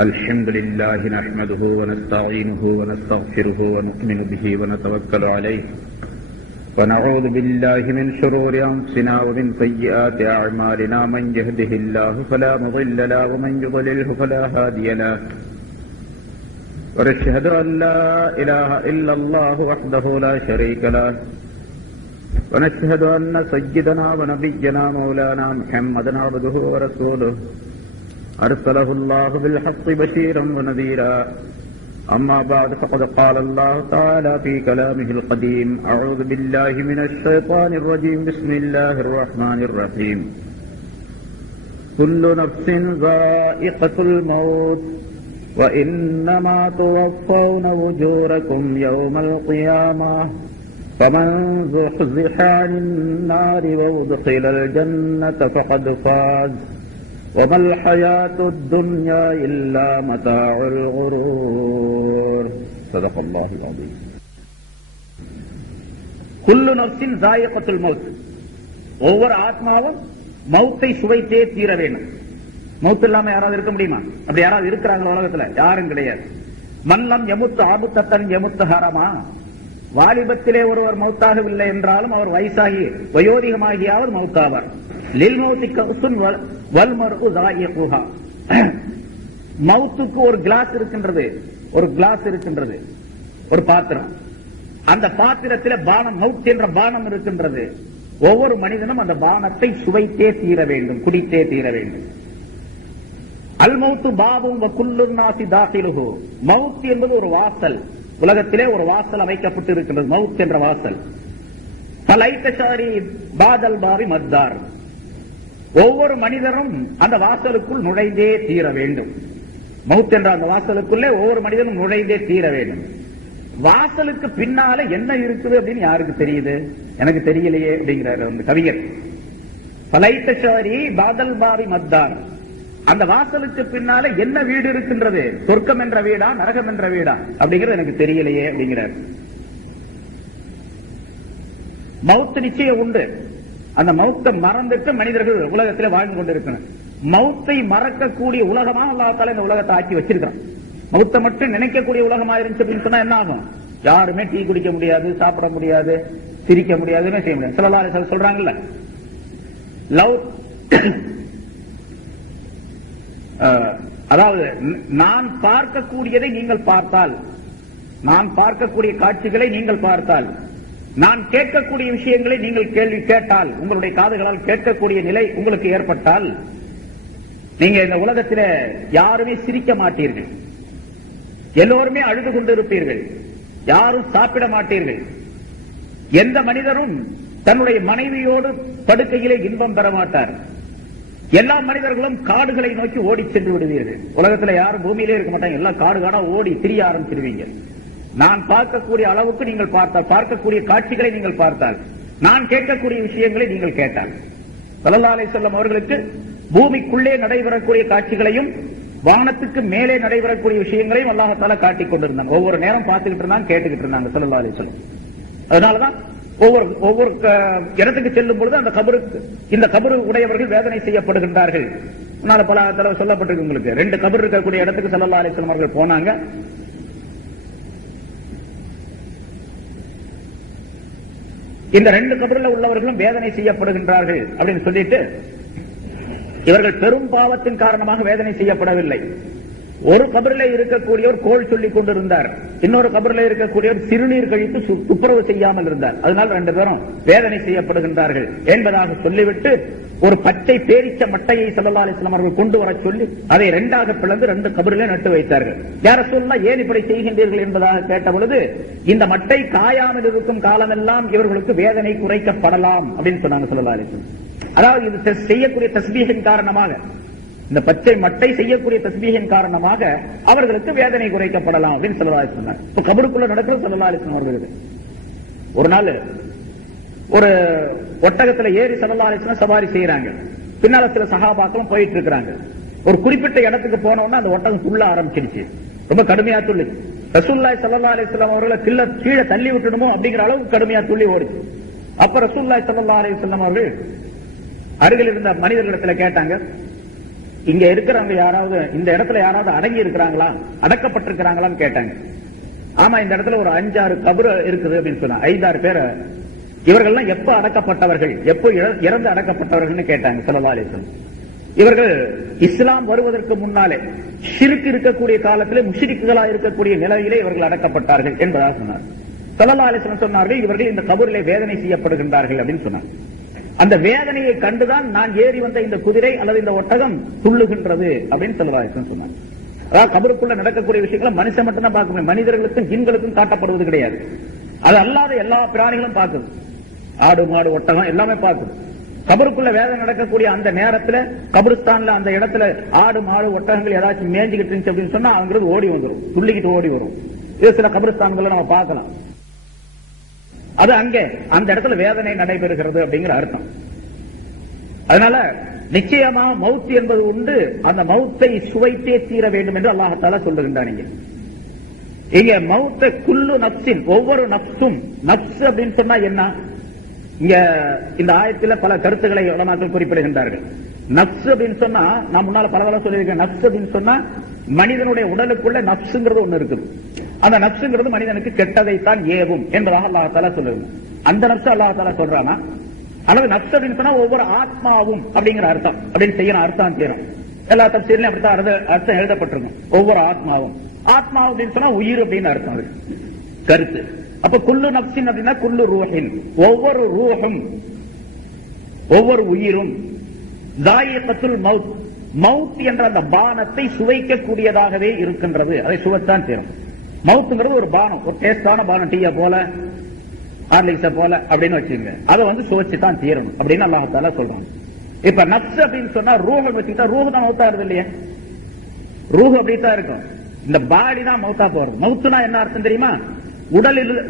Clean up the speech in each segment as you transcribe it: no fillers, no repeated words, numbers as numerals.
الحمد لله نحمده ونستعينه ونستغفره ونؤمن به ونتوكل عليه ونعوذ بالله من شرور أنفسنا ومن سيئات أعمالنا من يهده الله فلا مضل له ومن يضلله فلا هادي له ونشهد أن لا إله إلا الله وحده لا شريك له ونشهد أن سيدنا ونبينا مولانا محمدا عبده ورسوله أرسله الله بالحق بشيرا ونذيرا أما بعد فقد قال الله تعالى في كلامه القديم أعوذ بالله من الشيطان الرجيم بسم الله الرحمن الرحيم كل نفس ذائقة الموت وإنما توفون أجوركم يوم القيامة فمن زحزح عن النار وأدخل الجنة فقد فاز وما الحياة الدنيا إلا متاع الغرور صدق الله العظيم. كل نفس ذائقة الموت. ஒவ்வொரு ஆத்மாவும் மௌத்தை சுவைத்தே தீர வேண்டும். மௌத் இல்லாம யாராவது இருக்க முடியுமா? அப்படி யாராவது இருக்கிறாங்க உலகத்துல? யாரும் கிடையாது. மன்னம் எமுத்து ஆபுத்தன் எமுத்து ஹரமா. வாலிபத்திலே ஒருவர் மௌத்தாகவில்லை என்றாலும் அவர் வயசாகி வயோதிகமாகியாவது மௌத்தாவார். மௌத்துக்கு ஒரு கிளாஸ் இருக்கின்றது, ஒரு பாத்திரம். அந்த பாத்திரத்தில் பானம், மௌத் என்ற பானம் இருக்கின்றது. ஒவ்வொரு மனிதனும் அந்த பானத்தை சுவைத்தே தீர வேண்டும், குடித்தே தீர வேண்டும். அல் மௌத்து பாபும் குல்லுன்னாசி தாசிலுஹு. மௌத் என்பது ஒரு வாசல். உலகத்திலே ஒரு வாசல் அமைக்கப்பட்டு இருக்கின்றது, மௌத் என்ற வாசல். பலைத்தசாரி பாதல் பாவி மத்தார். ஒவ்வொரு மனிதரும் அந்த வாசலுக்குள் நுழைந்தே தீர வேண்டும். மௌத் என்ற அந்த வாசலுக்குள்ளே ஒவ்வொரு மனிதனும் நுழைந்தே தீர வேண்டும். வாசலுக்கு பின்னால என்ன இருக்குது அப்படின்னு யாருக்கு தெரியுது? எனக்கு தெரியலையே அப்படிங்கிறார் அந்த கவிஞர். பலைத்தசாரி பாதல் பாவி மத்தார். அந்த வாசலுக்கு பின்னால என்ன வீடு இருக்கின்றது? சொர்க்கம் என்ற வீடா, நரகம் என்ற வீடா அப்படிங்கிறது எனக்கு தெரியலையே அப்படிங்கிறார். மௌத் நிச்சயம் உண்டு. அந்த மௌத்தை மறந்துட்டு மனிதர்கள் உலகத்தில் வாழ்ந்து கொண்டிருக்கிறார். மௌத்தை மறக்கக்கூடிய உலகமா அல்லாஹ் தஆலா இந்த உலகத்தை ஆக்கி வச்சிருக்கிறான். மௌத்தை மட்டும் நினைக்கக்கூடிய உலகமா இருந்துச்சு அப்படின்னு சொன்னா என்ன ஆகும்? யாருமே டீ குடிக்க முடியாது, சாப்பிட முடியாது, சிரிக்க முடியாதுன்னு செய்ய முடியாது. ஸல்லல்லாஹு அலைஹி வஸல்லம் சொல்றாங்கல்ல, லவ், அதாவது நான் பார்க்கக்கூடியதை நீங்கள் பார்த்தால், நான் பார்க்கக்கூடிய காட்சிகளை நீங்கள் பார்த்தால், நான் கேட்கக்கூடிய விஷயங்களை நீங்கள் கேள்வி கேட்டால், உங்களுடைய காதுகளால் கேட்கக்கூடிய நிலை உங்களுக்கு ஏற்பட்டால், நீங்க இந்த உலகத்தில் யாருமே சிரிக்க மாட்டீர்கள், எல்லோருமே அழுது கொண்டிருப்பீர்கள், யாரும் சாப்பிட மாட்டீர்கள். எந்த மனிதரும் தன்னுடைய மனைவியோடு படுக்கையிலே இன்பம் பெற மாட்டார். எல்லா மனிதர்களும் காடுகளை நோக்கி ஓடி சென்று விடுவீர்கள். உலகத்தில் யாரும் பூமியிலே இருக்க மாட்டாங்க, எல்லாம் காடு காடா ஓடி திரிய ஆரம்பிச்சிருவீங்க. நான் பார்க்கக்கூடிய அளவுக்கு நீங்கள் பார்த்தால், பார்க்கக்கூடிய காட்சிகளை நீங்கள் பார்த்தால், நான் கேட்கக்கூடிய விஷயங்களை நீங்கள் கேட்டால், ஸல்லல்லாஹு அலைஹி வஸல்லம் அவர்களுக்கு பூமிக்குள்ளே நடைபெறக்கூடிய காட்சிகளையும் வானத்துக்கு மேலே நடைபெறக்கூடிய விஷயங்களையும் அல்லாஹ் தஆலா காட்டிக் கொண்டிருந்தாங்க. ஒவ்வொரு நேரம் பார்த்துக்கிட்டு இருந்தாங்க, கேட்டுக்கிட்டு இருந்தாங்க ஸல்லல்லாஹு அலைஹி வஸல்லம். அதனாலதான் ஒவ்வொரு இடத்துக்கு செல்லும் பொழுது அந்த கபருக்கு, இந்த கபரு உடையவர்கள் வேதனை செய்யப்படுகின்றார்கள். பல தடவை சொல்லப்பட்டிருக்கு உங்களுக்கு. 2 கபர் இருக்கக்கூடிய இடத்துக்கு ஸல்லல்லாஹு அலைஹி வஸல்லம் அவர்கள் போனாங்க. இந்த 2 கபரில் உள்ளவர்களும் வேதனை செய்யப்படுகின்றார்கள் அப்படின்னு சொல்லிட்டு, இவர்கள் பெரும் பாவத்தின் காரணமாக வேதனை செய்யப்படவில்லை. ஒரு கபரிலே இருக்கக்கூடியவர் கோல் சொல்லிக் கொண்டிருந்தார், இன்னொரு கபரிலே இருக்கக்கூடியவர் சிறுநீர் கழித்து துப்புரவு செய்யாமல் இருந்தார். அதனால் 2 பேரும் வேதனை செய்யப்படுகின்றார்கள் என்பதாக சொல்லிவிட்டு ஒரு பச்சை பேரிச்ச மட்டையை ஸல்லல்லாஹு அலைஹி வஸல்லம் அவர்கள் கொண்டு வர சொல்லி அதை 2ஆக பிளந்து 2 கபரிலே நட்டு வைத்தார்கள். யா ரசூலல்லாஹ், ஏன் இப்படி செய்கின்றீர்கள் என்பதாக கேட்ட பொழுது, இந்த மட்டை காயாமல் இருக்கும் காலமெல்லாம் இவர்களுக்கு வேதனை குறைக்கப்படலாம் அப்படின்னு சொன்னாங்க ஸல்லல்லாஹு அலைஹி வஸல்லம். அதாவது இது செய்யக்கூடிய தஸ்பீஹின் காரணமாக, இந்த பச்சை மட்டை செய்யக்கூடிய தஸ்பீஹின் காரணமாக அவர்களுக்கு வேதனை குறைக்கப்படலாம் அப்படின்னு ஸல்லல்லாஹு அலைஹி வஸல்லம். இப்ப கபருக்குள்ள நடக்கிற ஸல்லல்லாஹு அலைஹி வஸல்லம் அவர்களுக்கு ஒரு நாள் ஒரு ஒட்டகத்துல ஏறி ஸல்லல்லாஹு அலைஹி வஸல்லம் சவாரி செய்யறாங்க. பின்னால சில சஹாபாக்களும் போயிட்டு இருக்காங்க. ஒரு குறிப்பிட்ட இடத்துக்கு போனோம்னா அந்த ஒட்டகம் துள்ள ஆரம்பிச்சிருச்சு, ரொம்ப கடுமையா துள்ளி. ரசூலுல்லாஹி ஸல்லல்லாஹு அலைஹி வஸல்லம் அவர்களை கீழே தள்ளி விட்டுடுமோ அப்படிங்கிற அளவுக்கு கடுமையா துள்ளி ஓடுச்சு. அப்ப ரசூலுல்லாஹி ஸல்லல்லாஹு அலைஹி வஸல்லம் அவர்கள் அருகில் இருந்த மனிதர்களிடத்துல கேட்டாங்க, இங்க இருக்கிறவங்க யாராவது இந்த இடத்துல யாராவது அடங்கி இருக்கிறாங்களா, அடக்கப்பட்டிருக்கிறாங்களான்னு கேட்டாங்க. ஆமா, இந்த இடத்துல ஒரு 5-6 கபர் இருக்குது அப்படின்னு சொன்னா 5-6 பேர். இவர்கள்லாம் எப்ப அடக்கப்பட்டவர்கள், எப்ப இறந்து அடக்கப்பட்டவர்கள் கேட்டாங்க ஸல்லல்லாஹு அலைஹி வஸல்லம். இவர்கள் இஸ்லாம் வருவதற்கு முன்னாலே ஷிர்க் இருக்கக்கூடிய காலத்திலே முஷ்ரிக்குகளா இருக்கக்கூடிய நிலையிலே இவர்கள் அடக்கப்பட்டார்கள் என்பதாக சொன்னார். ஸல்லல்லாஹு அலைஹி வஸல்லம் சொன்னார்கள், இவர்கள் இந்த கபரிலே வேதனை செய்யப்படுகின்றார்கள் அப்படின்னு சொன்னார். அந்த வேதனையை கண்டுதான் நான் ஏறி வந்த இந்த குதிரை அல்லது இந்த ஒட்டகம் துள்ளுகின்றது அப்படின்னு ஸல்லல்லாஹு அலைஹி வஸல்லம் சொன்னார். அதாவது கபருக்குள்ள நடக்கக்கூடிய விஷயங்களை மனுஷன் மட்டும் தான் பார்க்க முடியும், மனிதர்களுக்கும் ஜின்களுக்கும் காட்டப்படுவது கிடையாது. அது அல்லாத எல்லா பிராணிகளும் பார்க்குது, ஆடு மாடு ஒட்டகம் எல்லாமே பார்க்குது. கபருக்குள்ள வேதனை நடக்கக்கூடிய அந்த நேரத்துல கபருஸ்தான்ல அந்த இடத்துல ஆடு மாடு ஒட்டகங்கள் ஏதாச்சும் மேஞ்சிக்கிட்டு இருந்துச்சு அப்படின்னு சொன்னா அங்கிறது ஓடி வந்துடும், துள்ளிக்கிட்டு ஓடி வரும். இது சில கபருஸ்தான்களை நம்ம பார்க்கலாம். அது அங்கே அந்த இடத்துல வேதனை நடைபெறுகிறது அப்படிங்கிற அர்த்தம். அதனால நிச்சயமா மவுத் என்பது உண்டு, அந்த மவுத்தை சுவைத்தே தீர வேண்டும் என்று அல்லாஹ் தஆலா சொல்லுகின்றான். இங்க மவுத்தை குல்லு நப்சின், ஒவ்வொரு நப்சும். நப்ஸ் அப்படின்னு சொன்னா என்ன? இங்க இந்த ஆயத்துல பல கருத்துக்களை உலமாக்கள் குறிப்பிடுகின்றார்கள். நப்ஸ் அப்படின்னு சொன்னா, நான் முன்னால பலதடவை சொல்லியிருக்கேன், நப்ஸ் அப்படின்னு சொன்னா மனிதனுடைய உடலுக்குள்ள நப்சுங்கிறது ஒண்ணு இருக்குது. அந்த நப்சுங்கிறது மனிதனுக்கு கெட்டதைத்தான் ஏவும் என்பதாக அல்லாஹ் தஆலா சொல்லுங்க. அந்த நப்சு அல்லாஹ் தஆலா சொல்றானா, அல்லது நப்ஸ் அப்படின்னு சொன்னா ஒவ்வொரு ஆத்மாவும் அப்படிங்கிற அர்த்தம் அப்படின்னு செய்யணும், அர்த்தம் செய்யணும். எல்லா தப்சீர்லயும் அப்படித்தான் அர்த்தம் எழுதப்பட்டிருக்கும். ஒவ்வொரு ஆத்மாவும், ஆத்மா அப்படின்னு சொன்னா உயிர் அப்படின்னு அர்த்தம் அது கருத்து. அப்ப குல்லு நப்சின் அப்படின்னா குல்லு ரூஹின், ஒவ்வொரு ரூஹும் ஒவ்வொரு உயிரும் தாயிகத்துல் மவுத், மவுத் என்ற அந்த பானத்தை சுவைக்கக்கூடியதாகவே இருக்கின்றது. அதை சுவைத்தான் சேரும். மவுத்துங்கிறது ஒரு பானம், ஒரு டேஸ்டான பானம், டீயா போல ஹார்லிக்ஸ போல அப்படின்னு வச்சுங்க, அதை வந்து சுவைச்சுதான் தீரணும் அப்படின்னு அல்லாஹ் தஆலா சொல்றாங்க. இப்ப நப்ஸ் அப்படின்னு சொன்னா ரூஹ் வச்சுக்கிட்டா ரூஹ் தான் மவுத்தா இருது இல்லையா? ரூஹ் அப்படித்தான் இருக்கும், இந்த பாடி தான் மவுத்தா போறது. மவுத்துனா என்ன அர்த்தம் தெரியுமா?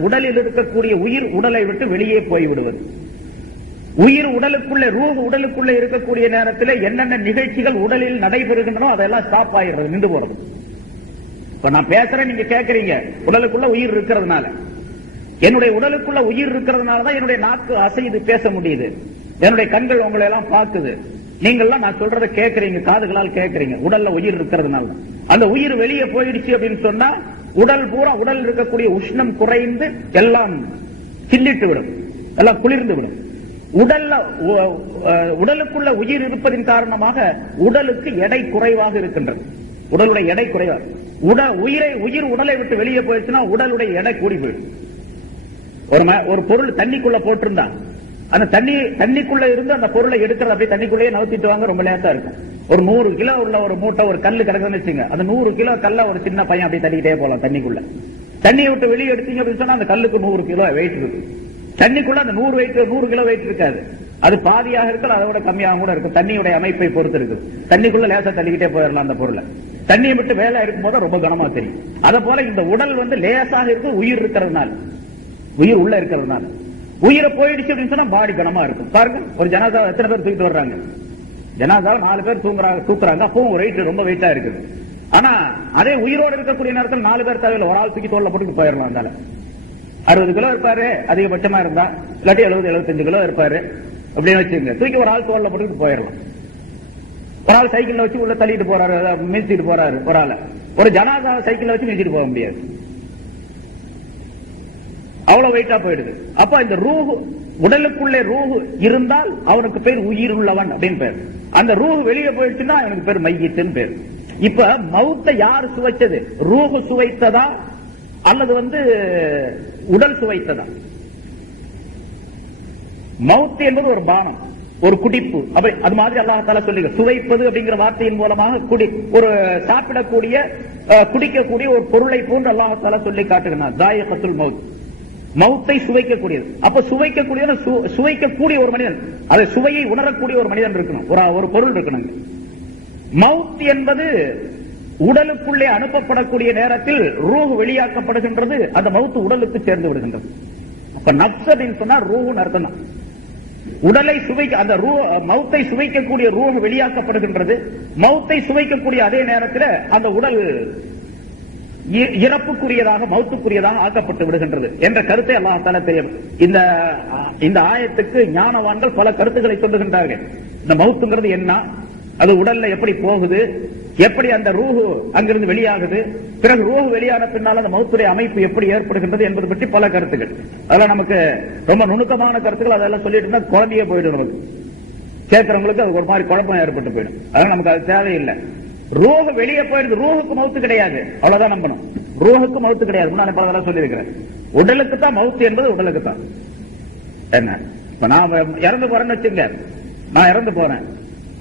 உடலில் இருக்கக்கூடிய உயிர் உடலை விட்டு வெளியே போய்விடுவது. உயிர் உடலுக்குள்ள, ரூஹ் உடலுக்குள்ள இருக்கக்கூடிய நேரத்தில் என்னென்ன நிகழ்ச்சிகள் உடலில் நடைபெறுகின்றனோ அதெல்லாம் ஸ்டாப் ஆயிடுறது, நின்று போறது. இப்ப நான் பேசுறேன், நீங்க கேட்கறீங்க, உடலுக்குள்ள உயிர் இருக்கிறதுனால. என்னுடைய உடலுக்குள்ள உயிர் இருக்கிறதுனாலதான் என்னுடைய நாக்கு அசைது பேச முடியுது, என்னுடைய கண்கள் உங்களை எல்லாம் பார்க்குது, நீங்கள்லாம் நான் சொல்றதை கேட்கறீங்க, காதுகளால் கேட்கறீங்க, உடல்ல உயிர் இருக்கிறதுனால. அந்த உயிர் வெளியே போயிடுச்சு அப்படின்னு சொன்னா உடல் பூரா, உடல் இருக்கக்கூடிய உஷ்ணம் குறைந்து எல்லாம் சில்லிட்டு விடும், எல்லாம் குளிர்ந்து விடும். உடலுக்குள்ள உயிர் இருப்பதின் காரணமாக உடலுக்கு எடை குறைவாக இருக்கின்றது, உடலுடைய எடை குறைவாக. உயிர் உடலை விட்டு வெளியே போயிடுச்சுன்னா உடலுடைய எடை கூடி போயிடும். ஒரு பொருள் தண்ணிக்குள்ள போட்டிருந்தா அந்த தண்ணிக்குள்ள இருந்து அந்த பொருளை எடுக்கிறது அப்படியே தண்ணிக்குள்ளேயே நவுத்திட்டு வாங்க, ரொம்ப லேசா இருக்கும். ஒரு 100 கிலோ உள்ள ஒரு மூட்டை, ஒரு கல்லு கிடக்குதுன்னு வச்சுங்க, அந்த 100 கிலோ கல்ல ஒரு சின்ன பையன் அப்படியே தள்ளிக்கிட்டே போலாம் தண்ணிக்குள்ள. தண்ணியை விட்டு வெளியே எடுத்தீங்க அப்படின்னு சொன்னா அந்த கல்லுக்கு 100 கிலோ வெயிட் இருக்கு. தண்ணிக்குள்ள அந்த 100 கிலோ வெயிட் இருக்காது, அது பாதியாக இருக்கு, அதோட கம்மியாக கூட இருக்கும், தண்ணியுடைய அமைப்பை பொறுத்து இருக்கு. தண்ணிக்குள்ள லேசா தள்ளிக்கிட்டே போயிடலாம் அந்த பொருளை. தண்ணியை விட்டு வேலை இருக்கும் போது ரொம்ப கனமா தெரியும். அத போல இந்த உடல் வந்து லேசாக இருக்கு, உயிர் இருக்கிறதுனால, உயிர் உள்ள இருக்கிறதுனால. உயிரை போயிடுச்சு அப்படின்னு சொன்னா பாடி கனமா இருக்கும். பாருங்க, ஒரு ஜனாதா எத்தனை பேர் தூக்கிட்டு வர்றாங்க, ஜனாதா 4 பேர் தூக்குறாங்க, அப்பவும் வெயிட் ரொம்ப வெயிட்டா இருக்குது. ஆனா அதே உயிரோடு இருக்கக்கூடிய நேரத்தில் 4 பேர் தேவையில்லை, ஒரு ஆள் தூக்கி தோல்ல போட்டு போயிடலாம். அதனால 60 கிலோ இருப்பாரு அதிகபட்சமா இருந்தா, இல்லாட்டி 70-75 கிலோ இருப்பாரு அப்படின்னு வச்சுங்க, தூக்கி ஒரு ஆள் தோல்ல போட்டு போயிடலாம். ஒரு ஆள் சைக்கிள்ல வச்சு உள்ள தள்ளிட்டு போறாரு, மிதிச்சிட்டு போறாரு ஒரு ஆள். ஒரு ஜனாதா சைக்கிள்ல வச்சு மிதிச்சிட்டு போக முடியாது, அவ்வளவு வெயிட்டா போயிடுது. அப்ப இந்த ரூஹ், உடலுக்குள்ளே ரூஹ் இருந்தால் அவனுக்கு பேர் உயிர் உள்ளவன் அப்படின்னு பேர். அந்த ரூஹ் வெளியே போயிடுச்சுன்னா அவனுக்கு பேர் மையத்துன்னு பேர். இப்ப மவுத்தை யார் சுவைச்சது? ரூஹ் சுவைத்ததா அல்லது உடல் சுவைத்ததா? மவுத் என்பது ஒரு பானம், ஒரு குடிப்பு. அது மாதிரி அல்லாஹ் தஆலா சொல்லி சுவைப்பது அப்படிங்கிற வார்த்தையின் மூலமாக ஒரு சாப்பிடக்கூடிய, குடிக்கக்கூடிய ஒரு பொருளை போன்று அல்லாஹ் தஆலா சொல்லி காட்டுகிறார். தாயிகத்துல் மவுத், மவுத்தை சுவைக்கக்கூடியது. அப்ப சுவைக்கக்கூடிய ஒரு மனிதன், அதை சுவையை உணரக்கூடிய ஒரு மனிதன் இருக்கணும், ஒரு பொருள் இருக்கணும். மவுத் என்பது உடலுக்குள்ளே அனுப்பப்படக்கூடிய நேரத்தில் ரூஹ் வெளியாக்கப்படுகின்றது, அந்த மவுத் உடலுக்கு சேர்ந்து விடுகின்றது. அப்ப நப்ஸ் அப்படின்னு சொன்னா ரூஹ்னு அர்த்தம். உடலை அந்த மவுத்தை சுவைக்கக்கூடிய ரூஹ் வெளியாக்கப்படுகின்றது. மவுத்தை சுவைக்கக்கூடிய அதே நேரத்தில் அந்த உடல் இறப்புக்குரியதாக, மவுத்துக்குரியதாக ஆக்கப்பட்டு விடுகின்றது என்ற கருத்தை அல்லாஹ் தஆலா தெரியும். இந்த ஆயத்துக்கு ஞானவான்கள் பல கருத்துக்களை சொல்லுகின்றார்கள். இந்த மவுத்துங்கிறது என்ன, அது உடல்ல எப்படி போகுது, எப்படி அந்த ரூஹு அங்கிருந்து வெளியாகுது, பிறகு ரூஹு வெளியான பின்னால் அந்த மௌத்துடைய அமைப்பு எப்படி ஏற்படுகின்றது என்பது பற்றி பல கருத்துக்கள். அதெல்லாம் நமக்கு ரொம்ப நுணுக்கமான கருத்துக்கள். அதெல்லாம் சொல்லிட்டு இருந்தா குழந்தையே போயிடும், நமக்கு கேட்கறவங்களுக்கு அது ஒரு மாதிரி குழப்பம் ஏற்பட்டு போயிடும். அதனால நமக்கு அது தேவையில்லை. ரூஹு வெளியே போயிடுது, ரூஹுக்கு மௌத்து கிடையாது, அவ்வளவுதான் நம்பணும். ரூஹுக்கு மௌத்து கிடையாது. முன்னாடி பல தடவை சொல்லி இருக்கிறேன். உடலுக்கு தான் மௌத்து என்பது உடலுக்கு தான். என்ன இப்ப நான் இறந்து போறேன்னு வச்சுங்க, நான் இறந்து போறேன்,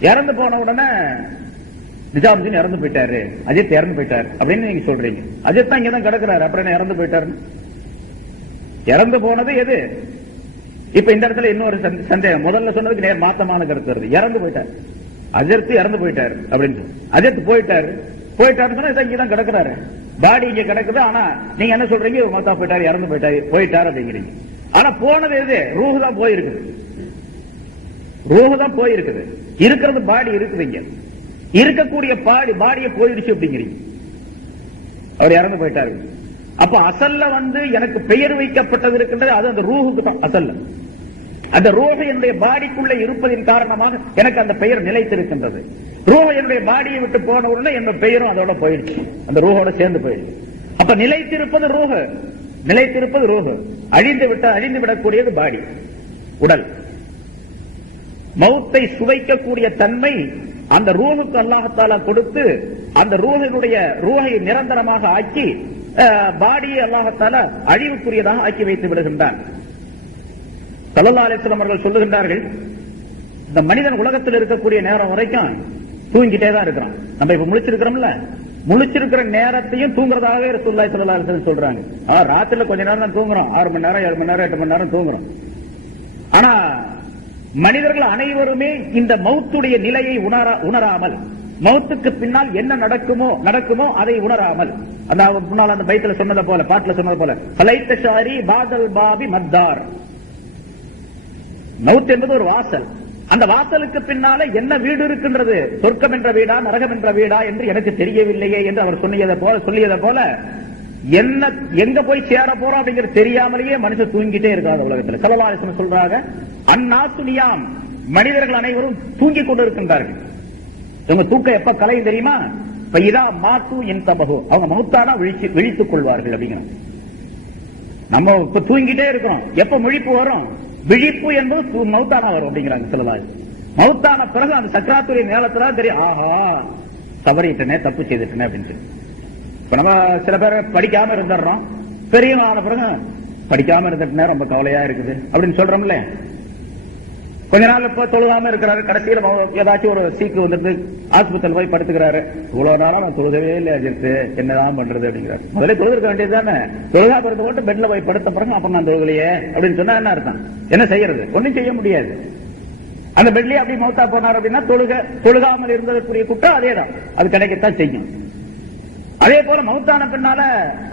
இறந்து போன உடனே நிஜாமுதீன் இறந்து போயிட்டாரு, அஜித் இறந்து போயிட்டாரு அப்படின்னு நீங்க சொல்றீங்க. அஜித் தான் இங்கதான் கிடக்குறாரு, அப்புறம் என்ன இறந்து போயிட்டாரு? இறந்து போனது எது? இப்ப இந்த இடத்துல இன்னொரு சந்தேகம். முதல்ல சொன்னதுக்கு நேர் மாத்தமான கருத்து வருது. இறந்து போயிட்டாரு, அஜித் இறந்து போயிட்டாரு அப்படின்னு சொல்லி. அஜித் போயிட்டாரு, போயிட்டாருன்னு சொன்னா இங்கதான் கிடக்குறாரு, பாடி இங்க கிடக்குது. ஆனா நீங்க என்ன சொல்றீங்க? இவர் மத்தா போயிட்டாரு, இறந்து போயிட்டாரு அப்படிங்கிறீங்க. ஆனா போனது எது? ரூஹு தான் போயிருக்குது, ரூஹு தான் போயிருக்குது. இருக்கிறது பாடி இருக்குதுங்க, இருக்கக்கூடிய பாடியை போயிடுச்சு அப்படிங்கிறீங்க. அவர் இறந்து போயிட்டாரு. அப்ப அசல்ல எனக்கு பெயர் வைக்கப்பட்டது இருக்கின்றது, அது அந்த ரூஹுக்கு தான் அசல்ல. அந்த ரூஹு என்னுடைய பாடிக்குள்ள இருப்பதின் காரணமாக எனக்கு அந்த பெயர் நிலைத்திருக்கின்றது. ரூஹு என்னுடைய பாடியை விட்டு போன உடனே என்னோட பெயரும் அதோட போயிடுச்சு, அந்த ரூஹோட சேர்ந்து போயிடுச்சு. அப்ப நிலைத்திருப்பது ரூஹு, நிலைத்திருப்பது ரூஹு. அழிந்து விடக்கூடியது பாடி, உடல். மௌத்தை சுவைக்கக்கூடிய தன்மை அந்த ரூஹுக்கு அல்லாஹ்தாலா கொடுத்து, அந்த ரூஹை நிரந்தரமாக ஆக்கி பாடியை அல்லாஹ்தாலா அழிவுக்குரியதாக ஆக்கி வைத்து விடுகின்றான். ஸல்லல்லாஹு அலைஹி வஸல்லம் அவர்கள் சொல்லுகின்றார்கள், இந்த மனிதன் உலகத்தில் இருக்கக்கூடிய நேரம் வரைக்கும் தூங்கிட்டே தான் இருக்கிறான். நம்ம இப்ப முழிச்சிருக்கிறோம்ல, முழிச்சிருக்கிற நேரத்தையும் தூங்குறதாகவே ரசூலுல்லாஹி ஸல்லல்லாஹு அலைஹி வஸல்லம் சொல்றாங்க. ராத்திரில கொஞ்ச நேரம் தான் தூங்குறோம், 6 மணி நேரம் 7 மணி நேரம் 8 மணி நேரம் தூங்குறோம். ஆனா மனிதர்கள் அனைவருமே இந்த மௌத்துடைய நிலையை உணராமல், மௌத்துக்கு பின்னால் என்ன நடக்குமோ அதை உணராமல், அதாவது முன்னால் அந்த பைத்துல சொன்னதை போல, பாட்டுல சொன்னது போல, ஃபலைத்த ஷாரி பாதல் பாபி மத்தார். மௌத் என்பது ஒரு வாசல். அந்த வாசலுக்கு பின்னால என்ன வீடு இருக்கின்றது, சொர்க்கம் என்ற வீடா நரகம் என்ற வீடா என்று எனக்கு தெரியவில்லையே என்று அவர் சொல்லியதை போல என்ன எங்க போய் சேர போறோம் அப்படிங்கிறது தெரியாமலேயே மனுஷன் தூங்கிட்டே இருக்காது உலகத்தில். ஸல்லல்லாஹு அலைஹி வஸல்லம் சொல்றாங்க, அன்னாசு நியாம், மனிதர்கள் அனைவரும் தூங்கிக் கொண்டிருக்கின்றார்கள். இவங்க தூக்கம் எப்ப கலையும் தெரியுமா? இதா மாத்து என் தபகு, அவங்க மௌத்தானா விழித்துக் கொள்வார்கள் அப்படிங்கிறாங்க. நம்ம இப்ப தூங்கிட்டே இருக்கிறோம், எப்ப விழிப்பு வரும்? விழிப்பு என்பது மௌத்தானா வரும் அப்படிங்கிறாங்க ஸல்லல்லாஹு அலைஹி வஸல்லம். மௌத்தான பிறகு அந்த சக்கராத்துடைய நேரத்துல தெரியும், ஆஹா தவறிட்டனே, தப்பு செய்துட்டனே அப்படின்னு. இப்ப நம்ம சில பேர் படிக்காம இருந்துடுறோம், பெரியவனான பிறகு படிக்காம இருந்துட்டுனா ரொம்ப கவலையா இருக்குது அப்படின்னு சொல்றோம்ல. கொஞ்ச நாள் இப்ப தொழுகாம இருக்கிறாரு, கடைசியில ஏதாச்சும் ஒரு சீக்கு வந்துட்டு ஆஸ்பத்திரியில் போய் படுத்துக்கிறாரு. இவ்வளவு நாளா நான் தொழுகவே இல்லை அஜித்து, என்னதான் பண்றது அப்படிங்கிறாரு. முதல்ல தொழுக வேண்டியது தானே, தொழுகா படுத்து போட்டு பெட்ல போய் படுத்த பிறகு அப்ப நான் தொழுகலையே அப்படின்னு சொன்னா என்ன அர்த்தம்? என்ன செய்யறது? ஒன்னும் செய்ய முடியாது. அந்த பெட்லயே அப்படி மௌத்தா போனார் அப்படின்னா தொழுகாமல் இருந்ததற்குரிய குற்றம் அதேதான், அது கிடைக்கத்தான் செய்யும். அதே போல மௌத்தான பின்னால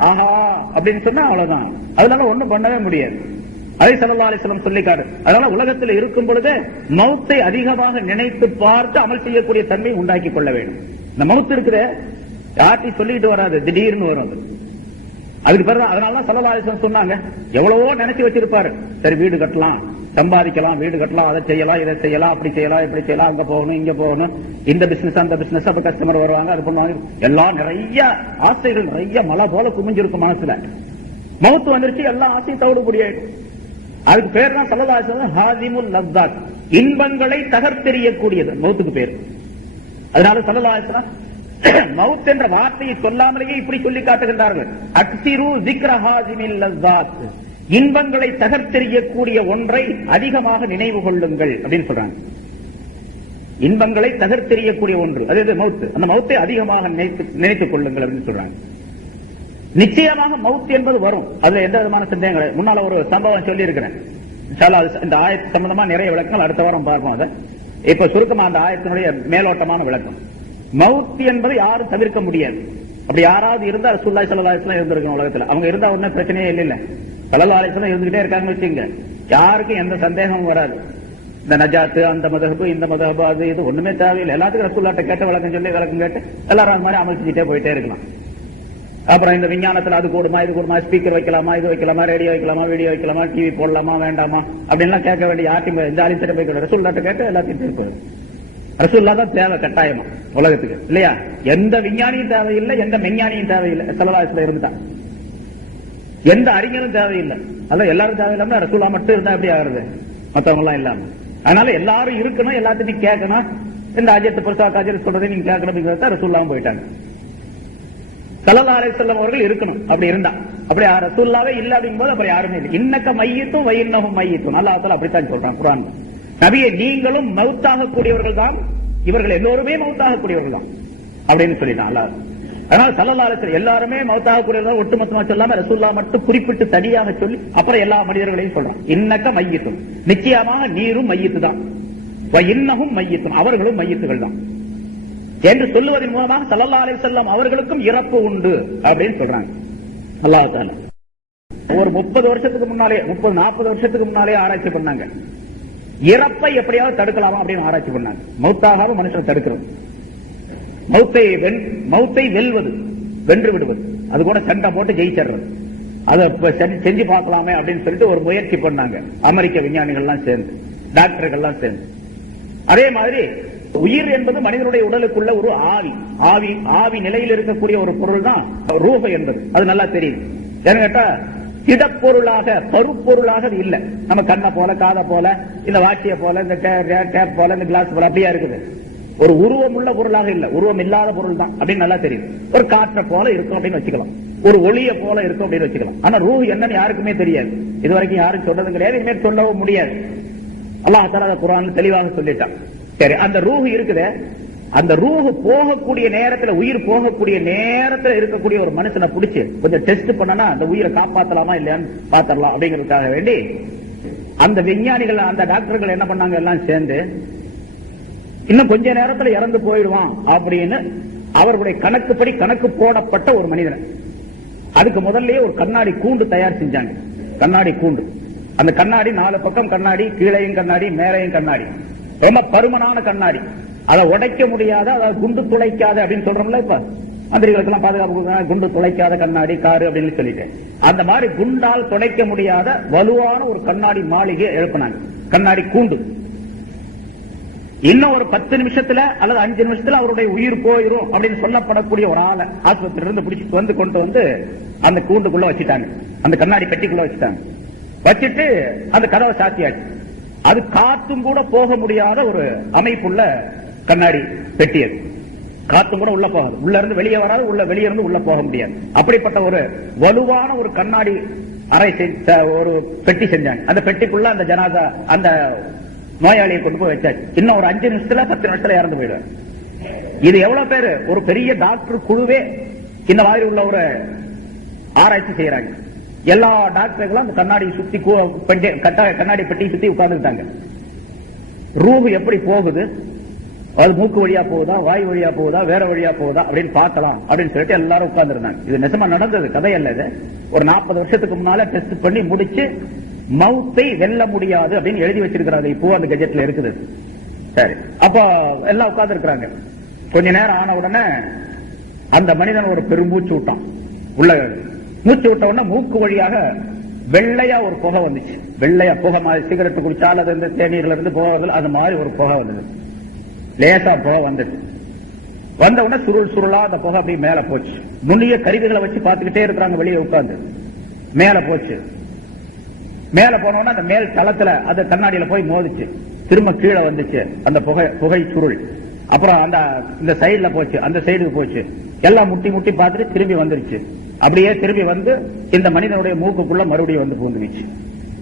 ஆஹா அப்படின்னு சொன்னா அவ்வளவுதான், அதனால ஒண்ணும் பண்ணவே முடியாது. அதை ஸல்லல்லாஹு அலைஹி வஸல்லம் சொல்லிக்காரு. அதனால உலகத்தில் இருக்கும் பொழுது மௌத்தை அதிகமாக நினைத்து பார்த்து அமல் செய்யக்கூடிய தன்மை உண்டாக்கி கொள்ள வேண்டும். இந்த மௌத்து இருக்குது யார்ட்டையும் சொல்லிட்டு வராது, திடீர்னு வரும். அதுக்கு பிறகு அதனால ஸல்லல்லாஹு அலைஹி வஸல்லம் சொன்னாங்க, எவ்வளவோ நினைச்சு வச்சிருப்பாரு, சரி வீடு கட்டலாம், சம்பாதிக்கலாம், வீடு கட்டலாம், அதை செய்யலாம், இதை செய்யலாம், அப்படி செய்யலாம், இப்படி செய்யலாம், அங்க போகணும், இங்க போகணும், இந்த பிசினஸ் அந்த பிசினஸ், அப்ப கஸ்டமர் வருவாங்க, அது பண்ணுவாங்க, எல்லாம் நிறைய ஆசைகள் நிறைய மலை போல குமிஞ்சிருக்கும் மனசுல. மௌத்து வந்துருச்சு, எல்லா ஆசையும் தவிடுபடியாயிடும். அதுக்கு பேர் தான் ஸல்லல்லாஹு அலைஹி வஸல்லம் ஹாதிமுல் லஸ்ஸாத், இன்பங்களை தகர்த்தெறியக்கூடியது மௌத்துக்கு பேர். அதனால ஸல்லல்லாஹு அலைஹி வஸல்லம் மௌத் என்ற வார்த்தையை சொல்லாமலேயே இப்படி சொல்லி காட்டுகின்றார்கள், அக்ஸிரு ஸிக்ர ஹாதிமில் லஸ்ஸாத், இன்பங்களை தகர்த்தெறியக்கூடிய ஒன்றை அதிகமாக நினைவு கொள்ளுங்கள் அப்படின்னு சொல்றாங்க. இன்பங்களை தகர்த்தெறியக்கூடிய ஒன்று அது மௌத், அந்த மௌத்தை அதிகமாக நினைத்துக் கொள்ளுங்கள் அப்படின்னு சொல்றாங்க. நிச்சயமாக மௌத் என்பது வரும், அதுல எந்த விதமான சந்தேகங்கள். முன்னால ஒரு சம்பவம் சொல்லி இருக்கிறேன், இந்த ஆயத்து சம்பந்தமா நிறைய விளக்கங்கள் அடுத்த வாரம் பார்ப்போம். அதை இப்ப சுருக்கமா அந்த ஆயத்தினுடைய மேலோட்டமான விளக்கம். மௌத் என்பது யாரும் தவிர்க்க முடியாது. அப்படி யாராவது இருந்தா ரசூலுல்லாஹி ஸல்லல்லாஹு அலைஹி வஸல்லம் இருந்திருக்கணும் உலகத்துல. அவங்க இருந்தா ஒன்னும் பிரச்சனையே இல்ல. ஸல்லல்லாஹு அலைஹி வஸல்லம் இருந்துகிட்டே இருக்காங்கன்னு வச்சுங்க, யாருக்கும் எந்த சந்தேகமும் வராது. இந்த நஜாத்து, அந்த மதஹபு, இந்த மதஹபு, அது இது ஒண்ணுமே தேவையில்லை. எல்லாத்துக்கும் ரசூலுல்லாஹ்ட்ட கேட்ட விளக்கம் சொல்லி விளக்கம் கேட்டு எல்லாரும் அது மாதிரி அமல் செஞ்சுட்டே போயிட்டே இருக்கலாம். அப்புறம் இந்த விஞ்ஞானத்துல அது கூடுமா, இது கூடுமா, ஸ்பீக்கர் வைக்கலாமா, இது வைக்கலாமா, ரேடியோ வைக்கலாமா, வீடியோ வைக்கலாமா, டிவி போடலாமா வேண்டாமா அப்படின்லாம் கேட்க வேண்டிய யார்ட்டையும் இந்த ஆலிசிட்ட போய் ரசூலுல்லாஹ்ட்ட கேட்டு எல்லாத்தையும் தீர்க்கும். ரசூல்லா தான் தேவை கட்டாயமா உலகத்துக்கு, இல்லையா? எந்த விஞ்ஞானியும் தேவையில்லை, எந்த மெஞ்ஞானியும் தேவையில்லை. ஸல்லல்லாஹு அலைஹி வஸல்லம் இருந்தா எந்த அறிஞரும் தேவையில்லை. அதான் எல்லாரும் தேவையில்லாம ரசூல்லா மட்டும் இருந்தா எப்படி ஆகுறது? மத்தவங்க எல்லாம் இல்லாம. அதனால எல்லாரும் இருக்கணும், எல்லாத்தையும் கேட்கணும். இந்த அஜயத்தை பெருசா காஜர் சொல்றதை நீங்க கேட்கணும். ரசூல்லாவும் போயிட்டாங்க. ஸல்லல்லாஹு அலைஹி வஸல்லம் அவர்கள் இருக்கணும். அப்படி இருந்தா, அப்படி ரசூலுல்லாவே இல்ல அப்படிங்கும் போது அப்புறம் யாருமே இல்லை. இன்னக்க மையத்தும் வயின்னஹும் மையத்தும், அல்லாஹ் தஆலா அப்படித்தான் சொல்றான் குர்ஆன். நபியே நீங்களும் மௌத்தாக கூடியவர்கள் தான், இவர்கள் எல்லோருமே மௌத்தாக கூடியவர்கள் தான் அப்படின்னு சொல்லிட்டான் அல்லாஹ். அதனால ஸல்லல்லாஹு அலைஹி வஸல்லம் எல்லாருமே மௌத்தாக கூடியவர்கள் ஒட்டுமொத்தமா சொல்லாம ரசூலுல்லாஹ் மட்டும் குறிப்பிட்டு தனியாக சொல்லி அப்புறம் எல்லா மனிதர்களையும் சொல்றான். இன்னக்க மையத்தும், நிச்சயமாக நீரும் மையத்து தான், வயின்னஹும் மையத்தும், அவர்களும் மையத்துகள் தான் என்று சொல்லுவதன் மூலமாக ஸல்லல்லாஹு அலைஹி வஸல்லம் அவர்களுக்கும் இறப்பு உண்டு அப்படின்னு சொல்றாங்க அல்லாஹ் தஆலா. ஒரு 30 வருஷத்துக்கு முன்னாலே, 30-40 வருஷத்துக்கு முன்னாலே ஆராய்ச்சி பண்ணாங்க. இறப்பை எப்படியாவது தடுக்கலாமா அப்படின்னு ஆராய்ச்சி பண்ணாங்க. மௌத்தாகாம மனுஷன் தடுக்கிறோம், மௌத்தை வெல்வது, வென்று விடுவது, அது கூட சண்டை போட்டு ஜெயிச்சிடுறது, அதை செஞ்சு பார்க்கலாமே அப்படின்னு சொல்லிட்டு ஒரு முயற்சி பண்ணாங்க அமெரிக்க விஞ்ஞானிகள் எல்லாம் சேர்ந்து, டாக்டர்கள் எல்லாம் சேர்ந்து. அதே மாதிரி உயிர் என்பது மனிதனுடைய உடலுக்குள்ள ஒரு ஆவி நிலையில் இருக்கக்கூடிய ஒரு பொருள் தான் ரூஹ் என்பது. அது நல்லா தெரியும். ஏன்னு கேட்டா திடப்பொருளாக, பருப்பொருளாக அது இல்ல. நம்ம கண்ணை போல, காதை போல, இந்த வாட்சிய போல, இந்த டேப் போல, இந்த கிளாஸ் போல அப்படியா இருக்குது. ஒரு உருவம் உள்ள பொருளாக இல்ல, உருவம் இல்லாத பொருள் தான் அப்படின்னு நல்லா தெரியும். ஒரு காற்றை போல இருக்கும் அப்படின்னு வச்சுக்கலாம், ஒரு ஒளிய போல இருக்கும் அப்படின்னு வச்சுக்கலாம். ஆனா ரூஹ் என்னன்னு யாருக்குமே தெரியாது. இதுவரைக்கும் யாரும் சொல்றதும் கிடையாது, இனிமேல் சொல்லவும் முடியாது. அல்லாஹ் தஆலா குர்ஆன்ல தெளிவாக சொல்லிட்டான். சரி, அந்த ரூஹ் இருக்குது, அந்த ரூஹ் போகக்கூடிய நேரத்துல, உயிர் போகக்கூடிய நேரத்துல இருக்கக்கூடிய ஒரு மனுஷனை பிடிச்சு கொஞ்சம் டெஸ்ட் பண்ணனா அந்த உயிரை காப்பாத்தலாமா இல்லையான்னு பாத்திரலாம் அப்படிங்கிறதுக்காக வேண்டி அந்த விஞ்ஞானிகள், அந்த டாக்டர்கள் என்ன பண்ணாங்க, எல்லாம் சேர்ந்து இன்னும் கொஞ்ச நேரத்துல இறந்து போயிடுவான் அப்படின்னு அவர்களுடைய கணக்குப்படி கணக்கு போடப்பட்ட ஒரு மனிதன். அதுக்கு முதல்லயே ஒரு கண்ணாடி கூண்டு தயார் செஞ்சாங்க. கண்ணாடி கூண்டு, அந்த கண்ணாடி 4 பக்கம் கண்ணாடி, கீழையும் கண்ணாடி, மேலையும் கண்ணாடி, ரொம்ப பருமனான கண்ணாடி, அதை உடைக்க முடியாத, அதாவது குண்டு துளைக்காத அப்படின்னு சொல்றோம்ல. இப்ப மந்திரிகளுக்கு எல்லாம் பாதுகாப்பு குண்டு துளைக்காத கண்ணாடி காரு அப்படின்னு சொல்லிட்டு, அந்த மாதிரி குண்டால் துடைக்க முடியாத வலுவான ஒரு கண்ணாடி மாளிகை எழுப்பினாங்க, கண்ணாடி கூண்டு. இன்னும் ஒரு 10 நிமிஷத்துல அல்லது 5 நிமிஷத்துல அவருடைய உயிர் போயிரும் அப்படின்னு சொல்லப்படக்கூடிய ஒரு ஆளை ஆஸ்பத்திரியில இருந்து பிடிச்சிட்டு வந்து கொண்டு வந்து அந்த கூண்டுக்குள்ள வச்சுட்டாங்க, அந்த கண்ணாடி பெட்டிக்குள்ள வச்சுட்டாங்க. வச்சுட்டு அந்த கதவை சாத்தியாச்சு. அது காத்தும் கூட போக முடியாத ஒரு அமைப்புள்ள கண்ணாடி பெட்டி. அது காத்தும் கூட உள்ள போகாது, உள்ள இருந்து வெளியே வராது, வெளியே இருந்து உள்ள போக முடியாது. அப்படிப்பட்ட ஒரு வலுவான ஒரு கண்ணாடி அறை ஒரு பெட்டி செஞ்சாங்க. அந்த பெட்டிக்குள்ள அந்த ஜனாதா, அந்த நோயாளியை கொண்டு போய் வச்சாச்சு. இன்னும் ஒரு 5 நிமிஷத்துல 10 நிமிஷத்துல இறந்து போயிடுவார். இது எவ்வளவு பேரு, ஒரு பெரிய டாக்டர் குழுவே இந்த மாதிரி உள்ள ஒரு ஆராய்ச்சி செய்யறாங்க. எல்லா டாக்டர்களும் அந்த கண்ணாடி சுத்தி, கண்ணாடி பெட்டி சுத்தி உட்கார்ந்துட்டாங்க. ரூஹ் எப்படி போகுது, அது மூக்கு வழியா போகுதா, வாய் வழியா போகுதா, வேற வழியா போகுதா அப்படின்னு பார்க்கலாம் அப்படின்னு சொல்லிட்டு எல்லாரும் உட்கார்ந்து இருந்தாங்க. இது நிஜமா நடந்தது, கதை அல்ல இது. ஒரு 40 வருஷத்துக்கு முன்னால டெஸ்ட் பண்ணி முடிச்சு மௌத்தை வெல்ல முடியாது அப்படின்னு எழுதி வச்சிருக்கிறாங்க. இப்போ அந்த கெஜெட்ல இருக்குது. சரி, அப்ப எல்லாம் உட்கார்ந்து இருக்கிறாங்க. கொஞ்ச நேரம் ஆன உடனே அந்த மனிதன் ஒரு பெருமூச்சு விட்டான். உள்ள மூச்சு விட்ட உடனே மூக்கு வழியாக வெள்ளையா ஒரு புகை வந்துச்சு. வெள்ளையா புகை மாதிரி, சிகரெட் குடிச்சால் அது இந்த தேநீர்ல இருந்து போவதில் அது மாதிரி ஒரு புகை வந்தது. லேசா புகை வந்தது. வந்த உடனே சுருளா அந்த புகை அப்படியே மேல போச்சு. நுண்ணிய கருவிகளை வச்சு பார்த்துக்கிட்டே இருக்கிறாங்க வெளியே உட்கார்ந்து. மேல போச்சு. மேல போனோம்னா அந்த மேல் தளத்துல அந்த கண்ணாடியில போய் மோதிச்சு. திரும்ப கீழே வந்துச்சு அந்த புகை சுருள். அப்புறம் இந்த சைடுல போச்சு, அந்த சைடுக்கு போச்சு. எல்லாம் முட்டி முட்டி பார்த்துட்டு திரும்பி வந்துருச்சு. அப்படியே திரும்பி வந்து இந்த மனிதனுடைய மூக்குக்குள்ள மறுபடியும் வந்து பூந்துச்சு.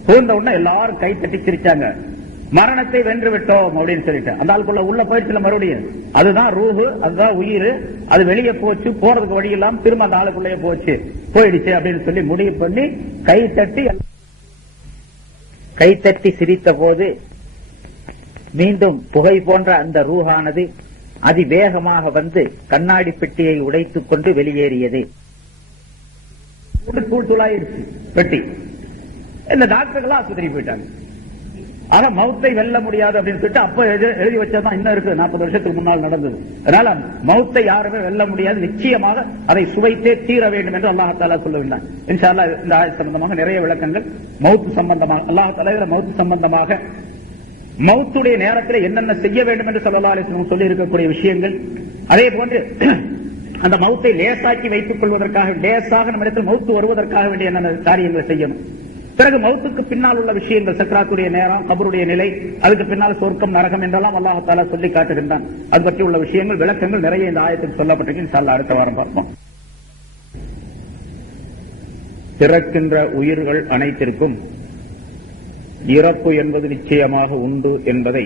பூந்த உடனே எல்லாரும் கை தட்டி சிரிச்சாங்க. மரணத்தை வென்று விட்டோம் அப்படின்னு சொல்லிட்டு அந்த ஆளுக்குள்ள உள்ள போயிடுச்சுல மறுபடியும். அதுதான் ரூஹு, அதுதான் உயிர். அது வெளியே போச்சு, போறதுக்கு வழி இல்லாம திரும்ப அந்த ஆளுக்குள்ளேயே போயிடுச்சு அப்படின்னு சொல்லி முடிவு பண்ணி கை தட்டி சிரித்த போது மீண்டும் புகை போன்ற அந்த ரூஹானது அதிவேகமாக வந்து கண்ணாடி பெட்டியை உடைத்துக் கொண்டு வெளியேறியது. தூள் தூளாயிருச்சு பெட்டி. இந்த டாக்டர்கள் ஆஸ்பத்திரி போயிட்டாங்க. ஆனா மௌத்தை வெல்ல முடியாது அப்படின்னு சொல்லிட்டு அப்ப எழுதி வச்சதான் இன்னும் இருக்கு, 40 வருஷத்துக்கு முன்னால் நடந்தது. அதனால மௌத்தை யாருமே வெல்ல முடியாது, நிச்சயமாக அதை சுவைத்தே தீர வேண்டும் என்று அல்லாஹ் தஆலா சொல்லுகின்றான். இன்ஷா அல்லாஹ் இந்த ஆயத் சம்பந்தமாக நிறைய விளக்கங்கள் மௌத் சம்பந்தமாக, அல்லாஹ் தஆலா மௌத் சம்பந்தமாக மௌத்துடைய நேரத்தில் என்னென்ன செய்ய வேண்டும் என்று ஸல்லல்லாஹு அலைஹி வஸல்லம் சொல்லி இருக்கக்கூடிய விஷயங்கள், அதே போன்று அந்த மௌத்தை லேசாக்கி வைத்துக் கொள்வதற்காக, லேசாக நம்மிடத்தில் மௌத்து வருவதற்காக வேண்டிய என்னென்ன காரியங்களை செய்யணும், பிறகு மௌத்துக்கு பின்னால் உள்ள விஷயங்கள், சக்ராத்துடைய நேரம், கபருடைய நிலை, அதுக்கு பின்னால் சொர்க்கம் நரகம் என்றெல்லாம் அல்லாஹ் தஆலா சொல்லி காட்டுகின்றான். அது பற்றி உள்ள விஷயங்கள், விளக்கங்கள் நிறைய இந்த ஆயத்தில் சொல்லப்பட்டிருக்கு. இன்ஷா அல்லாஹ் அடுத்த வாரம் பார்ப்போம். பிறக்கின்ற உயிர்கள் அனைத்திற்கும் இறப்பு என்பது நிச்சயமாக உண்டு என்பதை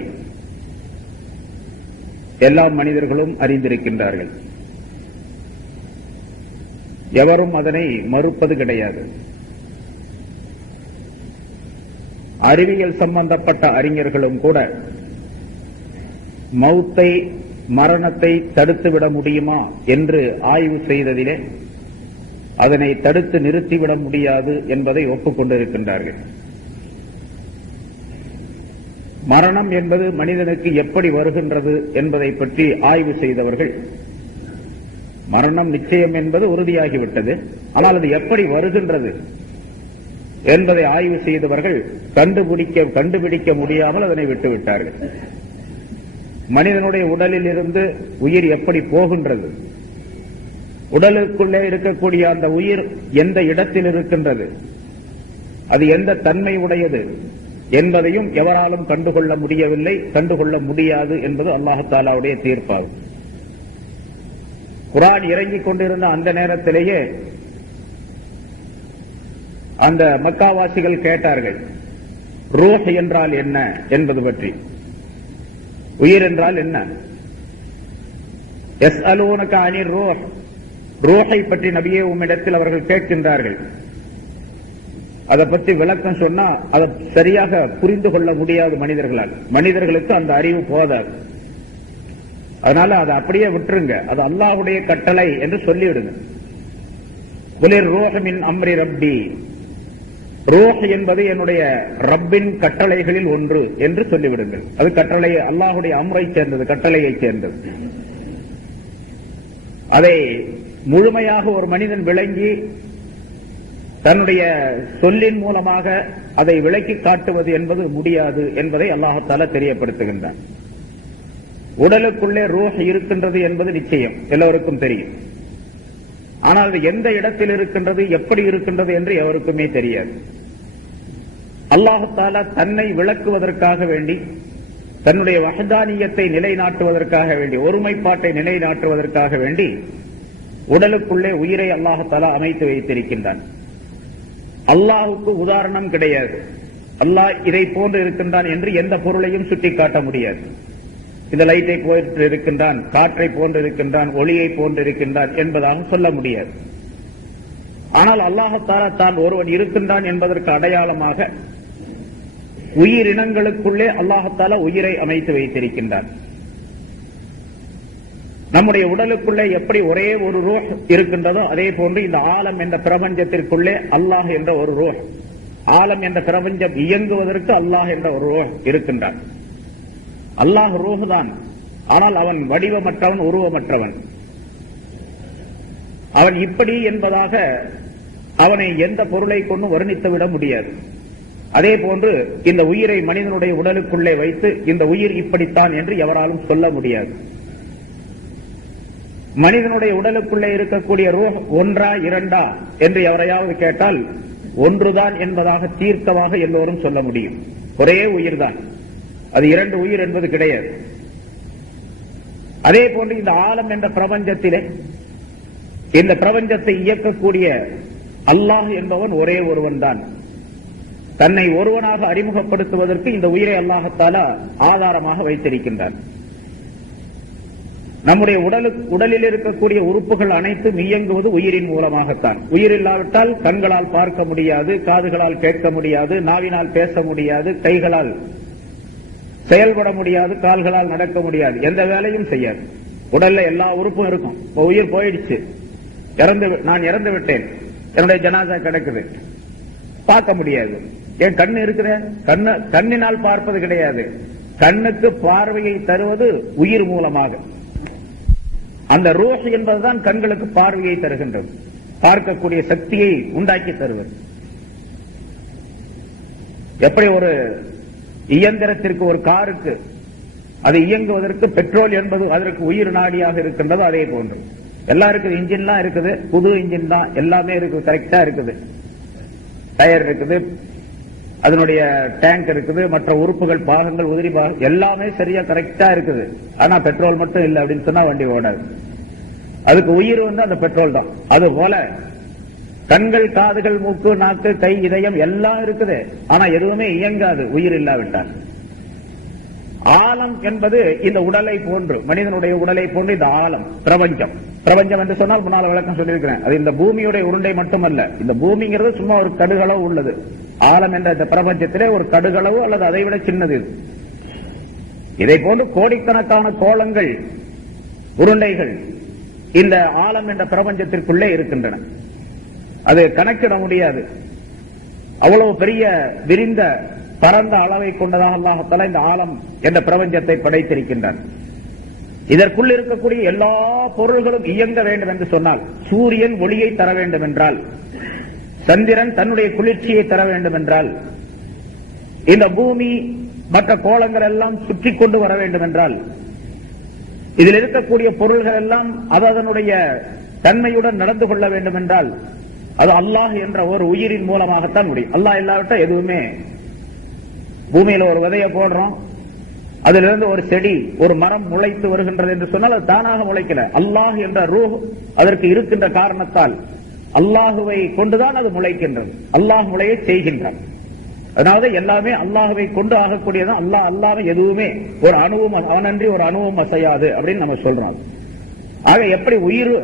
எல்லா மனிதர்களும் அறிந்திருக்கின்றார்கள். எவரும் அதனை மறுப்பது கிடையாது. அறிவியல் சம்பந்தப்பட்ட அறிஞர்களும் கூட மௌத்தை, மரணத்தை தடுத்துவிட முடியுமா என்று ஆய்வு செய்ததிலே அதனை தடுத்து நிறுத்திவிட முடியாது என்பதை ஒப்புக்கொண்டிருக்கின்றார்கள். மரணம் என்பது மனிதனுக்கு எப்படி வருகின்றது என்பதை பற்றி ஆய்வு செய்தவர்கள், மரணம் நிச்சயம் என்பது உறுதியாகிவிட்டது, ஆனால் அது எப்படி வருகின்றது என்பதை ஆய்வு செய்தவர்கள் கண்டுபிடிக்க முடியாமல் அதனை விட்டுவிட்டார்கள். மனிதனுடைய உடலில் இருந்து உயிர் எப்படி போகின்றது, உடலுக்குள்ளே இருக்கக்கூடிய அந்த உயிர் எந்த இடத்தில் இருக்கின்றது, அது எந்த தன்மை உடையது என்பதையும் எவராலும் கண்டுகொள்ள முடியவில்லை, கண்டுகொள்ள முடியாது என்பது அல்லாஹ் தஆலாவுடைய தீர்ப்பாகும். குர்ஆன் இறங்கிக் கொண்டிருந்த அந்த நேரத்திலேயே அந்த மக்காவாசிகள் கேட்டார்கள், ரூஹ் என்றால் என்ன என்பது பற்றி. உயிர் என்றால் என்ன? யஸ்அலூனக அனிர் ரூஹ், ரூஹை பற்றி நபியே உம்மிடத்தில் அவர்கள் கேட்கின்றார்கள். அதை பற்றி விளக்கம் சொன்னா அதை சரியாக புரிந்து கொள்ள முடியாது மனிதர்களால். மனிதர்களுக்கு அந்த அறிவு போதாது. அதனால அதை அப்படியே விட்டுருங்க, அது அல்லாஹ்வுடைய கட்டளை என்று சொல்லிவிடுங்க. குலிர் ரூஹ் மின் அம்ரி ரப்பி, ரூஹ் என்பது என்னுடைய ரப்பின் கட்டளைகளில் ஒன்று என்று சொல்லிவிடுங்கள். அது கட்டளை, அல்லாஹ்வுடைய அம்ரை சேர்ந்தது, கட்டளையை சேர்ந்தது. அதை முழுமையாக ஒரு மனிதன் விளங்கி தன்னுடைய சொல்லின் மூலமாக அதை விளக்கி காட்டுவது என்பது முடியாது என்பதை அல்லாஹ் தஆலா தெரியப்படுத்துகின்றான். உடலுக்குள்ளே ரூஹ் இருக்கின்றது என்பது நிச்சயம், எல்லோருக்கும் தெரியும். ஆனால் அது எந்த இடத்தில் இருக்கின்றது, எப்படி இருக்கின்றது என்று எவருக்குமே தெரியாது. அல்லாஹ் தஆலா தன்னை விளக்குவதற்காக வேண்டி, தன்னுடைய வஹ்தானியத்தை நிலைநாட்டுவதற்காக வேண்டி, ஒருமைப்பாட்டை நிலைநாட்டுவதற்காக வேண்டி உடலுக்குள்ளே உயிரை அல்லாஹ் தஆலா அமைத்து வைத்திருக்கின்றான். அல்லாஹுக்கு உதாரணம் கிடையாது. அல்லாஹ் இதை போன்று இருக்கின்றான் என்று எந்த பொருளையும் சுட்டிக்காட்ட முடியாது. இந்த லைட்டை போன்று இருக்கின்றான், காற்றை போன்று இருக்கின்றான், ஒளியை போன்று இருக்கின்றான் என்பதாக சொல்ல முடியாது. ஆனால் அல்லாஹ் தஆலா தான் ஒருவன் இருக்கின்றான் என்பதற்கு அடையாளமாக உயிரினங்களுக்குள்ளே அல்லாஹ் தஆலா உயிரை அமைத்து வைத்திருக்கின்றான். நம்முடைய உடலுக்குள்ளே எப்படி ஒரே ஒரு ரூஹ் இருக்கின்றதோ அதே போன்று இந்த ஆலம் என்ற பிரபஞ்சத்திற்குள்ளே அல்லாஹ் என்ற ஒரு ரூஹ், ஆலம் என்ற பிரபஞ்சம் இயங்குவதற்கு அல்லாஹ் என்ற ஒரு ரூஹ் இருக்கின்றான். அல்லாஹ் ரூஹ் தான், ஆனால் அவன் வடிவமற்றவன், உருவமற்றவன். அவன் இப்படி என்பதாக அவனை எந்த பொருளை கொண்டு வர்ணித்துவிட முடியாது. அதே போன்று இந்த உயிரை மனிதனுடைய உடலுக்குள்ளே வைத்து இந்த உயிர் இப்படித்தான் என்று எவராலும் சொல்ல முடியாது. மனிதனுடைய உடலுக்குள்ளே இருக்கக்கூடிய ரூஹ் ஒன்றா இரண்டா என்று எவரையாவது கேட்டால் ஒன்றுதான் என்பதாக தீர்க்கமாக எல்லோரும் சொல்ல முடியும். ஒரே உயிர் தான், அது இரண்டு உயிர் என்பது கிடையாது. அதே போன்று இந்த ஆலம் என்ற பிரபஞ்சத்திலே இந்த பிரபஞ்சத்தை இயக்கக்கூடிய அல்லாஹ் என்பவன் ஒரே ஒருவன் தான். தன்னை ஒருவனாக அறிமுகப்படுத்துவதற்கு இந்த உயிரை அல்லாஹ் தஆலா ஆதாரமாக வைத்திருக்கின்றான். நம்முடைய உடலில் இருக்கக்கூடிய உறுப்புகள் அனைத்தும் இயங்குவது உயிரின் மூலமாகத்தான். உயிர் இல்லாவிட்டால் கண்களால் பார்க்க முடியாது, காதுகளால் கேட்க முடியாது, நாவினால் பேச முடியாது, கைகளால் செயல்பட முடியாது, கால்களால் நடக்க முடியாது, எந்த வேலையும் செய்யாது. உடல்ல எல்லா உறுப்பும் இருக்கும். உயிர் போயிடுச்சு, நான் இறந்து விட்டேன், என்னுடைய ஜனாசா கிடக்குது, பார்க்க முடியாது. என் கண்ணு இருக்குது, கண்ணினால் பார்ப்பது கிடையாது. கண்ணுக்கு பார்வையை தருவது உயிர் மூலமாக. அந்த ரூஹ் என்பதுதான் கண்களுக்கு பார்வையை தருகின்றது, பார்க்கக்கூடிய சக்தியை உண்டாக்கி தருவது. எப்படி ஒரு இயந்திரத்திற்கு, ஒரு காருக்கு அது இயங்குவதற்கு பெட்ரோல் என்பது அதற்கு உயிர் நாடியாக இருக்கின்றது. அதே போன்று எல்லாருக்கும் இன்ஜின்லாம் இருக்குது, புது இன்ஜின் தான், எல்லாமே இருக்குது, கரெக்டா இருக்குது, டயர் இருக்குது, அதனுடைய டேங்க் இருக்குது, மற்ற உறுப்புகள், பாகங்கள், உதிரி பாகம் எல்லாமே சரியா கரெக்டா இருக்குது. ஆனா பெட்ரோல் மட்டும் இல்லை அப்படின்னு சொன்னா வண்டி ஓடாது. அதுக்கு உயிர் அந்த பெட்ரோல் தான். அது போல கண்கள், காதுகள், மூக்கு, நாக்கு, கை, இதயம் எல்லாம் இருக்குது. ஆனா எதுவுமே இயங்காது உயிர் இல்லாவிட்டால். ஆலம் என்பது இந்த உடலை போன்று, மனிதனுடைய உடலை போன்று இந்த ஆலம், பிரபஞ்சம். பிரபஞ்சம் என்று சொன்னால் முன்னால் விளக்கம் சொல்லியிருக்கிறேன். அது இந்த பூமியுடைய உருண்டை மட்டுமல்ல. இந்த பூமிங்கிறது சும்மா ஒரு கடுகளவு உள்ளது. ஆலம் என்ற இந்த பிரபஞ்சத்திலே ஒரு கடுகளவு அல்லது அதை விட சின்னது. இதை போன்று கோடிக்கணக்கான கோளங்கள், உருண்டைகள் இந்த ஆலம் என்ற பிரபஞ்சத்திற்குள்ளே இருக்கின்றன. அது கணக்கிட முடியாது. அவ்வளவு பெரிய விரிந்த பரந்த அளவை கொண்டதாக அல்லாஹ் தஆலா இந்த ஆலம் என்ற பிரபஞ்சத்தை படைத்திருக்கின்றான். இதற்குள் இருக்கக்கூடிய எல்லா பொருள்களும் இயங்க வேண்டும் என்று சொன்னால், சூரியன் ஒளியை தர வேண்டும் என்றால், சந்திரன் தன்னுடைய குளிர்ச்சியை தர வேண்டும் என்றால், இந்த பூமி மற்ற கோளங்கள் எல்லாம் சுற்றி கொண்டு வர வேண்டும் என்றால், இதில் இருக்கக்கூடிய பொருள்கள் எல்லாம் அதனுடைய தன்மையுடன் நடந்து கொள்ள வேண்டும் என்றால், அது அல்லாஹ் என்ற ஒரு உயிரின் மூலமாகத்தான் முடியும். அல்லாஹ் இல்லாவிட்டா எதுவுமே. பூமியில ஒரு விதையை போடுறோம், அதிலிருந்து ஒரு செடி, ஒரு மரம் முளைத்து வருகின்றது என்று சொன்னால் அது தானாக முளைக்கல. அல்லாஹ் என்ற ரூஹ் அதற்கு இருக்கின்ற காரணத்தால் அல்லாஹுவை கொண்டுதான் அது முளைக்கின்றது. அல்லாஹ் முளையை செய்கின்றான். அதனால எல்லாமே அல்லாஹுவை கொண்டு ஆகக்கூடியதான். அல்லாஹ் அல்லாம எதுவுமே ஒரு அணுவும், அவனன்றி ஒரு அணுவும் அசையாது அப்படின்னு நம்ம சொல்றோம். ஆக எப்படி உயிர்,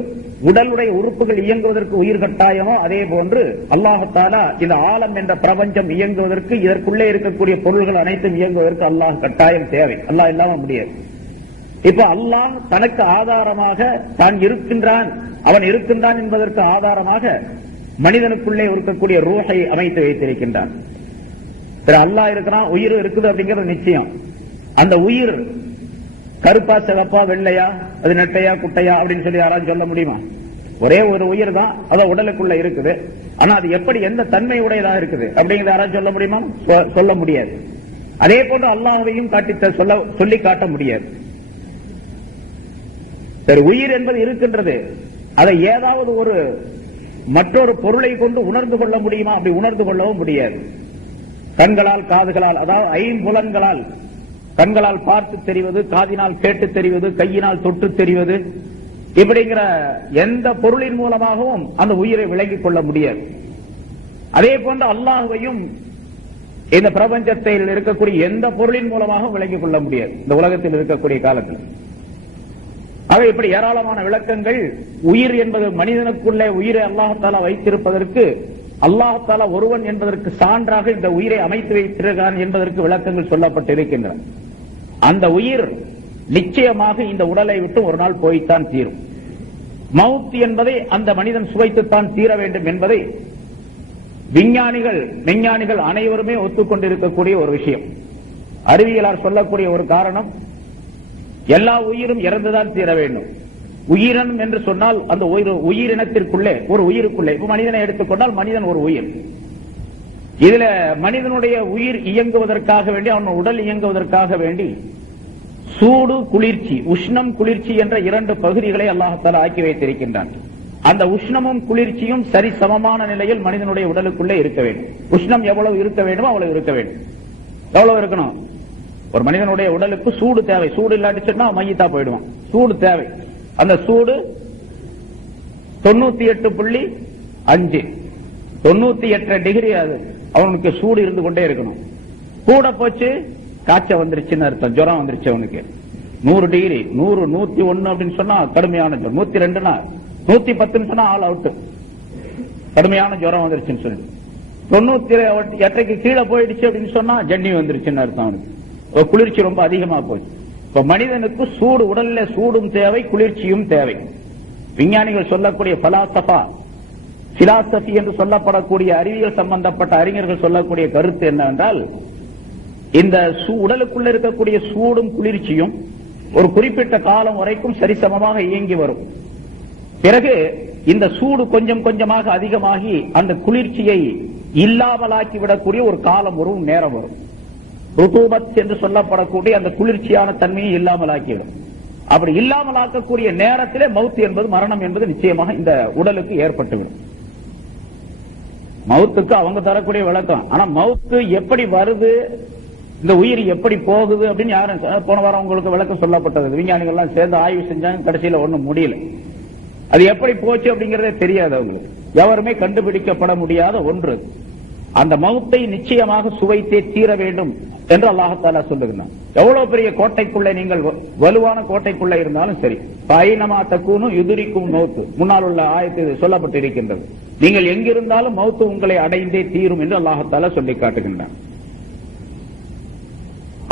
உடலுடைய உறுப்புகள் இயங்குவதற்கு உயிர் கட்டாயமோ அதே போன்று அல்லாஹ் தஆலா இந்த ஆலம் என்ற பிரபஞ்சம் இயங்குவதற்கு, இதற்குள்ளே இருக்கக்கூடிய பொருள்கள் அனைத்தும் இயங்குவதற்கு அல்லாஹ் கட்டாயம் தேவை. அல்லாஹ் இல்லாம முடியாது. இப்ப அல்லாஹ் தனக்கு ஆதாரமாக தான் இருக்கின்றான், அவன் இருக்கின்றான் என்பதற்கு ஆதாரமாக மனிதனுக்குள்ளே இருக்கக்கூடிய ரூஹை அமைத்து வைத்திருக்கின்றான். அல்லாஹ் இருக்கிறான், உயிர் இருக்குது அப்படிங்கிறது நிச்சயம். அந்த உயிர் கருப்பா, சிவப்பா, வெள்ளையா, அது நெட்டையா, குட்டையா அப்படின்னு சொல்லி யாராவது சொல்ல முடியுமா? ஒரே ஒரு உயிர் தான், அது உடலுக்குள்ள இருக்குது. ஆனா அது எப்படி, எந்த தன்மை உடையதா இருக்குது அப்படிங்கிறத யாராவது சொல்ல முடியுமா? சொல்ல முடியாது. அதே போன்று அல்லாஹ்வையும் சொல்லி காட்ட முடியாது. சரி, உயிர் என்பது இருக்கின்றது, அதை ஏதாவது ஒரு மற்றொரு பொருளை கொண்டு உணர்ந்து கொள்ள முடியுமா? அப்படி உணர்ந்து கொள்ளவும் முடியாது. கண்களால், காதுகளால், அதாவது ஐம்புலன்களால், கண்களால் பார்த்து தெரிவது, காதினால் கேட்டு தெரிவது, கையினால் தொட்டு தெரிவது, இப்படிங்கிற எந்த பொருளின் மூலமாகவும் அந்த உயிரை விளங்கிக் கொள்ள முடியாது. அதே போன்று அல்லாஹ்வையும் இந்த பிரபஞ்சத்தில் இருக்கக்கூடிய எந்த பொருளின் மூலமாகவும் விளங்கிக் கொள்ள முடியாது இந்த உலகத்தில் இருக்கக்கூடிய காலத்தில். ஆக இப்படி ஏராளமான விளக்கங்கள். உயிர் என்பது மனிதனுக்குள்ளே உயிரை அல்லாஹ் தஆலா வைத்திருப்பதற்கு, அல்லாஹ் தஆலா ஒருவன் என்பதற்கு சான்றாக இந்த உயிரை அமைத்து வைத்திருக்கிறான் என்பதற்கு விளக்கங்கள் சொல்லப்பட்டிருக்கின்றன. அந்த உயிர் நிச்சயமாக இந்த உடலை விட்டு ஒரு நாள் போய்த்தான் தீரும். மவுத் என்பதை அந்த மனிதன் சுவைத்துத்தான் தீர வேண்டும் என்பதை விஞ்ஞானிகள் அனைவருமே ஒத்துக்கொண்டிருக்கக்கூடிய ஒரு விஷயம். அறிவியலார் சொல்லக்கூடிய ஒரு காரணம், எல்லா உயிரும் இறந்துதான் தீர வேண்டும். உயிரினம் என்று சொன்னால் அந்த உயிரினத்திற்குள்ளே, ஒரு உயிருக்குள்ளே, இப்ப மனிதனை எடுத்துக்கொண்டால் மனிதன் ஒரு உயிர். இதுல மனிதனுடைய உயிர் இயங்குவதற்காக வேண்டி, அவன் உடல் இயங்குவதற்காக வேண்டி சூடு, குளிர்ச்சி, உஷ்ணம், குளிர்ச்சி என்ற இரண்டு பகுதிகளை அல்லாஹ் தஆலா ஆக்கி வைத்திருக்கின்றான். அந்த உஷ்ணமும் குளிர்ச்சியும் சரி சமமான நிலையில் மனிதனுடைய உடலுக்குள்ளே இருக்க வேண்டும். உஷ்ணம் எவ்வளவு இருக்க வேண்டுமோ அவ்வளவு இருக்க வேண்டும். எவ்வளவு இருக்கணும்? ஒரு மனிதனுடைய உடலுக்கு சூடு தேவை. சூடு இல்லாட்டிச்சுன்னா மையத்தா போயிடுவான். சூடு தேவை. அந்த சூடு 98.5, 98 டிகிரி அது அவனுக்கு சூடு இருந்து கொண்டே இருக்கணும். கூட போச்சு காய்ச்ச வந்துருச்சுன்னு அர்த்தம், ஜுரம் வந்துருச்சு அவனுக்கு. 100 டிகிரி, 100, 101 அப்படின்னு சொன்னா கடுமையான ஜுரம். 102னா, 110 சொன்னா ஆல் அவுட், கடுமையான ஜுரம் வந்துருச்சுன்னு சொல்லி. 98க்கு கீழே போயிடுச்சு அப்படின்னு சொன்னா ஜன்னி வந்துருச்சுன்னு அர்த்தம் அவனுக்கு. குளிர்ச்சி ரொம்ப அதிகமா போச்சு. இப்ப மனிதனுக்கு சூடு, உடல்ல சூடும் தேவை, குளிர்ச்சியும் தேவை. விஞ்ஞானிகள் சொல்லக்கூடிய பிலாசபி என்று சொல்லப்படக்கூடிய அறிவியல் சம்பந்தப்பட்ட அறிஞர்கள் சொல்லக்கூடிய கருத்து என்னவென்றால், இந்த உடலுக்குள்ள இருக்கக்கூடிய சூடும் குளிர்ச்சியும் ஒரு குறிப்பிட்ட காலம் வரைக்கும் சரிசமமாக இயங்கி வரும். பிறகு இந்த சூடு கொஞ்சம் கொஞ்சமாக அதிகமாகி அந்த குளிர்ச்சியை இல்லாமலாக்கி விடக்கூடிய ஒரு காலம் வரும், நேரம் வரும். ருதூபத் என்று சொல்லப்படக்கூடிய அந்த குளிர்ச்சியான தன்மையை இல்லாமல் ஆக்கிவிடும். அப்படி இல்லாமல் ஆக்கக்கூடிய நேரத்திலே மவுத் என்பது, மரணம் என்பது நிச்சயமாக இந்த உடலுக்கு ஏற்பட்டுவிடும். மவுத்துக்கு அவங்க தரக்கூடிய விளக்கம். ஆனா மவுத்து எப்படி வருது, இந்த உயிர் எப்படி போகுது அப்படின்னு யாரும் போன வாரம் உங்களுக்கு விளக்கம் சொல்லப்பட்டது. விஞ்ஞானிகள் எல்லாம் சேர்ந்து ஆய்வு செஞ்சாங்க, கடைசியில ஒண்ணும் முடியல. அது எப்படி போச்சு அப்படிங்கறதே தெரியாது அவங்களுக்கு. எவருமே கண்டுபிடிக்கப்பட முடியாத ஒன்று. அந்த மவுத்தை நிச்சயமாக சுவைத்தே தீர வேண்டும் என்று அல்லாஹ் சொல்லுகிறான். எவ்வளவு பெரிய கோட்டைக்குள்ளே நீங்கள் வலுவான கோட்டைக்குள்ள இருந்தாலும் சரி, பைனமா தக்கூனும் யுதுரிக்கும் மௌத்து, முன்னால் உள்ள ஆயத்தில் சொல்லப்பட்டு இருக்கின்றது. நீங்கள் எங்கிருந்தாலும் மௌத்து உங்களை அடைந்தே தீரும் என்று அல்லாஹ் சொல்லி காட்டுகின்றான்.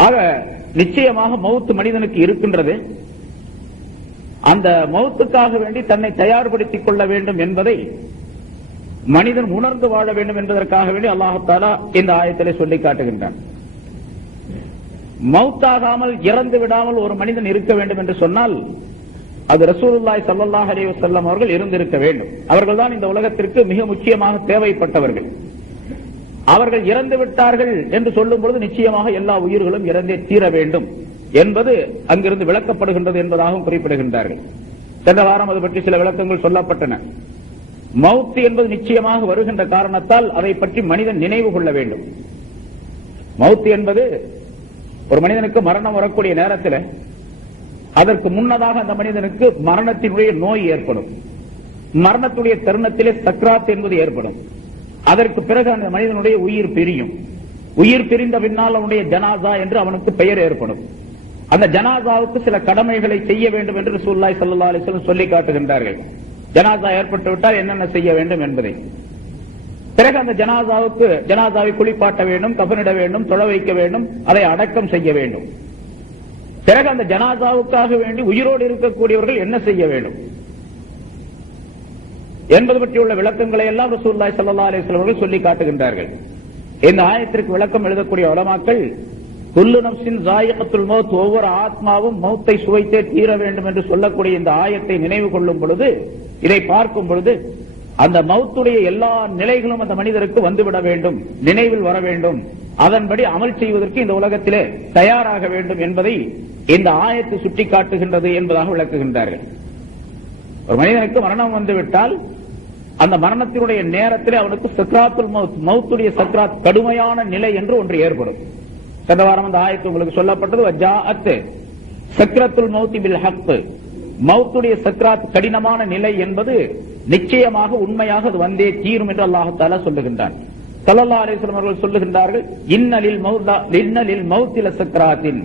ஆக நிச்சயமாக மௌத்து மனிதனுக்கு இருக்கின்றது. அந்த மௌத்துக்காக வேண்டி தன்னை தயார்படுத்திக் கொள்ள வேண்டும் என்பதை மனிதன் உணர்ந்து வாழ வேண்டும் என்பதற்காக வேண்டி அல்லாஹ் தஆலா இந்த ஆயத்திலே சொல்லி காட்டுகின்றான். மௌத்தாகாமல் இறந்து விடாமல் ஒரு மனிதன் இருக்க வேண்டும் என்று சொன்னால் அது ரசூலுல்லாஹி ஸல்லல்லாஹு அலைஹி வஸல்லம் அவர்கள் இருந்திருக்க வேண்டும். அவர்கள்தான் இந்த உலகத்திற்கு மிக முக்கியமாக தேவைப்பட்டவர்கள். அவர்கள் இறந்து விட்டார்கள் என்று சொல்லும் பொழுது நிச்சயமாக எல்லா உயிர்களும் இறந்தே தீர வேண்டும் என்பது அங்கிருந்து விளக்கப்படுகின்றது என்பதாகவும் குறிப்பிடுகின்றார்கள். சென்ற வாரம் அது பற்றி சில விளக்கங்கள் சொல்லப்பட்டன. மௌத் என்பது நிச்சயமாக வருகின்ற காரணத்தால் அதை பற்றி மனிதன் நினைவு கொள்ள வேண்டும். மௌத் என்பது ஒரு மனிதனுக்கு மரணம் வரக்கூடிய நேரத்தில் அதற்கு முன்னதாக அந்த மனிதனுக்கு மரணத்தினுடைய நோய் ஏற்படும். மரணத்துடைய தருணத்திலே சக்ராத் என்பது ஏற்படும். அதற்கு பிறகு அந்த மனிதனுடைய உயிர் பிரியும். உயிர் பிரிந்த பின்னால் அவனுடைய ஜனாசா என்று அவனுக்கு பெயர் ஏற்படும். அந்த ஜனாசாவுக்கு சில கடமைகளை செய்ய வேண்டும் என்று ரசூலுல்லாஹி ஸல்லல்லாஹு அலைஹி வஸல்லம் சொல்லி காட்டுகின்றார்கள். ஜனாசா ஏற்பட்டு விட்டால் என்னென்ன செய்ய வேண்டும் என்பதை. பிறகு அந்த ஜனாசாவை குளிப்பாட்ட வேண்டும், கஃனிட வேண்டும், தொழ வைக்க வேண்டும், அதை அடக்கம் செய்ய வேண்டும். பிறகு அந்த ஜனாசாவுக்காக வேண்டி உயிரோடு இருக்கக்கூடியவர்கள் என்ன செய்ய வேண்டும் என்பது பற்றியுள்ள விளக்கங்களை எல்லாம் ரசூலுல்லாஹி ஸல்லல்லாஹு அலைஹி வஸல்லம் அவர்கள் சொல்லி காட்டுகின்றார்கள். இந்த ஆயத்திற்கு விளக்கம் எழுதக்கூடிய உலமாக்கள் குல்லு நஃப்ஸின் ஸாயிகத்துல் மௌத், ஒவ்வொரு ஆத்மாவும் மௌத்தை சுவைத்தே தீர வேண்டும் என்று சொல்லக்கூடிய இந்த ஆயத்தை நினைவு கொள்ளும் பொழுது, இதை பார்க்கும் பொழுது அந்த மௌத்துடைய எல்லா நிலைகளும் அந்த மனிதருக்கு வந்துவிட வேண்டும், நினைவில் வர வேண்டும், அதன்படி அமல் செய்வதற்கு இந்த உலகத்திலே தயாராக வேண்டும் என்பதை இந்த ஆயத்தை சுட்டிக்காட்டுகின்றது என்பதாக விளக்குகின்றார்கள். ஒரு மனிதனுக்கு மரணம் வந்துவிட்டால் அந்த மரணத்தினுடைய நேரத்தில் அவனுக்கு சக்ராத்துல் மௌத், மௌத்துடைய சக்ராத், கடுமையான நிலை என்று ஒன்று ஏற்படும். சென்ற வாரம் அந்த ஆயத்து உங்களுக்கு சொல்லப்பட்டது. வஜாஅத் சக்ரத்துல் மௌத் பில் ஹக், மௌத்துடைய சக்ராத் கடினமான நிலை என்பது நிச்சயமாக உண்மையாக அது வந்தே தீரும் என்று அல்லாஹ் தஆலா சொல்லுகின்றான். ஸல்லல்லாஹு அலைஹி வஸல்லம் அவர்கள் சொல்லுகின்றார்கள், இன்னலில் மௌத்தில சக்ராத்தின்,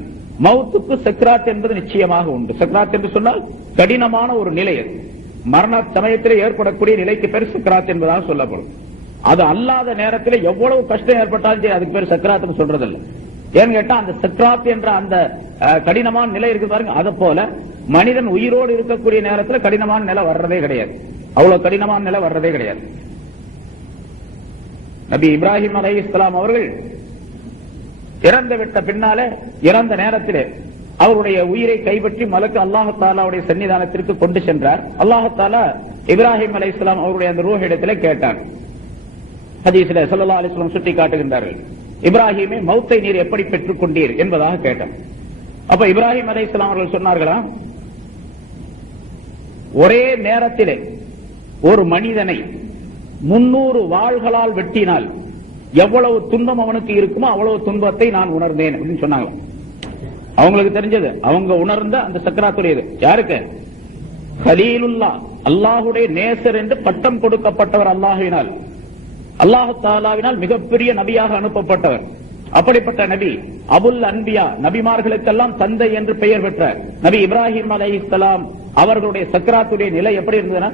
மௌத்துக்கு சக்ராத் என்பது நிச்சயமாக உண்டு. சக்ராத் என்று சொன்னால் கடினமான ஒரு நிலை. மரண சமயத்தில் ஏற்படக்கூடிய நிலைக்கு பேர் சக்ராத் என்பதாக சொல்லப்படும். அது அல்லாத நேரத்தில் எவ்வளவு கஷ்டம் ஏற்பட்டாலும் அதுக்கு பேர் சக்ராத்னு சொல்றதில்ல. ஏன்னு கேட்டா அந்த சக்ராத் என்ற அந்த கடினமான நிலை இருக்கு பாருங்க, அது போல மனிதன் உயிரோடு இருக்கக்கூடிய நேரத்தில் கடினமான நிலை வர்றதே கிடையாது. அவ்வளவு கடினமான நிலை வர்றதே கிடையாது. நபி இப்ராஹிம் அலைஹிஸ்ஸலாம் அவர்கள் இறந்து விட்ட பின்னாலே, இறந்த நேரத்திலே அவருடைய உயிரை கைப்பற்றி மலக்கு அல்லாஹ் தஆலாவுடைய சன்னிதானத்திற்கு கொண்டு சென்றார். அல்லாஹ் தஆலா இப்ராஹிம் அலைஹிஸ்ஸலாம் அவருடைய அந்த ரூஹ் இடத்திலே கேட்டார். ஹதீஸிலே ஸல்லல்லாஹு அலைஹி வஸல்லம் சுட்டி காட்டுகின்றார்கள், இப்ராஹிமே மௌத்தை நீர் எப்படி பெற்றுக் கொண்டீர் என்பதாக கேட்டார். அப்ப இப்ராஹிம் அலைஹிஸ்ஸலாம் அவர்கள் சொன்னார்களா, ஒரே நேரத்திலே ஒரு மனிதனை 300 வாள்களால் வெட்டினால் எவ்வளவு துன்பம் அவனுக்கு இருக்குமோ அவ்வளவு துன்பத்தை நான் உணர்ந்தேன் அப்படின்னு சொன்னாங்க. அவங்களுக்கு தெரிஞ்சது, அவங்க உணர்ந்த அந்த சக்கராத்துடையது. யாருக்கு? கலீலுல்லாஹ், அல்லாஹுடைய நேசர் என்று பட்டம் கொடுக்கப்பட்டவர் அல்லாஹ்வினால், அல்லாஹ் தஆலாவினால் மிகப்பெரிய நபியாக அனுப்பப்பட்டவர். அப்படிப்பட்ட நபி அபுல் அன்பியா, நபிமார்களுக்கெல்லாம் தந்தை என்று பெயர் பெற்ற நபி இப்ராஹிம் அலைஹிஸ்ஸலாம் அவர்களுடைய சக்கராத்துடைய நிலை எப்படி இருந்ததுன்னா,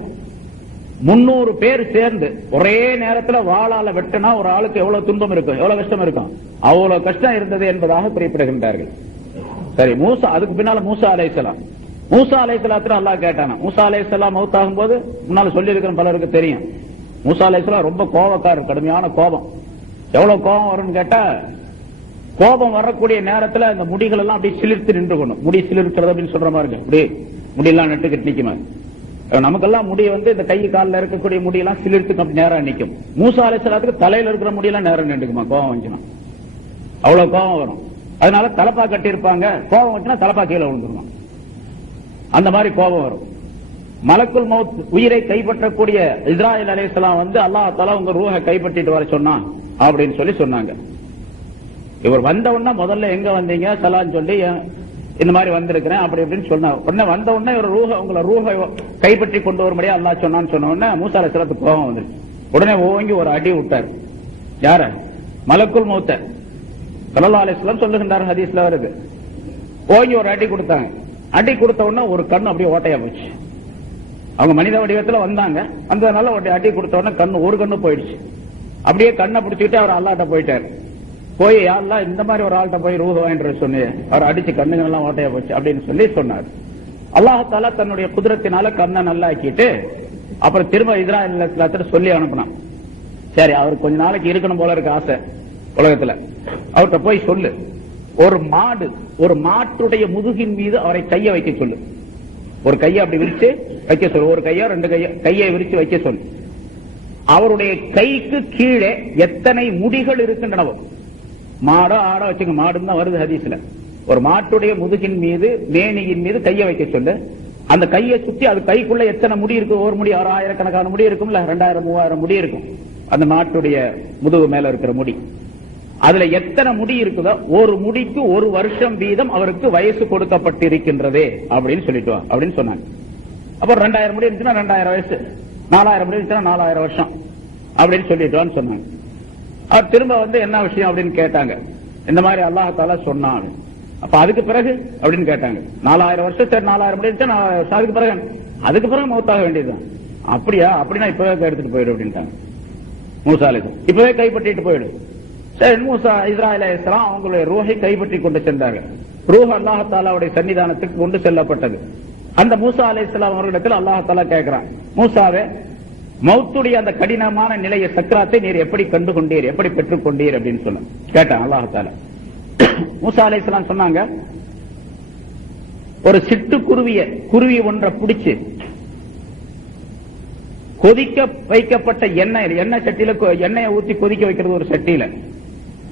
300 பேர் சேர்ந்து ஒரே நேரத்தில் வாளால வெட்டினா ஒரு ஆளுக்கு எவ்வளவு துன்பம் இருக்கும், எவ்வளவு கஷ்டம் இருக்கும், அவ்வளவு கஷ்டம் இருந்தது என்பதாக குறிப்பிடுகின்றார்கள். சரி, மூசா, அதுக்கு பின்னால மூசா அலைஹிஸ்ஸலாம், மூசா அலைஹிஸ்ஸலாத்துல அல்லாஹ் கேட்டானா. மூசா அலைஹிஸ்ஸலாம் மௌத்தாகும் போது முன்னால சொல்லி இருக்கிற பலருக்கு தெரியும், மூசா அலைஹிஸ்ஸலாம் ரொம்ப கோபக்காரர், கடுமையான கோபம். எவ்வளவு கோபம் வரும்னு கேட்டா, கோபம் வரக்கூடிய நேரத்தில் இந்த முடிகள் எல்லாம் அப்படி சிலிர்த்து நின்று கொள்ளும். முடி சிலிர்க்கிறது அப்படின்னு சொல்ற மாதிரி இருக்கு, அப்படி முடியெல்லாம் நட்டுக்கிட்டு நிக்குமா. நமக்கெல்லாம் முடி இந்த கை காலில் இருக்கக்கூடிய முடியெல்லாம் சிலிர்த்து நேரம் நிற்கும். மூசா அலைஹிஸ்ஸலாத்துக்கு தலையில இருக்கிற முடியெல்லாம் நேரம் நின்றுக்குமா கோபம் வந்துச்சுன்னா, அவ்வளவு கோபம் வரும். அதனால தலப்பா கட்டி இருப்பாங்க, கோபம் வச்சுன்னா தலப்பா கீழே விழுந்துருவான். அந்த மாதிரி கோபம் வரும். மலக்குல் மௌத் உயிரை கைப்பற்றக்கூடிய இஸ்ராயீல் அலைஹிஸ்ஸலாம் வந்து அல்லாஹ் தஆலா உங்க ரூஹை கைப்பற்றிட்டு வர சொன்னான் அப்படின்னு சொல்லி சொன்னாங்க. இவர் வந்த உடனே முதல்ல எங்க வந்தீங்க சலான்னு சொல்லி இந்த மாதிரி வந்திருக்கிறேன் அப்படி அப்படின்னு சொன்னார். உடனே வந்த உடனே ஒரு உங்களை ரூஹை கைப்பற்றி கொண்டு வரும்படியா அல்லாஹ் சொன்னான்னு சொன்ன உடனே மூசா அலைஹிஸ்ஸலாத்துக்கு கோபம் வந்துருச்சு. உடனே ஓங்கி ஒரு அடி விட்டார். யார? மலக்குல் மௌத்த ஸல்லல்லாஹு அலைஹி வஸல்லம் சொல்லுகின்றார், ஹதீஸ்ல வருது. ஓங்கி ஒரு அடி கொடுத்தாங்க. அடி கொடுத்த உடனே ஒரு கண்ணு அப்படியே ஓட்டையா போச்சு. அவங்க மனித வடிவத்துல வந்தாங்க, அந்த நல்ல அடி கொடுத்த உடனே கண்ணு ஒரு கண்ணு போயிடுச்சு. அப்படியே கண்ணை பிடிச்சிட்டு அவர் அல்லாஹ்ட்ட போயிட்டாரு. போய் யா அல்லாஹ் இந்த மாதிரி ஒரு ஆள்கிட்ட போய் ரூஹ் வாங்கிட்டு சொன்னீங்க, அவர் அடிச்சு கண்ணுங்க எல்லாம் ஓட்டையா போச்சு அப்படின்னு சொல்லி சொன்னார். அல்லாஹ் தஆலா தன்னுடைய குதிரத்தினால கண்ணை நல்லா ஆக்கிட்டு அப்புறம் திரும்ப இஸ்ராயீல் அலைஹிஸ்ஸலாத்தை சொல்லி அனுப்பினான். சரி, அவர் கொஞ்ச நாளைக்கு இருக்கணும் போல இருக்கு ஆசை உலகத்துல, அவர்கிட்ட போய் சொல்லு, ஒரு மாட்டுடைய முதுகின் மீது அவரை கையை வைக்க சொல்லு. ஒரு கையை அப்படி விரிச்சு வைக்க சொல்லு, ஒரு கையோ ரெண்டு கையை விரிச்சு வைக்க சொல்லு. அவருடைய கைக்கு கீழே எத்தனை முடிகள் இருக்கின்றனவோ, மாடோ ஆடோ வச்சுங்க, மாடுன்னு தான் வருது ஹதீஸ்ல, ஒரு மாட்டுடைய முதுகின் மீது மேனியின் மீது கையை வைக்க சொல்லு. அந்த கையை சுத்தி அது கைக்குள்ள எத்தனை முடி இருக்கு, ஒரு முடி 6,000 முடி இருக்கும்ல, 2000-3000 முடி இருக்கும் அந்த மாட்டுடைய முதுகு மேல இருக்கிற முடி. அதுல எத்தனை முடி இருக்குதோ ஒரு முடிக்கு 1 வருஷம் வீதம் அவருக்கு வயசு கொடுக்கப்பட்டிருக்கின்றதே அப்படின்னு சொல்லிட்டு அப்படின்னு சொன்னாங்க. அப்புறம் 2000 முடி இருந்துச்சுன்னா 2000 வயசு, 4000 முடி இருந்துச்சுன்னா 4000 வருஷம் அப்படின்னு சொல்லிட்டு சொன்னாங்க. அவர் திரும்ப வந்து என்ன விஷயம் அப்படின்னு கேட்டாங்க. இந்த மாதிரி அல்லாஹ் தஆலா சொன்னாங்க. அப்ப அதுக்கு பிறகு அப்படின்னு கேட்டாங்க. 4000 வருஷம், சரி 4000 முடி இருந்துச்சா 4000 வருஷம், அதுக்கு பிறகு மௌத்தாக வேண்டியதுதான். அப்படியா? அப்படின்னா இப்பவே எடுத்துட்டு போயிடு அப்படின்ட்டாங்க மூசா அலைஹிஸ்ஸலாம். இப்பவே கைப்பற்றிட்டு போயிடு. சரி, மூசா இஸ்ராயீல் அலைஹிஸ்ஸலாம் அவங்களுடைய ரூஹை கைப்பற்றி கொண்டு சென்றாங்க. ரூஹ் அல்லாஹ் தஆலாவுடைய சன்னிதானத்துக்கு கொண்டு செல்லப்பட்டது. அந்த மூசா அலைஹிஸ்ஸலாம் அவர்களிடத்தில் அல்லாஹ் தஆலா கேட்கிறான், மூசாவே, மௌத்துடைய அந்த கடினமான நிலையை, சக்ராத்தை நீர் எப்படி கண்டு கொண்டீர், எப்படி பெற்றுக் கொண்டீர் அப்படின்னு சொல்ல கேட்டான் அல்லாஹ் தஆலா. மூசா அலைஹிஸ்ஸலாம் சொன்னாங்க, ஒரு சிட்டு குருவி ஒன்றை பிடிச்சு கொதிக்க வைக்கப்பட்ட எண்ணெய் சட்டியில எண்ணெயை ஊற்றி கொதிக்க வைக்கிறது. ஒரு சட்டியில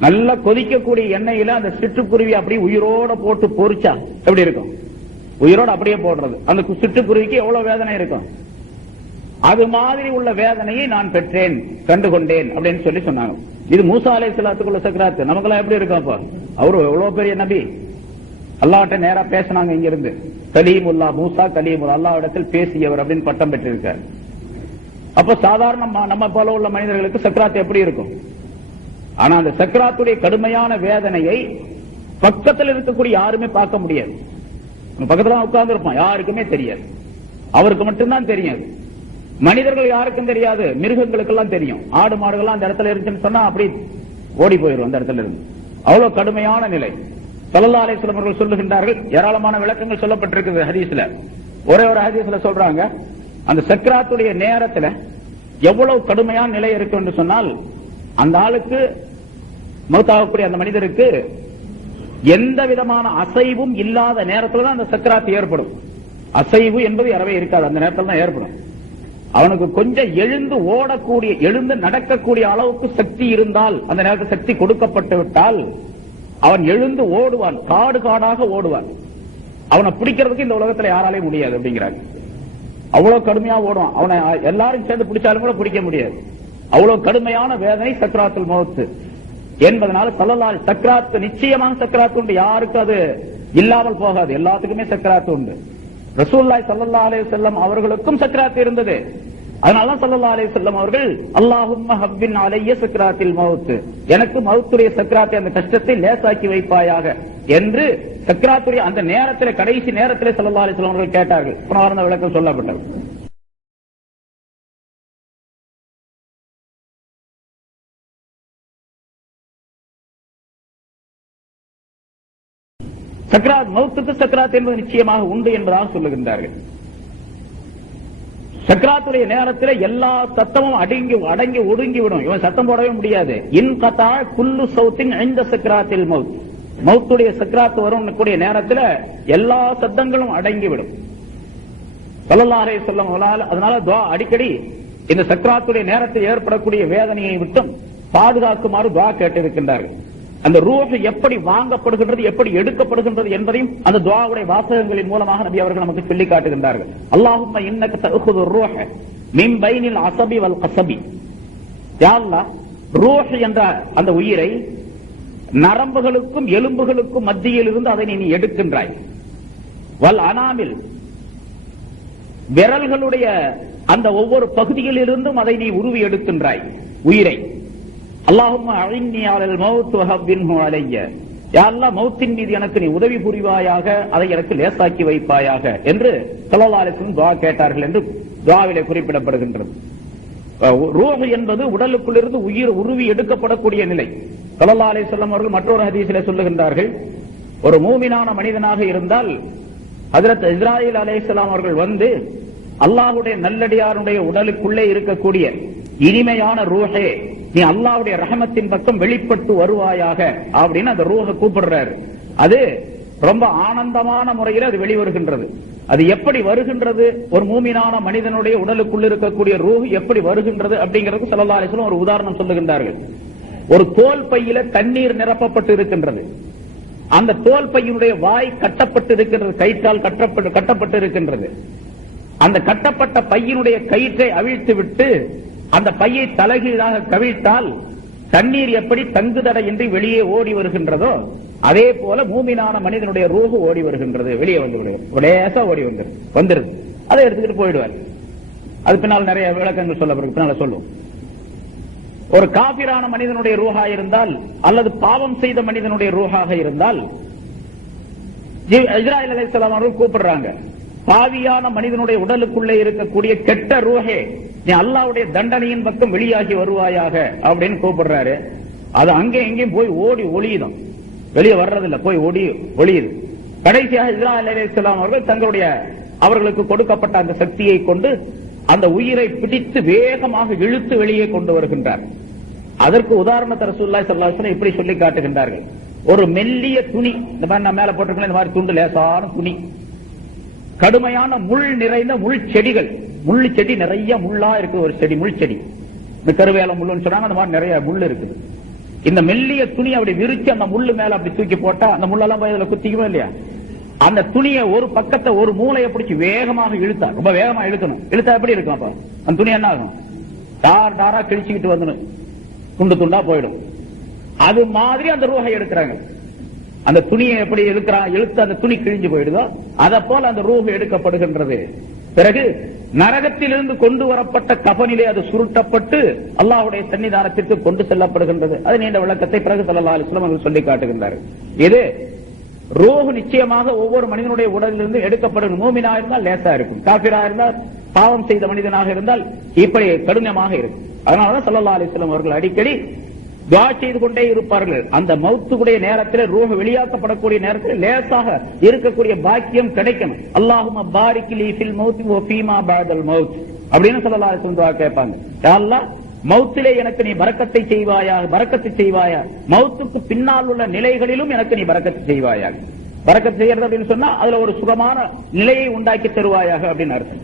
நல்லா கொதிக்கக்கூடிய எண்ணெயில அந்த சிட்டுக்குருவி அப்படியே உயிரோட போட்டு பொரிச்சா எப்படி இருக்கும்? உயிரோட அப்படியே போடுறது. அந்த சிட்டுக்குருவிக்கு எவ்வளவு வேதனை இருக்கும்? அது மாதிரி உள்ள வேதனையை நான் பெற்றேன், கண்டுகொண்டேன் அப்படின்னு சொல்லி சொன்னாங்க. இது மூசா அலைஹிஸ்ஸலாத்துக்குள்ள சக்ராத். நமக்கெல்லாம் எப்படி இருக்கும்? அப்ப அவரு எவ்வளவு பெரிய நபி, அல்லாஹ்ட்ட நேரா பேசினாங்க. இங்க இருந்து கலீமுல்லா, மூசா கலீமுல்லா, அல்லாஹ்விடத்தில் பேசியவர் அப்படின்னு பட்டம் பெற்றிருக்கார். அப்ப சாதாரண நம்ம போல உள்ள மனிதர்களுக்கு சக்ராத் எப்படி இருக்கும்? ஆனா அந்த சக்ராத்துடைய கடுமையான வேதனையை பக்கத்தில் இருக்கக்கூடிய யாருமே பார்க்க முடியாது. பக்கத்துல உட்கார்ந்து இருப்பான், யாருக்குமே தெரியாது, அவருக்கு மட்டும்தான் தெரியாது. மனிதர்கள் யாருக்கும் தெரியாது, மிருகங்களுக்கெல்லாம் தெரியும். ஆடு மாடுகள்லாம் அந்த இடத்துல இருந்துச்சுன்னு சொன்னா அப்படி ஓடி போயிடும் அந்த இடத்துல இருந்து. அவ்வளவு கடுமையான நிலை. ஸல்லல்லாஹு அலைஹி வஸல்லம் அவர்கள் சொல்லுகின்றார்கள், ஏராளமான விளக்கங்கள் சொல்லப்பட்டிருக்கிறது ஹதீஸ்ல. ஒரே ஒரு ஹதீஸ்ல சொல்றாங்க, அந்த சக்ராத்துடைய நேரத்துல எவ்வளவு கடுமையான நிலை இருக்கு என்று சொன்னால், அந்த ஆளுக்கு மௌத்தாகக்கூடிய அந்த மனிதருக்கு எந்த விதமான அசைவும் இல்லாத நேரத்தில் தான் அந்த சக்ராத் ஏற்படும். அசைவு என்பது அறவே இருக்காது, அந்த நேரத்தில் தான் ஏற்படும். அவனுக்கு கொஞ்சம் எழுந்து நடக்கக்கூடிய அளவுக்கு சக்தி இருந்தால், அந்த நேரத்தில் சக்தி கொடுக்கப்பட்டு விட்டால் அவன் எழுந்து ஓடுவான், காடு காடாக ஓடுவான். அவனை பிடிக்கிறதுக்கு இந்த உலகத்தில் யாராலையும் முடியாது அப்படிங்கிறாங்க. அவ்வளவு கடுமையா ஓடுவான். அவனை எல்லாரும் சேர்ந்து பிடிச்சாலும் கூட பிடிக்க முடியாது. அவ்வளவு கடுமையான வேதனை சக்ராத்துல் மௌத் என்பதனால ஸல்லல்லாஹு சக்ராத், நிச்சயமான சக்ராத் உண்டு, யாருக்கு அது இல்லாமல் போகாது, எல்லாத்துக்குமே சக்ராத் உண்டு. ரசூலுல்லாஹி ஸல்லல்லாஹு அலைஹி வஸல்லம் அவர்களுக்கும் சக்ராத் இருந்தது. அதனால ஸல்லல்லாஹு அலைஹி வஸல்லம் அவர்கள் அல்லாஹும்ம ஹவ்வின் அலைய சக்ராத்தில் மௌத், எனக்கு மௌத்துடைய சக்ராத்தை, அந்த கஷ்டத்தை லேசாக்கி வைப்பாயாக என்று சக்ராத்துடைய அந்த நேரத்தில், கடைசி நேரத்தில் ஸல்லல்லாஹு அலைஹி வஸல்லம் அவர்கள் கேட்டார்கள். புனர்ந்த விளக்கம் சொல்லப்பட்டது. சக்ராத், மௌத்துக்கு சக்ராத் என்பது நிச்சயமாக உண்டு என்பதாக சொல்லுகின்றார்கள். சக்ராத்துடைய நேரத்தில் எல்லா சத்தமும் அடங்கி ஒடுங்கிவிடும். இவன் சத்தம் போடவே முடியாது. இன்கதா குல்லு சௌத்தின் இந்த சக்ராத்தில் மௌத், மௌத்துடைய சக்ராத் வரும் கூடிய நேரத்தில் எல்லா சத்தங்களும் அடங்கிவிடும். ஸல்லல்லாஹு அலைஹி வஸல்லம் அதனால துஆ அடிக்கடி இந்த சக்ராத்துடைய நேரத்தில் ஏற்படக்கூடிய வேதனையை விட்டும் பாதுகாக்குமாறு துஆ கேட்டிருக்கின்றார்கள். அந்த ரூஹ் எப்படி வாங்கப்படுகின்றது, எப்படி எடுக்கப்படுகின்றது என்பதையும் அந்த துஆவுடைய வாசகங்களின் மூலமாக நபி அவர்கள் நமக்கு சொல்லி காட்டுகின்றார்கள். அல்லாஹும்ம இன்னக தஅഖுது ரூஹ மின் பைனில் அஸபி வல் கஸபி. யா அல்லாஹ், ரூஹ் என்ற அந்த உயிரை நரம்புகளுக்கும் எலும்புகளுக்கும் மத்தியில் இருந்து அதை நீ எடுக்கின்றாய். வல் அனாமில், விரல்களுடைய அந்த ஒவ்வொரு பகுதியில் இருந்தும் அதை நீ உருவி எடுக்கின்றாய் உயிரை. அல்லாஹும்ம அஇன்னி அலல் மௌத் வஹவ்வின்ஹு அலைய. யா அல்லாஹ், மௌத்தின் மீது எனக்கு நீ உதவி புரிவாயாக, அதை எனக்கு லேசாக்கி வைப்பாயாக என்று ஸல்லல்லாஹு அலைஹி வஸல்லம் துஆ கேட்டார்கள் என்று துஆவிலே குறிப்பிடப்படுகின்றது. ரூஹ் என்பது உடலுக்குள்ளிருந்து உயிர் உருவி எடுக்கப்படக்கூடிய நிலை. ஸல்லல்லாஹு அலைஹி வஸல்லம் அவர்கள் மற்றொரு ஹதீஸிலே சொல்லுகின்றார்கள், ஒரு மூமினான மனிதனாக இருந்தால் ஹஜ்ரத் இஸ்ராயீல் அலைஹிஸ்ஸலாம் அவர்கள் வந்து அல்லாஹ்வுடைய நல்லடியாருடைய உடலுக்குள்ளே இருக்கக்கூடிய இனிமையான ரூஹே, நீ அல்லாஹ்வுடைய ரஹமத்தின் பக்கம் வெளிப்பட்டு வருவாயாக அப்படின்னு அந்த ரூஹை கூப்பிடுறாரு. அது ரொம்ப ஆனந்தமான முறையில் அது வெளிவருகின்றது. அது எப்படி வருகின்றது, ஒரு மூமினான மனிதனுடைய உடலுக்குள் இருக்கக்கூடிய ரூஹ் எப்படி வருகின்றது அப்படிங்கிறது ஸல்லல்லாஹு அலைஹி வஸல்லம் ஒரு உதாரணம் சொல்லுகின்றார்கள். ஒரு தோல் பையில தண்ணீர் நிரப்பப்பட்டு இருக்கின்றது. அந்த தோல் பையினுடைய வாய் கட்டப்பட்டு இருக்கின்றது, கயிற்றால் கட்டப்பட்டு இருக்கின்றது. அந்த கட்டப்பட்ட பையினுடைய கயிற்றை அவிழ்த்து விட்டு அந்த பையை தலைகீழாக கவிழ்த்தால் தண்ணீர் எப்படி தங்குதடையின்றி வெளியே ஓடி வருகின்றதோ அதே போல மூமினான மனிதனுடைய ரூஹ் ஓடி வருகின்றது, வெளியே வந்து லேசா ஓடி வந்துருது. அதை எடுத்துக்கிட்டு போயிடுவார். அது பின்னால் நிறைய விளக்கங்கள் பின்னால சொல்லும். ஒரு காபிரான மனிதனுடைய ரூஹா இருந்தால் அல்லது பாவம் செய்த மனிதனுடைய ரூஹாக இருந்தால் இஸ்ராயீல் அலைஹிஸ்ஸலாம் அவர்கள் கூப்பிடுறாங்க, பாவியான மனிதனுடைய உடலுக்குள்ளே இருக்கக்கூடிய கெட்ட ரூஹே, நீ அல்லாஹ்வுடைய தண்டனையின் பக்கம் வெளியாகி வருவாயாக அப்படின்னு கூப்பிடுறாரு. அது அங்கே எங்கேயும் போய் ஓடி ஒளியுதும், வெளியே வர்றதில்லை, போய் ஒளியுது. கடைசியாக இஸ்ராயீல் அலைஹிஸ்ஸலாம் அவர்கள் அவர்களுக்கு கொடுக்கப்பட்ட அந்த சக்தியை கொண்டு அந்த உயிரை பிடித்து வேகமாக இழுத்து வெளியே கொண்டு வருகின்றார். அதற்கு உதாரணத்தை ரசூலுல்லாஹி ஸல்லல்லாஹு அலைஹி வஸல்லம் இப்படி சொல்லி காட்டுகின்றார்கள். ஒரு மெல்லிய துணி, இந்த மாதிரி நான் மேல போட்டிருக்கேன், இந்த மாதிரி துண்டு லேசான துணி, கடுமையான முள் நிறைந்த முள் செடிகள், முள்ளு செடி நிறைய முள்ளா இருக்கு, ஒரு செடி முள் செடி, இந்த கருவேல முள்ளுன்னு சொன்னாங்க, அந்த மாதிரி நிறைய முள் இருக்குது. இந்த மெல்லிய துணி அப்படி விரிச்சு அந்த முள்ளு மேல அப்படி தூக்கி போட்டா அந்த முள்ளெல்லாம் போய் அதுல குத்திக்குமா இல்லையா? அந்த துணியை ஒரு பக்கத்தை ஒரு மூளையை பிடிச்சி வேகமாக இழுத்தா, ரொம்ப வேகமா இழுக்கணும். இழுத்தா எப்படி இருக்கும்? அப்ப அந்த துணி என்ன ஆகும்? டாரா கிழிச்சுக்கிட்டு வந்து துண்டு துண்டா போயிடும். அது மாதிரி அந்த ரூஹை எடுக்கிறாங்க. அந்த துணியை எப்படி இழுத்து அந்த துணி கிழிஞ்சு போயிடுதோ அதை போல அந்த ரூஹ் எடுக்கப்படுகின்றது. பிறகு நரகத்திலிருந்து கொண்டு வரப்பட்ட கஃனிலே அது சுருட்டப்பட்டு அல்லாஹ்வுடைய சன்னிதானத்திற்கு கொண்டு செல்லப்படுகின்றது. அது நீண்ட விளக்கத்தை பிறகு ஸல்லல்லாஹு அலைஹி வஸல்லம் அவர்கள் சொல்லி காட்டுகின்றார்கள். இது ரூஹ் நிச்சயமாக ஒவ்வொரு மனிதனுடைய உடலிலிருந்து எடுக்கப்படும். மூமினா இருந்தால் லேசா இருக்கும், காபிரா இருந்தால், பாவம் செய்த மனிதனாக இருந்தால் இப்படி கடுமையாக இருக்கும். அதனாலதான் ஸல்லல்லாஹு அலைஹி வஸல்லம் அவர்கள் அடிக்கடி துஆ செய்து கொண்டே இருப்பார்கள். அந்த மௌத்துடைய நேரத்தில், ரூஹ் வெளியாக்கப்படக்கூடிய நேரத்தில் லேசாக இருக்கக்கூடிய பாக்கியம் கிடைக்கணும். அல்லாஹும்ம பாரிக் லீ ஃபில் மௌத் வ ஃபீமா பஅதல் மௌத் அப்படின்னு ஸல்லல்லாஹு அலைஹி வஸல்லம் துஆ கேட்பாங்க. யா அல்லாஹ், மௌத்திலே எனக்கு நீ பரக்கத்தை செய்வாயா, மௌத்துக்கு பின்னால் உள்ள நிலைகளிலும் எனக்கு நீ பரக்கத்து செய்வாயாக. பரக்கத்து செய்யறது அப்படின்னு சொன்னா அதுல ஒரு சுகமான நிலையை உண்டாக்கி தருவாயாக அப்படின்னு அர்த்தம்.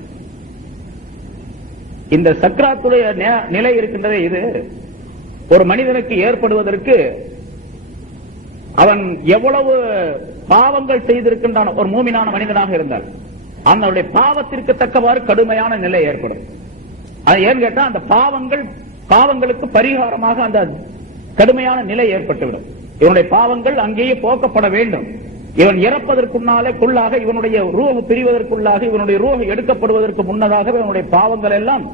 இந்த சக்ராத்துடைய நிலை இருக்கின்றதே, இது ஒரு மனிதனுக்கு ஏற்படுவதற்கு அவன் எவ்வளவு பாவங்கள் செய்திருக்கின்றான், ஒரு மூமினான மனிதனாக இருந்தால் அவனுடைய பாவத்திற்கு தக்கவாறு கடுமையான நிலை ஏற்படும். அது ஏன்னு கேட்டா அந்த பாவங்களுக்கு பரிகாரமாக அந்த கடுமையான நிலை ஏற்பட்டுவிடும். இவனுடைய பாவங்கள் அங்கேயே போக்கப்பட வேண்டும். இவன் இறப்பதற்குள்ளாக இவனுடைய ரூஹ் பிரிவதற்குள்ளாக, இவனுடைய ரூஹ் எடுக்கப்படுவதற்கு முன்னதாக இவனுடைய பாவங்கள் எல்லாம்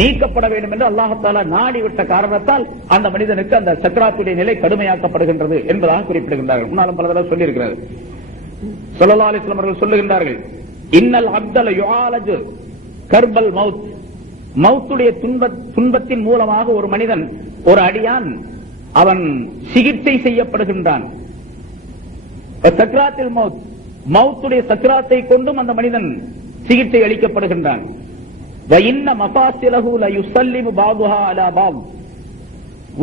நீக்கப்பட வேண்டும் என்று அல்லாஹ் தஆலா நாடிவிட்ட காரணத்தால் அந்த மனிதனுக்கு அந்த சக்ராத்துடைய நிலை கடுமையாக்கப்படுகின்றது என்பதாக குறிப்பிடுகின்றார்கள். முன்னாலும் பல தடவை சொல்லி இருக்கிறார்கள். ஸல்லல்லாஹு அலைஹி வஸல்லம் அவர்கள் சொல்லுகின்றார்கள், இன்னல் அப்தல யுஆலஜு கர்பல் மௌத், மௌத்துடைய துன்பத்தின் மூலமாக ஒரு மனிதன், ஒரு அடியான் அவன் சிகிச்சை செய்யப்படுகின்றான். சக்ராத்தில் மௌத், மௌத்துடைய சக்ராத்தை கொண்டும் அந்த மனிதன் சிகிச்சை அளிக்கப்படுகின்றான்.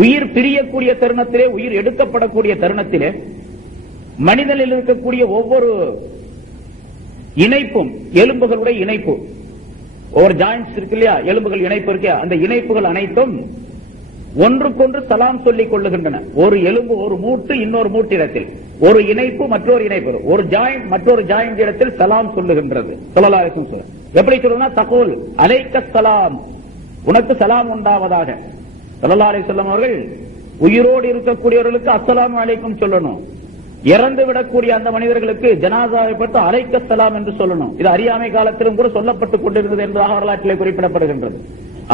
உயிர் பிரியக்கூடிய தருணத்திலே, உயிர் எடுக்கப்படக்கூடிய தருணத்திலே மனிதனில் இருக்கக்கூடிய ஒவ்வொரு இணைப்பும், எலும்புகளுடைய இணைப்பு, ஒவ்வொரு ஜாயின்ட்ஸ் இருக்கு இல்லையா, எலும்புகள் இணைப்பு இருக்க, அந்த இணைப்புகள் அனைத்தும் ஒன்றுக்கொன்று சலாம் சொல்லிக் கொள்ளுகின்றன. ஒரு எலும்பு ஒரு மூட்டு இன்னொரு மூட்டிடத்தில், ஒரு இணைப்பு மற்றொரு இணைப்பு, ஒரு ஜாயிண்ட் மற்றொரு ஜாயிண்ட் இடத்தில் சலாம் சொல்லுகின்றது. ஸல்லல்லாஹு அலைஹி வஸல்லம் எப்படி சொல்றதுன்னா, தகூல் அலைக்க சலாம், உனக்கு சலாம் உண்டாவதாக. ஸல்லல்லாஹு அலைஹி வஸல்லம் அவர்கள் உயிரோடு இருக்கக்கூடியவர்களுக்கு அஸ்ஸலாமு அலைக்கும் சொல்லணும், இறந்து விடக்கூடிய அந்த மனிதர்களுக்கு ஜனாசாவை பற்றி அலைக்க சலாம் என்று சொல்லணும். இது அறியாமை காலத்திலும் கூட சொல்லப்பட்டுக் கொண்டிருந்தது என்பதாக வரலாற்றிலே குறிப்பிடப்படுகின்றது.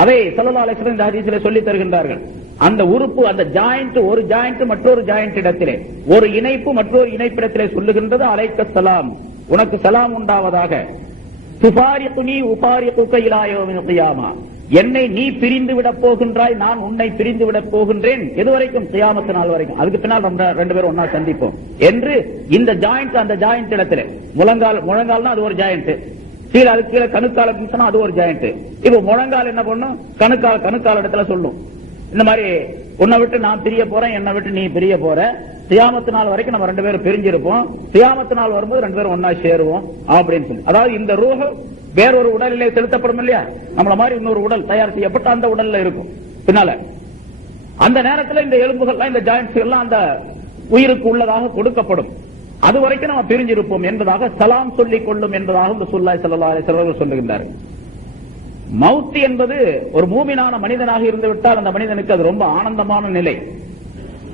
அதை ஸல்லல்லாஹு அலைஹி வஸல்லம் இந்த ஹதீஸிலே சொல்லித் தருகின்றார்கள். அந்த உறுப்பு, அந்த ஜாயிண்ட், ஒரு ஜாயிண்ட் மற்றொரு ஜாயிண்ட் இடத்திலே, ஒரு இணைப்பு மற்றொரு இணைப்பிடத்திலே சொல்லுகின்றது அலைக்க சலாம், உனக்கு சலாம் உண்டாவதாக. துஃபாரிகுனி உஃபாரிகுக இலா யௌமில் கியாமா, என்னை நீ பிரிந்து விடப் போகின்றாய், நான் உன்னை பிரிந்து விடப் போகின்றேன், எதுவரைக்கும்? கியாமத் நாள் வரைக்கும். அதுக்கு பின்னால் ரெண்டு பேரும் ஒன்னா சந்திப்போம் என்று இந்த ஜாயிண்ட், அந்த ஜாயிண்ட் இடத்துல முழங்கால்னா அது ஒரு ஜாயிண்ட், கீழே அது கீழே கணுக்கால சொன்னா அது ஒரு ஜாயிண்ட். இப்போ முழங்கால் என்ன பண்ணும்? கணுக்கால இடத்துல சொல்லும், இந்த மாதிரி உன்னை விட்டு நான் பிரிய போறேன், என்னை விட்டு நீ பிரிய போற, கியாமத் நாள் வரைக்கும் நம்ம ரெண்டு பேரும் பிரிஞ்சிருப்போம், கியாமத் நாள் வரும்போது ரெண்டு பேரும் ஒன்னா சேருவோம் அப்படின்னு சொல்லி. அதாவது இந்த ரூஹ் வேறொரு உடலிலே செலுத்தப்படும் இல்லையா, நம்மள மாதிரி இன்னொரு உடல் தயார் செய்யப்பட்ட அந்த உடல்ல இருக்கும். பின்னால அந்த நேரத்தில் இந்த எலும்புகள்லாம், இந்த ஜாயிண்ட்ஸ் எல்லாம் அந்த உயிருக்கு உள்ளதாக கொடுக்கப்படும். அது வரைக்கும் நம்ம பிரிஞ்சிருப்போம் என்பதாக சலாம் சொல்லிக் கொள்ளும் என்பதாக ரசூலுல்லாஹி ஸல்லல்லாஹு அலைஹி வஸல்லம் சொல்லுகின்றார்கள். மௌத் என்பது ஒரு மூமினான மனிதனாக இருந்து விட்டால் அந்த மனிதனுக்கு அது ரொம்ப ஆனந்தமான நிலை.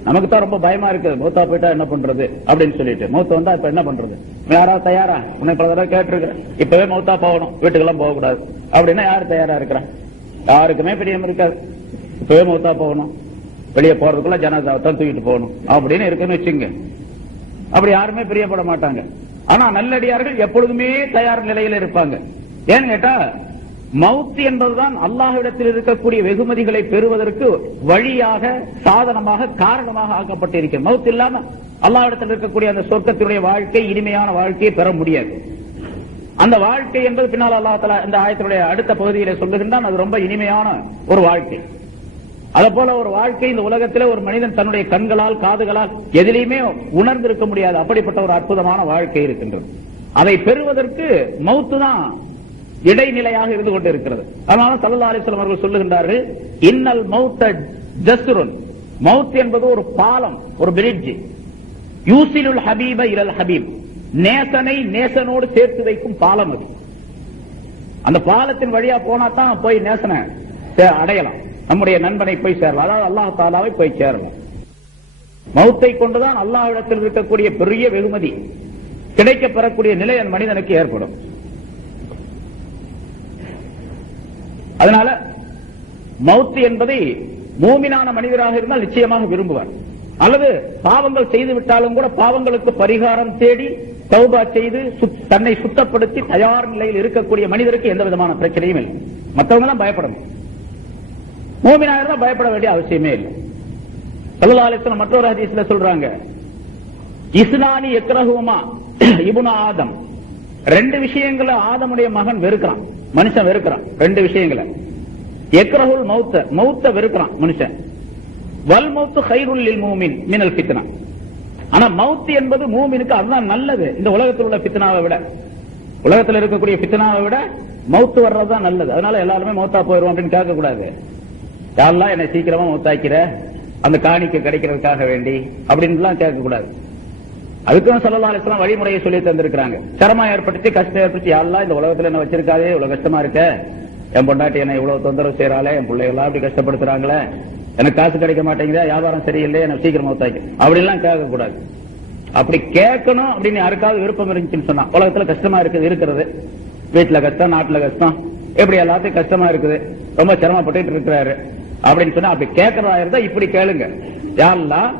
நமக்கு தான் ரொம்ப பயமா இருக்குது, மௌத்தா போயிட்டா என்ன பண்றது அப்படின்னு சொல்லிட்டு. மௌத்த வந்தா இப்ப என்ன பண்றது? யாராவது தயாரா? உன்னை பல தடவை கேட்டிருக்கிறேன், இப்பவே மௌத்தா போகணும், வீட்டுக்கெல்லாம் போக கூடாது அப்படின்னா யாரு தயாரா இருக்கிறான்? யாருக்குமே பிரியம் இருக்காது. இப்பவே மௌத்தா போகணும், வெளியே போறதுக்குள்ள ஜனாசாவை தான் தூக்கிட்டு போகணும் அப்படின்னு இருக்குன்னு வச்சுங்க. அப்படி யாருமே பிரியப்பட மாட்டாங்க. ஆனா நல்லடியார்கள் எப்பொழுதுமே தயார் நிலையில் இருப்பாங்க. ஏன்னு கேட்டா, மவுத் என்பதுதான் அல்லாஹ்விடத்தில் இருக்கக்கூடிய வெகுமதிகளை பெறுவதற்கு வழியாக, சாதனமாக, காரணமாக ஆக்கப்பட்டிருக்கிறது. மவுத் இல்லாம அல்லாஹ்விடத்தில் இருக்கக்கூடிய அந்த சொர்க்கத்தினுடைய வாழ்க்கை, இனிமையான வாழ்க்கையை பெற முடியாது. அந்த வாழ்க்கை என்பது பின்னால் அல்லாஹ் தஆலா இந்த ஆயத்தினுடைய அடுத்த பகுதியிலே சொல்லுகின்றான், அது ரொம்ப இனிமையான ஒரு வாழ்க்கை. அதே போல ஒரு வாழ்க்கை இந்த உலகத்திலே ஒரு மனிதன் தன்னுடைய கண்களால், காதுகளால் எதிலையுமே உணர்ந்திருக்க முடியாது. அப்படிப்பட்ட ஒரு அற்புதமான வாழ்க்கை இருக்கின்றது. அதை பெறுவதற்கு மவுத்து தான் இடைநிலையாக இருந்து கொண்டு இருக்கிறது. அதனால ஸல்லல்லாஹு அலைஹி வஸல்லம் அவர்கள் சொல்லுகின்றார்கள், இன்னல் மௌத்த ஜஸ்ருன், மவுத் என்பது ஒரு பாலம், ஒரு பிரிட்ஜ். யூசிலுல் ஹபீப இலல் ஹபீப், நேசனை நேசனோடு சேர்த்து வைக்கும் பாலம் அது. அந்த பாலத்தின் வழியா போனா தான் போய் நேசனை அடையலாம், நம்முடைய நண்பனை போய் சேரலாம், அதாவது அல்லாஹ் தஆலாவை போய் சேரலாம். மௌத்தை கொண்டுதான் அல்லாஹ்விடத்தில் இருக்கக்கூடிய பெரிய வெகுமதி கிடைக்க பெறக்கூடிய நிலை அந்த மனிதனுக்கு ஏற்படும். அதனால மௌத் என்பதை மூமினான மனிதராக இருந்தால் நிச்சயமாக விரும்புவார். அல்லது பாவங்கள் செய்து விட்டாலும் கூட பாவங்களுக்கு பரிகாரம் தேடி தௌபா செய்து தன்னை சுத்தப்படுத்தி தயார் நிலையில் இருக்கக்கூடிய மனிதருக்கு எந்த விதமான பிரச்சனையும் இல்லை. மற்றவங்க எல்லாம் பயப்படணும், மூமினாக தான் பயப்பட வேண்டிய அவசியமே இல்லை. ஸல்லல்லாஹு அலைஹி வஸல்லம் மற்றொரு ஹதீஸ்ல சொல்றாங்க, இஸ்னானி யக்ரஹுமா இப்னு ஆதம், ரெண்டு விஷயங்களை ஆதமுடைய மகன் வெறுக்கிறான், மனுஷன் வெறுக்கிறான். ரெண்டு விஷயங்களை, யக்ரஹுல் மௌத்த, மௌத்த வெறுக்கிறான் மனுஷன். வல் மௌத்து கைருல் லில் மூமின் மினல் ஃபித்னா, ஆனா மௌத் என்பது மூமினுக்கு அதுதான் நல்லது. இந்த உலகத்தில் உள்ள ஃபித்னாவை விட, உலகத்தில் இருக்கக்கூடிய ஃபித்னாவை விட மௌத்து வர்றதுதான் நல்லது. அதனால எல்லாருமே மௌத்தா போயிரும் அப்படின்னு கேட்க கூடாது. யா அல்லாஹ் என்னை சீக்கிரமா மௌத்தாக்கிற, அந்த காணிக்கை கிடைக்கிறதுக்காக வேண்டி அப்படின்னு கேட்க கூடாது. அதுக்கும் ஸல்லல்லாஹு அலைஹி வஸல்லம் வழிமுறையை சொல்லி தந்திருக்கிறாங்க. சிரமம் ஏற்படுத்தி, கஷ்டம் ஏற்படுத்தி, யா அல்லாஹ் இந்த உலகத்துல என்ன வச்சிருக்காதே, இவ்வளவு கஷ்டமா இருக்க, என் பொண்டாட்டி என்ன இவ்வளவு தொந்தரவு செய்யறாளே, என் பிள்ளைகளா அப்படி கஷ்டப்படுத்துறாங்களே, எனக்கு காசு கிடைக்க மாட்டேங்குதா, வியாபாரம் சரியில்லை, எனக்கு சீக்கிரம் மௌத்தாக்கி அப்படிலாம் கேட்க கூடாது. அப்படி கேட்கணும் அப்படின்னு யாருக்காவது விருப்பம் இருந்துச்சுன்னு சொன்னா, உலகத்துல கஷ்டமா இருக்கிறது, வீட்டுல கஷ்டம், நாட்டுல கஷ்டம், எப்படி எல்லாத்தையும் கஷ்டமா இருக்குது, ரொம்ப சிரமப்பட்டு இருக்கிறாரு அப்படின்னு சொன்னா, அப்படி கேட்கறதா இருந்தா இப்படி கேளுங்க, யா அல்லாஹ்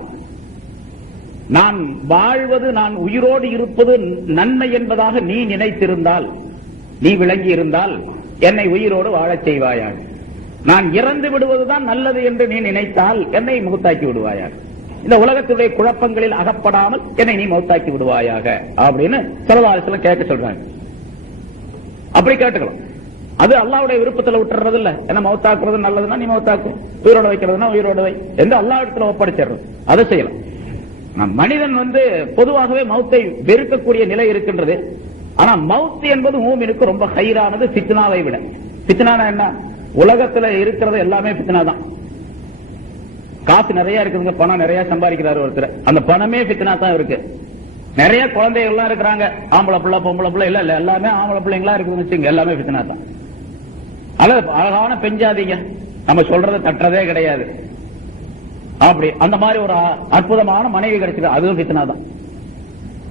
நான் வாழ்வது, நான் உயிரோடு இருப்பது நன்மை என்பதாக நீ நினைத்திருந்தால், நீ விளங்கி இருந்தால் என்னை உயிரோடு வாழச் செய்வாயாக. நான் இறந்து விடுவதுதான் நல்லது என்று நீ நினைத்தால் என்னை மௌத்தாக்கி விடுவாயாக. இந்த உலகத்துடைய குழப்பங்களில் அகப்படாமல் என்னை நீ மௌத்தாக்கி விடுவாயாக அப்படின்னு ஸல்லல்லாஹு அலைஹி வஸல்லம் கேட்க சொல்றாங்க. அப்படி கேட்டுக்கலாம். அது அல்லாஹ்வுடைய விருப்பத்தில் விட்டுறது இல்ல. என்ன மௌத்தாக்குறது நல்லதுன்னா நீ மௌத்தாக்கு, உயிரோட வைக்கிறதுனா உயிரோட வை என்று அல்லாஹ்விடத்தில் ஒப்படைச்சிடுறது, அதை செய்யலாம். மனிதன் பொதுவாகவே மௌத்தை வெறுக்கக்கூடிய நிலை இருக்கின்றது. ஆனா மௌத் என்பது மூமினுக்கு ரொம்ப ஹைரானது ஃபித்னாவை விட. ஃபித்னானா என்ன? உலகத்துல இருக்கிறது எல்லாமே ஃபித்னா தான். காசு நிறைய இருக்குதுங்க, பணம் நிறைய சம்பாதிக்கிறாரு ஒருத்தர், அந்த பணமே ஃபித்னா தான் இருக்கு. நிறைய குழந்தைகள்லாம் இருக்கிறாங்க, ஆம்பளை பிள்ளை பொம்பளை பிள்ளை இல்ல இல்ல எல்லாமே ஆம்பளை பிள்ளைங்களா இருக்குதுன்னு வச்சுங்க, எல்லாமே ஃபித்னா தான். அழகான பெஞ்சாதீங்க, நம்ம சொல்றதை தட்டுறதே கிடையாது. அப்படி அந்த மாதிரி ஒரு அற்புதமான மனைவி கிடைச்சிருக்கு, அதுவும் ஃபித்னா தான்.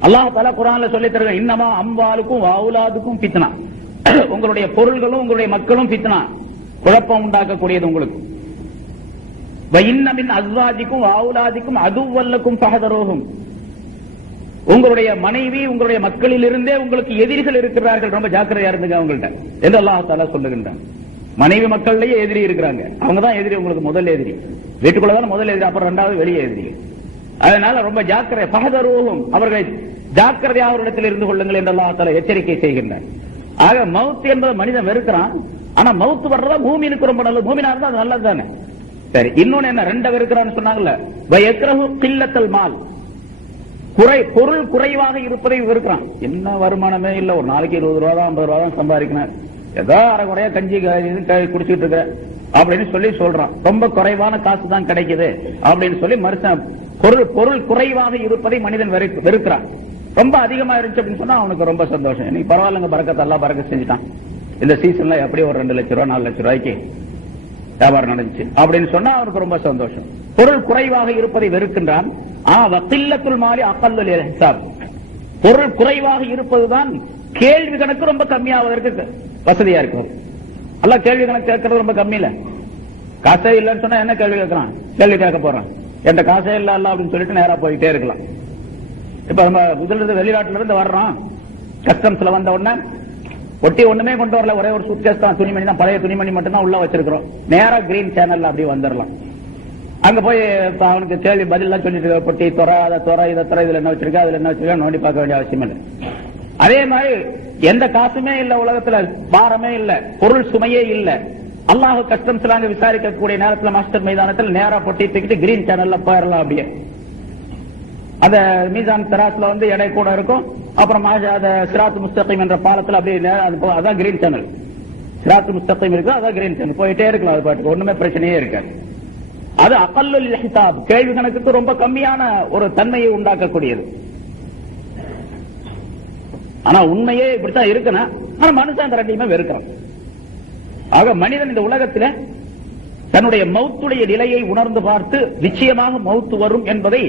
அல்லாஹ் தஆலா குர்ஆன்ல சொல்லி தருங்க, இன்னமா அம்வாலுக்கும் வஅவுலாதுக்கும் ஃபித்னா, உங்களுடைய பொருள்களும் உங்களுடைய மக்களும் ஃபித்னா, குழப்பம் உண்டாக்கக்கூடியது உங்களுக்கு. வஇன்ன மின் அஸ்வாஜிக்கும் வஅவுலாதிக்கும் அதுவல்லக்கும் ஃபஹதரூஹும், உங்களுடைய மனைவி உங்களுடைய மக்களில் இருந்தே உங்களுக்கு எதிரிகள் இருக்கிறார்கள், ரொம்ப ஜாக்கிரதையா இருந்துங்க அவங்கள்ட்ட என்று அல்லாஹ் தஆலா சொல்லுகின்றான். மனைவி மக்கள்லயே எதிரி இருக்கிறாங்க, அவங்க தான் எதிரி, உங்களுக்கு முதல் எதிரி. வீட்டுக்குள்ளதான் முதல் எதிரி, அப்புறம் இரண்டாவது வெளியே எதிரி. அதனால ரொம்ப ஜாக்கிரதை, ஃபஹதரூஹும், அவர்களை ஜாக்கிரதையாக அவரிடத்தில் இருந்து கொள்ளுங்கள் என்று அல்லாஹ் தஆலா எச்சரிக்கை செய்கின்றார். ஆக மவுத் என்பது மனிதன் வெறுக்கிறான், ஆனா மவுத் வர்றதா மூமினுக்கு ரொம்ப நல்லது, மூமினா இருந்தா அது நல்லது தானே. சரி, இன்னொன்னு என்ன, ரெண்ட வெறுக்கிறான்னு சொன்னாங்கல்ல, வயக்ரஹு கில்லத்தல் மால், பொருள் குறைவாக இருப்பதை வெறுக்கிறான். என்ன வருமானமே இல்ல, ஒரு நாளைக்கு 20 ரூபா தான் 50 ரூபா தான் சம்பாதிக்கணும், ஏதோ அரை குறையா கஞ்சி குடிச்சிட்டு இருக்க அப்படின்னு சொல்லி சொல்றான். ரொம்ப குறைவான காசு தான் கிடைக்குது அப்படின்னு சொல்லி மனுஷன் பொருள் குறைவாக இருப்பதை மனிதன் வெறுக்கிறான். ரொம்ப அதிகமா இருந்துச்சு அப்படின்னு சொன்னா அவனுக்கு ரொம்ப சந்தோஷம், இன்னைக்கு பரவாயில்லைங்க, பரக்கத்தை எல்லாம் பறக்க செஞ்சுட்டான், இந்த சீசன்ல எப்படி ஒரு 2 லட்சம் ரூபாய் 4 லட்சம் ரூபாய்க்கு வியாபாரம் நடந்துச்சு அப்படின்னு சொன்னா அவனுக்கு ரொம்ப சந்தோஷம். பொருள் குறைவாக இருப்பதை வெறுக்கின்றான். வக்கில்லத்துல் மாலி அகல்லுல் ஹிசாப், பொருள் குறைவாக இருப்பதுதான் கேள்வி கணக்கு ரொம்ப கம்மியாவதற்கு வசதியா இருக்கும். அல்ல கேள்வி கணக்கு கேட்கறது ரொம்ப கம்மி இல்ல, காசே இல்லைன்னு சொன்னா என்ன கேள்வி கேட்கறான், கேள்வி கேட்க போறான், என்கிட்ட காசே இல்ல அல்ல அப்படின்னு சொல்லிட்டு நேரா போயிட்டே இருக்கலாம். இப்ப நம்ம முதல்ல வெளிநாட்டுல இருந்து வர்றோம், கஸ்டம்ஸ்ல வந்த உடனே ஒட்டி ஒண்ணுமே கொண்டு வரல, ஒரே ஒரு சூட்கேஸ் தான், துணிமணி தான், பழைய துணிமணி மட்டும் தான் உள்ள வச்சிருக்கிறோம். நேரா கிரீன் சேனல்ல அப்படி வந்துடலாம். அங்க போய் அவனுக்கு கேள்வி பதில் எல்லாம் சொல்லிட்டு, பொட்டி துறை, அதை துறை, இதை துறை, இதுல என்ன வச்சிருக்கா, அதுல என்ன வச்சிருக்கா நோண்டி பார்க்க வேண்டிய அவசியம் இல்லை. அதே மாதிரி எந்த காசுமே இல்ல உலகத்துல, பாரமே இல்ல, பொருள் சுமையே இல்ல, அல்லாஹ் கஸ்டம்ஸ்ல அங்க விசாரிக்கக்கூடிய நேரத்துல மாஸ்டர் மைதானத்தில் நேரா பொட்டி தூக்கிட்டு கிரீன் சேனல்ல போயிடலாம். அப்படியே அந்த மீசான் தராசுல வந்து எடை கூட இருக்கும். அப்புறம் சிராத் முஸ்தகீம் என்ற பாலத்தில் அப்படியே அதான் கிரீன் சேனல், சிராத் முஸ்தகீம் இருக்கு, அதான் கிரீன் சேனல், போயிட்டே இருக்கலாம், அது பாட்டுக்கு ஒண்ணுமே பிரச்சனையே இருக்காது. அது அகல்லுல் ஹிசாப், கேள்வி கணக்குக்கு ரொம்ப கம்மியான ஒரு தன்மையை உண்டாக்கக்கூடியது. ஆனா உண்மையே இப்படித்தான் இருக்கணும், ஆனா மனுஷன் அந்த ரெண்டையுமே வெறுக்கிறான். ஆக மனிதன் இந்த உலகத்தில் தன்னுடைய மௌத்துடைய நிலையை உணர்ந்து பார்த்து நிச்சயமாக மௌத்து வரும் என்பதை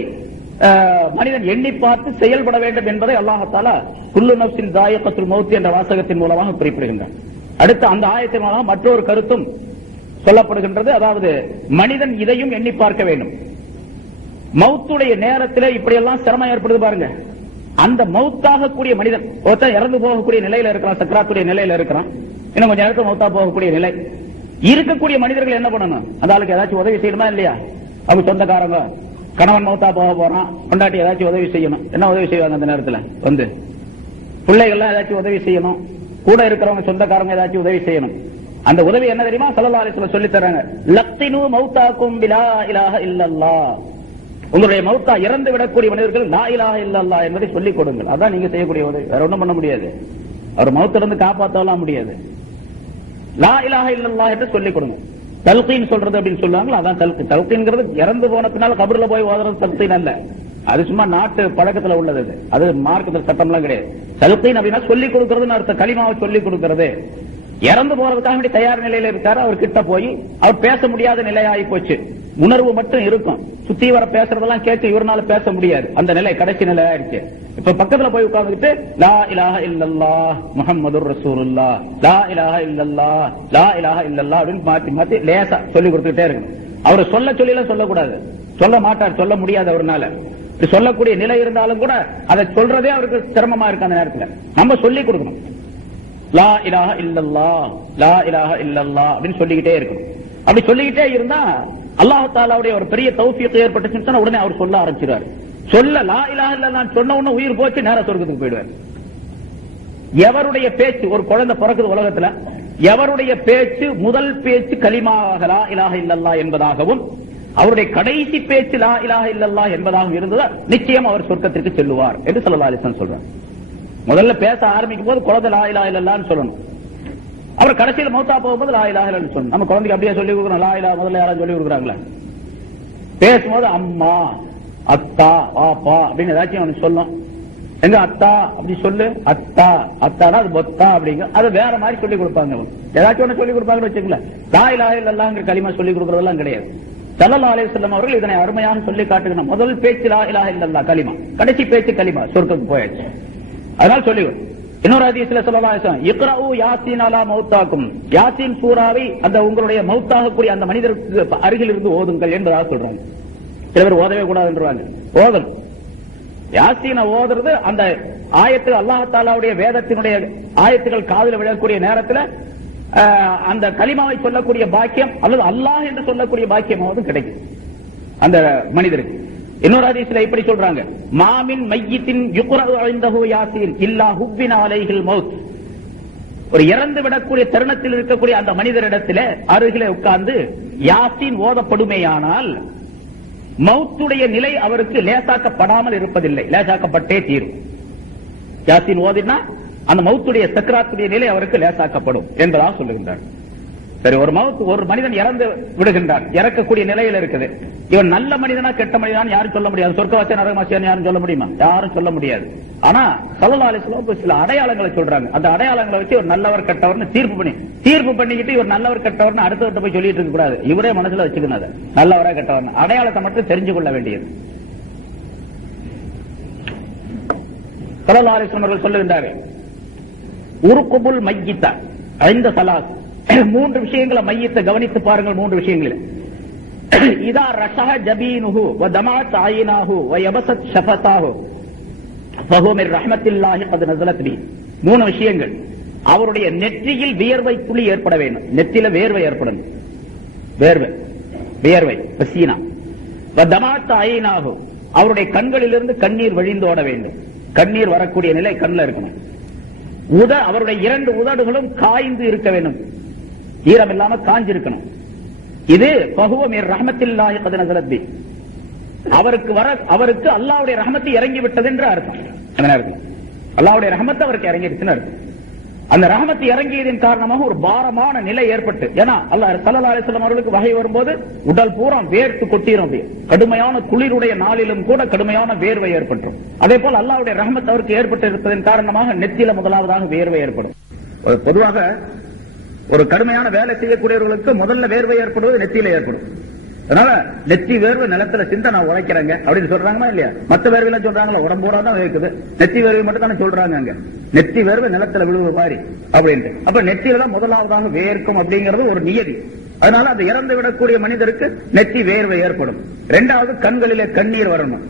மனிதன் எண்ணி பார்த்து செயல்பட வேண்டும் என்பதை அல்லாஹ் தஆலா குல்லு நஃப்ஸின் ஸாயிகத்துல் மௌத் என்ற வாசகத்தின் மூலமாக குறிப்பிடுகின்றார். அடுத்து அந்த ஆயத்தின் மூலமாக மற்றொரு கருத்தும் சொல்லப்படுகின்றது. அதாவது மனிதன் இதையும் எண்ணி பார்க்க வேண்டும். மௌத்துடைய நேரத்தில் இப்படியெல்லாம் சிரமம் ஏற்படுது பாருங்க. அந்த மௌத்தாக கூடிய மனிதன் ஒருத்தன் இறந்து போகக்கூடிய நிலையில இருக்கிறான், சக்கராத்துடைய நிலையில இருக்கிறான், இன்னும் கொஞ்சம் நேரத்தில் மௌத்தா போகக்கூடிய நிலை இருக்கக்கூடிய மனிதர்கள் என்ன பண்ணணும்? அந்த ஆளுக்கு ஏதாச்சும் உதவி செய்யணுமா இல்லையா? அவங்க சொந்தக்காரங்க, கணவன் மௌத்தா போக போறான், கொண்டாட்டி ஏதாச்சும் உதவி செய்யணும். என்ன உதவி செய்வாங்க அந்த நேரத்தில்? வந்து பிள்ளைகள்லாம் ஏதாச்சும் உதவி செய்யணும், கூட இருக்கிறவங்க சொந்தக்காரங்க ஏதாச்சும் உதவி செய்யணும். அந்த உதவி என்ன தெரியுமா? ஸல்லல்லாஹு அலைஹி வஸல்லம் சொல்லி தராங்க, லக்தினு மௌதாக்கும் பிலா இலாஹ இல்லல்லாஹ், உங்களுடைய மௌத்தா இறந்து விடக்கூடிய மனிதர்கள் லா இலாஹ இல்லல்லாஹ் என்பதை சொல்லிக் கொடுங்கள். அதான் நீங்க செய்யக்கூடிய உதவி, வேற ஒண்ணும் பண்ண முடியாது. அவர் மௌத்திலிருந்து காப்பாற்றலாம் முடியாது. லா இலாஹ இல்லல்லாஹ் என்று சொல்லிக் கொடுங்க. தல்கீன் சொல்றது அப்படின்னு சொல்லுவாங்க, அதான் தல்கீன். தல்கீன்ங்கிறது இறந்து போன பின்னால் கபர்ல போய் ஓதுறது தல்கீன் அல்ல, அது சும்மா நாட்டு பழக்கத்துல உள்ளது, அது மார்க்கத்தில் சட்டம்லாம் கிடையாது. தல்கீன் அப்படின்னா சொல்லிக் கொடுக்கறதுன்னு அர்த்தம், கலிமாவை சொல்லிக் கொடுக்கிறது. இறந்து போறதுக்காக வேண்டி தயார் நிலையில இருக்காரு, அவர் கிட்ட போய் அவர் பேச முடியாத நிலையாகி போச்சு, உணர்வு மட்டும் இருக்கும், சுத்தி வர பேசுறதெல்லாம் கேட்டு இவரால பேச முடியாது, அந்த நிலை கடைசி நிலை ஆயிடுச்சு. இப்ப பக்கத்துல போய் உட்கார்ந்துட்டு லா இலாஹ இல்லல்லாஹ் முஹம்மதுர் ரசூலுல்லாஹ், லா இலாஹ இல்லல்லாஹ், லா இலாஹ இல்லல்லாஹ் அப்படின்னு மாத்தி மாத்தி லேசா சொல்லி கொடுத்துட்டே இருக்கணும். அவர் சொல்ல சொல்லிலாம் சொல்லக்கூடாது, சொல்ல மாட்டார், சொல்ல முடியாது அவர்னால. சொல்லக்கூடிய நிலை இருந்தாலும் கூட அதை சொல்றதே அவருக்கு சிரமமா இருக்கு. அந்த நேரத்தில் நம்ம சொல்லி கொடுக்கணும், லா இலாஹ இல்லல்லாஹ், லா இலாஹ இல்லல்லாஹ் அப்படின்னு சொல்லிக்கிட்டே இருக்கணும். அப்படி சொல்லிக்கிட்டே இருந்தா அல்லாஹ் தஆலாவுடைய ஒரு பெரிய தௌஃபீக் ஏற்பட்டுச்சுன்னா உடனே அவர் சொல்ல ஆரம்பிச்சிருவார். சொல்ல லா இலாஹ இல்லல்லாஹ் சொன்ன உடனே உயிர் போச்சு, நேரா சொர்க்கத்துக்கு போயிடுவார். எவருடைய பேச்சு, ஒரு குழந்தை பிறக்குது உலகத்துல, எவருடைய பேச்சு முதல் பேச்சு கலிமாக லா இலாஹ இல்லல்லாஹ் என்பதாகவும் அவருடைய கடைசி பேச்சு லா இலாஹ இல்லல்லாஹ் என்பதாகவும் இருந்ததால் நிச்சயம் அவர் சொர்க்கத்திற்கு செல்லுவார் என்று ஸல்லல்லாஹு அலைஹி வஸல்லம் சொல்றார். முதல்ல பேச ஆரம்பிக்கும் போது குழந்தை லா இலாஹ இல்லல்லாஹ்னு சொல்லணும், அவர் கடைசியில் மௌத்தா போகும்போது லா இலாஹ இல்லல்லாஹ்னு சொல்லணும். நம்ம குழந்தைக்கு அப்படியே சொல்லி கொடுக்கணும், லா இலாஹ முதல்ல யாரும் சொல்லி கொடுக்குறாங்களா? பேசும்போது அம்மா, அத்தா, பாப்பா அப்படின்னு ஏதாச்சும் அவனுக்கு சொல்லும். எங்க அத்தா அப்படி சொல்லு, அத்தா, அத்தானா அது பொத்தா அப்படிங்க. அது வேற மாதிரி சொல்லி கொடுப்பாங்க. ஏதாச்சும் ஒண்ணு சொல்லி கொடுப்பாங்கன்னு வச்சுக்கோங்களேன். லா இலாஹ இல்லல்லாஹ்ங்கிற கலிமா சொல்லி கொடுக்கறதெல்லாம் கிடையாது. ஸல்லல்லாஹு அலைஹி வஸல்லம் அவர்கள் இதனை அருமையாக சொல்லி காட்டுகிறார். முதல் பேச்சு லா இலாஹ இல்லல்லாஹ் கலிமா, கடைசி பேச்சு கலிமா, சொர்க்கத்துக்கு போயாச்சு. அதனால சொல்லி இன்னொரு ஹதீஸ்ல ஸல்லல்லாஹு அலைஹி வஸல்லம் இக்ரஉ யாசீன் அலா மௌத்தாக்கும், யாசீன் சூராவை அந்த உங்களுடைய மௌத்தாகக்கூடிய அந்த மனிதருக்கு அருகில் இருந்து ஓதுங்கள் என்பதாக சொல்றாங்க. சில பேர் ஓதவே கூடாதுன்றாங்க. ஓதணும். யாசீனை ஓதுறது அந்த ஆயத்து அல்லாஹ் தஆலாவுடைய வேதத்தினுடைய ஆயத்துகள் காதில் விழக்கூடிய நேரத்தில் அந்த கலிமாவை சொல்லக்கூடிய பாக்கியம் அல்லது அல்லாஹ் என்று சொல்லக்கூடிய பாக்கியமாவது கிடைக்கும் அந்த மனிதருக்கு. இன்னொரு ஹதீஸ்ல இப்படி சொல்றாங்க, மாமின் மையித்தின் யுக்ரஉ இன்தஹு யாசீன் இல்லா ஹுப்பின அலைஹில் மௌத். ஒரு இறந்து விடக்கூடிய தருணத்தில் இருக்கக்கூடிய அந்த மனிதரிடத்தில் அருகிலே உட்கார்ந்து யாசீன் ஓதப்படுமேயானால் மௌத்துடைய நிலை அவருக்கு லேசாக்கப்படாமல் இருப்பதில்லை, லேசாக்கப்பட்டே தீரும். யாசீன் ஓதினா அந்த மௌத்துடைய சக்கராத்துடைய நிலை அவருக்கு லேசாக்கப்படும் என்பதாக சொல்லுகின்றார். சரி, ஒரு மனிதன் இறந்து விடுகின்றான், இறக்கக்கூடிய நிலையில் இருக்குது. இவன் நல்ல மனிதனா கெட்ட மனிதனா யாரும் சொல்ல முடியாது. சொர்க்கவாசியா நரகவாசியான்னு யாரும் சொல்ல முடியுமா? யாரும் சொல்ல முடியாது. ஆனா ஸல்லல்லாஹு அலைஹி வஸல்லம் சில அடையாளங்களை சொல்றாங்க. அந்த அடையாளங்களை வச்சு ஒரு நல்லவர் கெட்டவர்னு தீர்ப்பு பண்ணிக்கிட்டு இவர் நல்லவர் கெட்டவர்னு அடுத்தவர்கிட்ட போய் சொல்லிட்டு இருக்க கூடாது. இவரே மனசுல வச்சுக்கணும், நல்லவரா கெட்டவர்னு அடையாளத்தை மட்டும் தெரிஞ்சு கொள்ள வேண்டியது. ஸல்லல்லாஹு அலைஹி வஸல்லம் அவர்கள் சொல்லுகின்றார்கள், உருக்குபுல் மையித்த ஐந்த ஸலாத், மூன்று விஷயங்களை மையத்தை கவனித்து பாருங்கள். மூன்று விஷயங்கள், இதா ரஷஹ ஜபீனுஹு வ தமாத் ஐனாஹு வ யபஸத் ஷஃபதாஹு ஃபஹுவ மின் ரஹ்மத்தில்லாஹி கத் நஸலத் பி. மூணு விஷயங்கள். அவருடைய நெற்றியில் வியர்வை துளி ஏற்பட வேண்டும். நெற்றியில வேர்வை ஏற்படணும். வியர்வை பசீனா. வ தமாத் ஐனாஹு, அவருடைய கண்களிலிருந்து கண்ணீர் வழிந்தோட வேண்டும். கண்ணீர் வரக்கூடிய நிலை கண்ணில் இருக்கணும். அவருடைய இரண்டு உதடுகளும் காய்ந்து இருக்க வேண்டும், ஈரம் இல்லாம காஞ்சிருக்கணும். இது ஃபஹுவ மின் ரஹ்மத்தில்லாஹி கத் நஸலத் பி. அவருக்கு அல்லாஹ்வுடைய ரஹ்மத் இறங்கி விட்டது என்று அர்த்தம். அல்லாஹ்வுடைய ரஹ்மத் அவருக்கு இறங்கிடுச்சுன்னு அர்த்தம். அந்த ரஹ்மத் இறங்கியதன் காரணமாக ஒரு பாரமான நிலை ஏற்பட்டு, ஏன்னா அல்லாஹ் ஸல்லல்லாஹு அலைஹி வஸல்லம் அவர்களுக்கு வஹி வரும்போது உடல் பூரா வேர்த்து கொட்டிரும். கடுமையான குளிருடைய நாளிலும் கூட கடுமையான வேர்வை ஏற்பட்டுரும். அதே போல அல்லாஹ்வுடைய ரஹ்மத் அவருக்கு ஏற்பட்டு இருப்பதன் காரணமாக நெத்தியில முதலாவதாக வேர்வை ஏற்படும். பொதுவாக ஒரு கடுமையான வேலை செய்யக்கூடியவர்களுக்கு முதல்ல வேர்வை ஏற்படுவது நெத்தியில ஏற்படும். அதனால நெத்தி வேர்வை நிலத்துல சிந்த நான் உழைக்கிறேங்க அப்படின்னு சொல்றாங்களா இல்லையா? மத்த வேர்வை சொல்றாங்களா? உடம்போட தான் இருக்குது, நெத்தி வேர்வை மட்டும் தானே சொல்றாங்க. அங்க நெத்தி வேர்வை நிலத்துல விழுவது மாதிரி அப்படின்ட்டு. அப்ப நெத்தியில தான் முதலாவதாக வேர்க்கும் அப்படிங்கிறது ஒரு நியதி. அதனால அந்த இறந்து விடக்கூடிய மனிதருக்கு நெத்தி வேர்வை ஏற்படும். இரண்டாவது, கண்களிலே கண்ணீர் வரணும்.